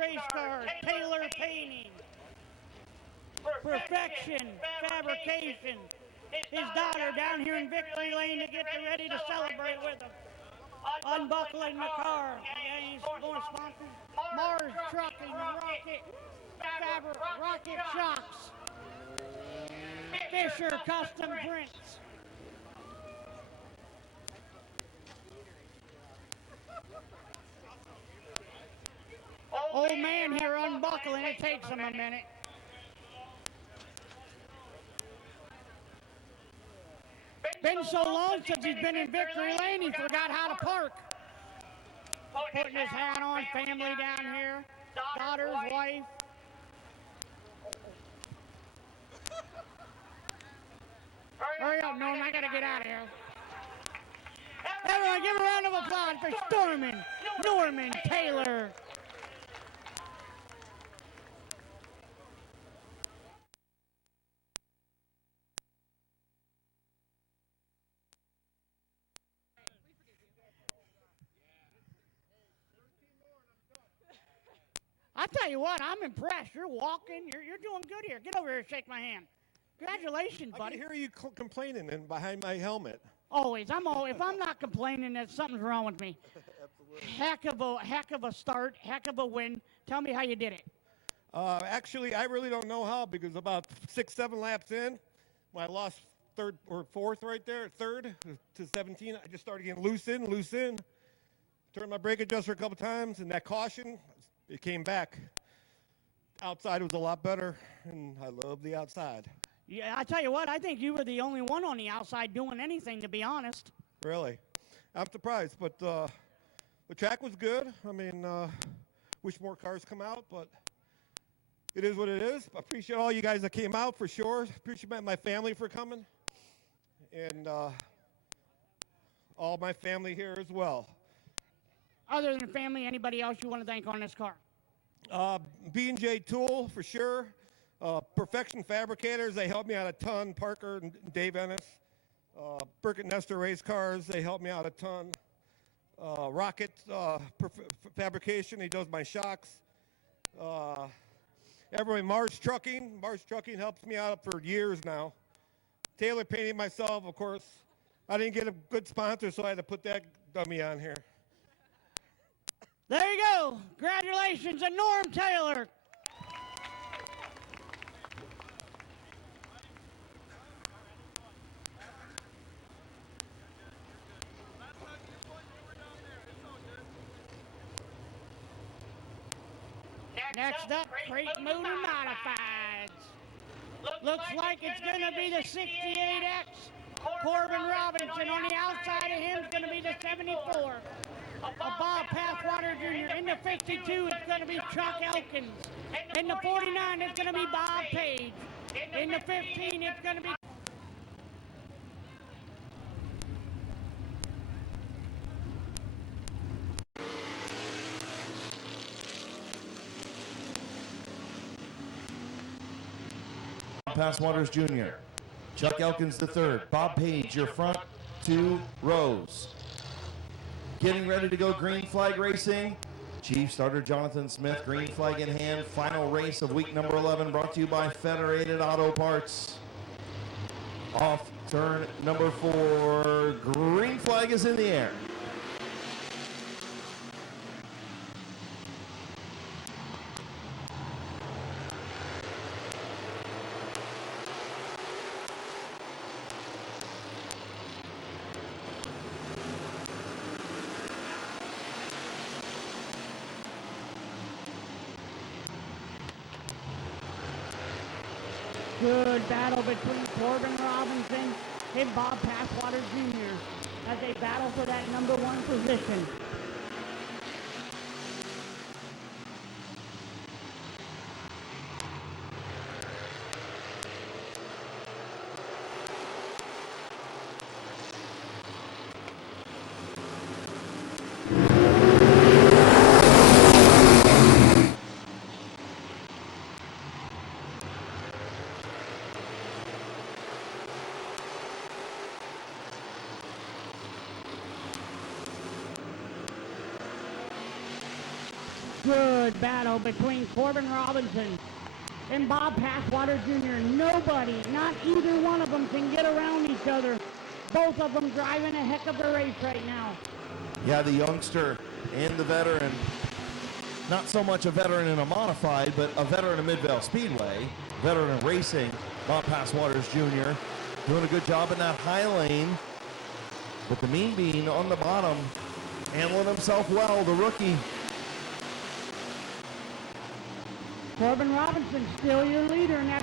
Race cars, Taylor Painting, Perfection Fabrication, his daughter down here in Victory Lane to get ready to celebrate with him. Unbuckling the car. Yeah, he's going to sponsor Mars Trucking, Rocket Shocks, Fisher Custom Prints. Old man here unbuckling, it takes him a minute. Been so long since he's been in Victory Lane, he forgot how to park. Putting his hat on, family down here, daughter's wife. Hurry up, Norm, I gotta get out of here. Everyone give a round of applause for Norman Taylor. I tell you what, I'm impressed. You're walking. You're doing good here. Get over here and shake my hand. Congratulations, buddy. I can hear you complaining and behind my helmet. Always. If I'm not complaining, then something's wrong with me. Absolutely. Heck of a start. Heck of a win. Tell me how you did it. Actually, I really don't know how, because about 6-7 laps in, when I lost third or fourth right there, third to 17, I just started getting loose in. Turned my brake adjuster a couple times, and that caution, it came back. Outside was a lot better, and I love the outside. Yeah, I tell you what, I think you were the only one on the outside doing anything, to be honest. Really? I'm surprised, but the track was good. I mean, wish more cars come out, but it is what it is. I appreciate all you guys that came out, for sure. Appreciate my family for coming, and all my family here as well. Other than family, anybody else you want to thank on this car? B&J Tool, for sure. Perfection Fabricators, they helped me out a ton. Parker and Dave Ennis. Burkett Nestor Race Cars, they helped me out a ton. Rocket Fabrication, he does my shocks. Everybody, Mars Trucking helps me out for years now. Taylor Painting myself, of course. I didn't get a good sponsor, so I had to put that dummy on here. There you go. Congratulations to Norm Taylor. Next up, Crate Motor Modifieds. Looks like it's going to be the 68X. Corbin Robinson. On the outside of him is going to be the 74. Bob Pathwater Jr. In the 52, it's going to be Chuck Elkins. In the 49, it's going to be Bob Page. In the 15, it's going to be... Passwaters Jr., Chuck Elkins III, Bob Page, your front two rows. Getting ready to go green flag racing. Chief starter Jonathan Smith, green flag in hand. Final race of week number 11 brought to you by Federated Auto Parts. off turn number 4. Green flag is in the air. Good battle between Corbin Robinson and Bob Passwater Jr. as they battle for that number 1 position. Good battle between Corbin Robinson and Bob Passwater Jr. Nobody, not either one of them, can get around each other. Both of them driving a heck of a race right now. Yeah, the youngster and the veteran. Not so much a veteran in a modified, but a veteran of Midvale Speedway. Veteran in racing, Bob Passwaters Jr. doing a good job in that high lane. But the Mean Bean on the bottom, handling himself well, the rookie. Corbin Robinson still your leader in that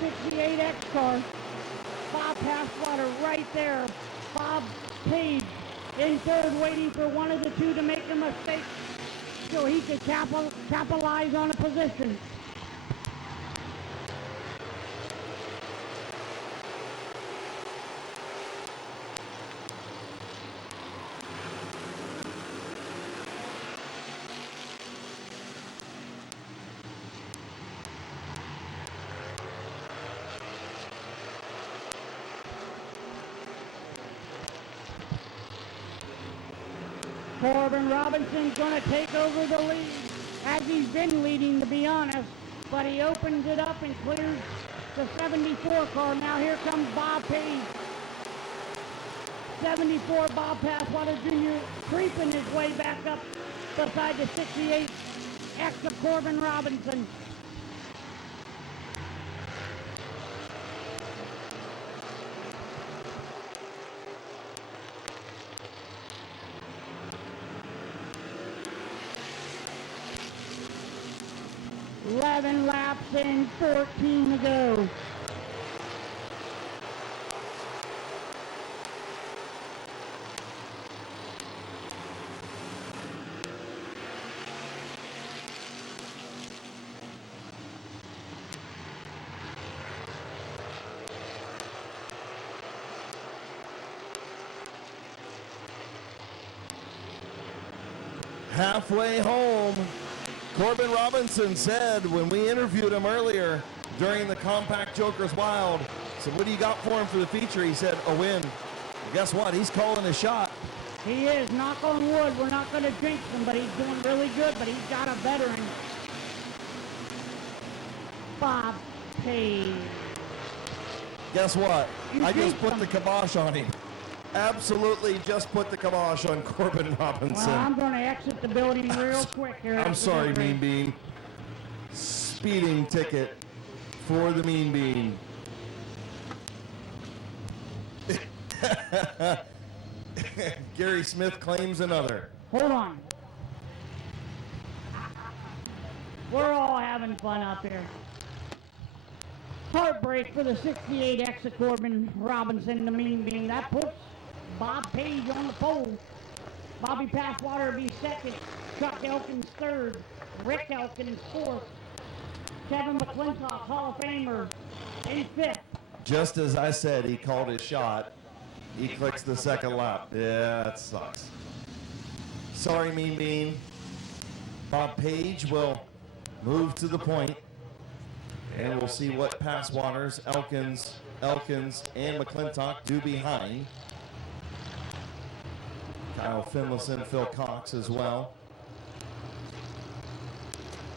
68X car. Bob Passwater right there. Bob Page in third, waiting for one of the two to make a mistake so he could capitalize on a position. Corbin Robinson's going to take over the lead, as he's been leading, to be honest. But he opens it up and clears the 74 car. Now here comes Bob Page. 74 Bob Passwater Jr. creeping his way back up beside the 68 X of Corbin Robinson. Eleven laps and 14 to go. Halfway home. Corbin Robinson said when we interviewed him earlier during the Compact Jokers Wild, said, what do you got for him for the feature? He said, a win. Well, guess what? He's calling a shot. He is. Knock on wood. We're not going to jinx him, but he's doing really good, but he's got a veteran. Bob Page. Guess what? You I just jinxed put him. the kibosh on him. Absolutely just put the kibosh on Corbin Robinson. Well, I'm going to exit the building real quick here. I'm sorry, Mean Bean. Speeding ticket for the Mean Bean. Gary Smith claims another. Hold on. We're all having fun up here. Heartbreak for the 68X of Corbin Robinson, the Mean Bean. That puts Bob Page on the pole. Bobby Passwater will be second. Chuck Elkins third. Rick Elkins fourth. Kevin McClintock, Hall of Famer, in fifth. Just as I said, he called his shot. He clicks the second lap. Yeah, that sucks. Sorry, Mean Bean. Bob Page will move to the point, and we'll see what Passwaters, Elkins, and McClintock do behind. Kyle Finlayson, Phil Cox as well.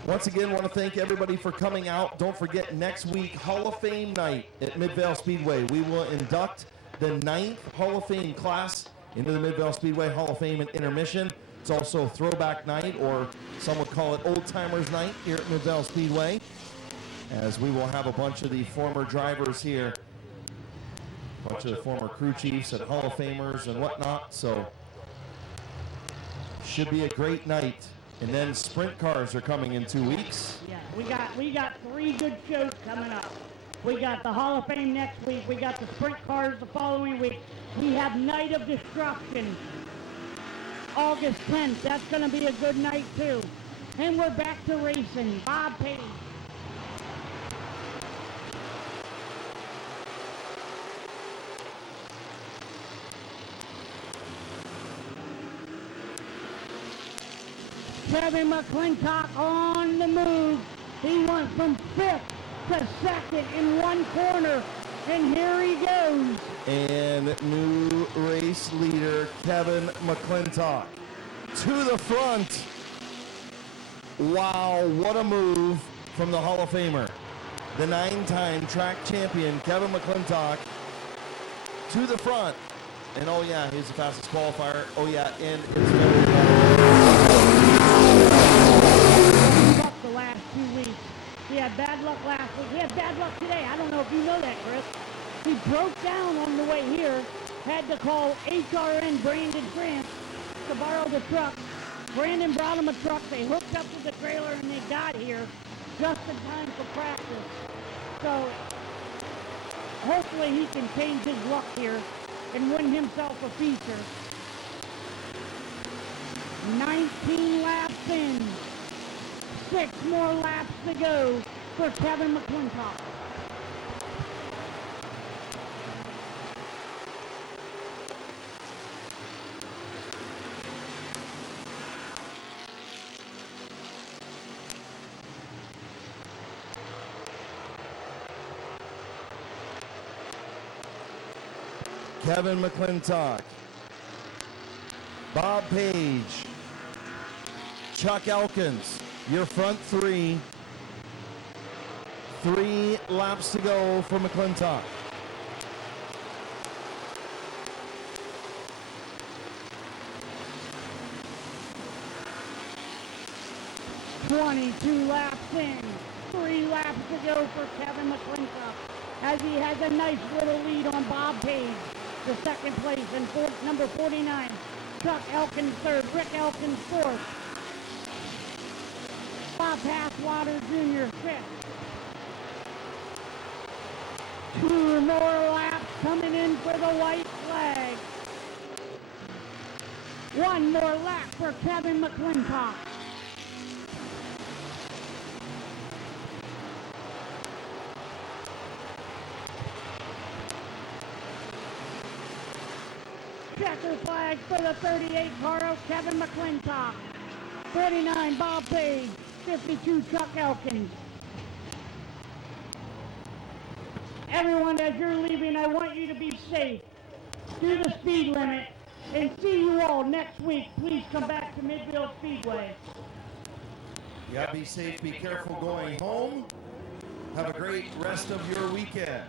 Once again, want to thank everybody for coming out. Don't forget, next week, Hall of Fame night at Midvale Speedway. We will induct the 9th Hall of Fame class into the Midvale Speedway Hall of Fame at intermission. It's also throwback night, or some would call it old timers night here at Midvale Speedway, as we will have a bunch of the former drivers here, a bunch of the former crew chiefs and Hall of Famers and whatnot. So should be a great night. And then sprint cars are coming in 2 weeks. Yeah, we got 3 good shows coming up. We got the Hall of Fame next week. We got the sprint cars the following week. We have Night of Destruction, August 10th. That's going to be a good night too. And we're back to racing. Bob Page. Kevin McClintock on the move. He went from 5th to 2nd in one corner, and here he goes. And new race leader Kevin McClintock to the front. Wow, what a move from the Hall of Famer. The 9-time track champion Kevin McClintock to the front. And oh yeah, he's the fastest qualifier. Oh yeah, and it's the last 2 weeks. He had bad luck last week. We had bad luck today. I don't know if you know that, Chris. He broke down on the way here, had to call HRN Brandon Grant to borrow the truck. Brandon brought him a truck. They hooked up with the trailer and they got here just in time for practice. So hopefully he can change his luck here and win himself a feature. 19 laps in. 6 more laps to go for Kevin McClintock. Kevin McClintock, Bob Page, Chuck Elkins, your front 3. 3 laps to go for McClintock. "22 laps in, 3 laps to go for Kevin McClintock, as he has a nice little lead on Bob Page, the second place, and number 49, Chuck Elkins third, Rick Elkins fourth, Bob Passwater Jr. fifth. 2 more laps coming in for the white flag. 1 more lap for Kevin McClintock. Checker flag for the 38 car of Kevin McClintock. 49 Bob Page, 52 Chuck Elkins. Everyone, as you're leaving, I want you to be safe. Do the speed limit, and see you all next week. Please come back to Midvale Speedway. Yeah, be safe, be careful going home. Have a great rest of your weekend.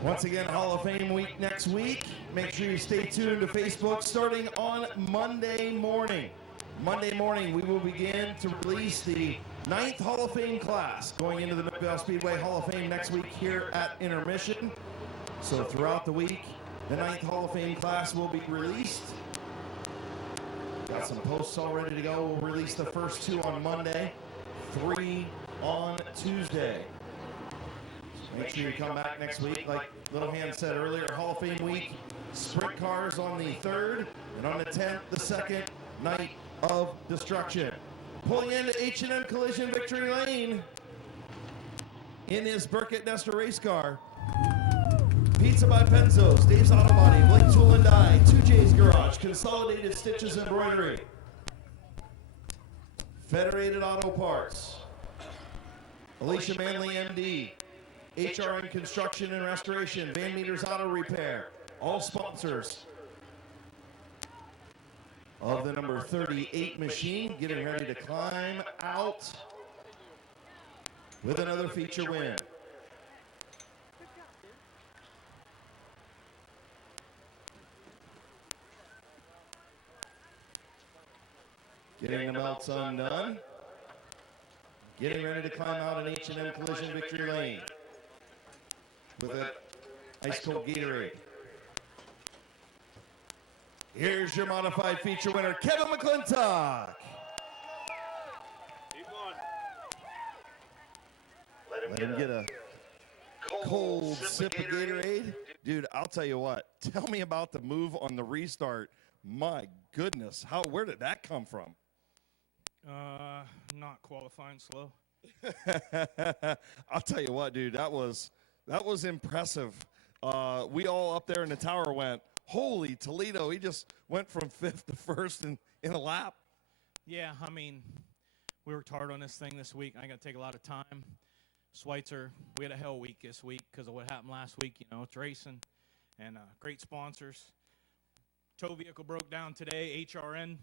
Once again, Hall of Fame week next week. Make sure you stay tuned to Facebook starting on Monday morning. Monday morning, we will begin to release the 9th Hall of Fame class going into the Midvale Speedway Hall of Fame next week here at intermission. So throughout the week, the 9th Hall of Fame class will be released. Got some posts all ready to go. We'll release the first 2 on Monday, 3 on Tuesday. Make sure you come back next week. Like Little Hand said earlier, Hall of Fame week, sprint cars on the 3rd, and on the 10th, the 2nd, Night of Destruction. Pulling into H&M Collision Victory Lane in his Burkett Nestor race car. Pizza by Penzos, Dave's Auto Body, Blake Tool and Die, 2J's Garage, Consolidated Stitches Embroidery, Federated Auto Parts, Alicia Manley MD, HRN Construction and Restoration, Van Meters Auto Repair, all sponsors of the number 38 machine, getting ready to climb out with another feature win. Getting the melts undone. Getting ready to climb out an H&M Collision victory lane with an ice cold Gatorade. Here's your modified feature winner, Kevin McClintock. Let him get a cold sip of Gatorade. Dude, I'll tell you what. Tell me about the move on the restart. My goodness, where did that come from? Not qualifying slow. I'll tell you what, dude, that was impressive. We all up there in the tower went, holy Toledo, he just went from 5th to 1st in a lap. Yeah, I mean, we worked hard on this thing this week. I got to take a lot of time. Schweitzer, we had a hell week this week because of what happened last week. You know, it's racing and great sponsors. Tow vehicle broke down today. HRN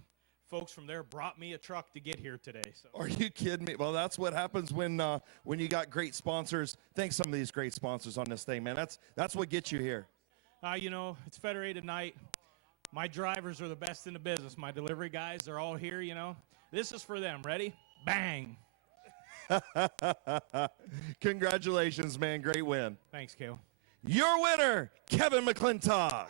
folks from there brought me a truck to get here today. So. Are you kidding me? Well, that's what happens when you got great sponsors. Thanks some of these great sponsors on this thing, man. That's what gets you here. You know, it's Federated night. My drivers are the best in the business. My delivery guys, they're all here, you know. This is for them. Ready? Bang. Congratulations, man. Great win. Thanks, Kale. Your winner, Kevin McClintock.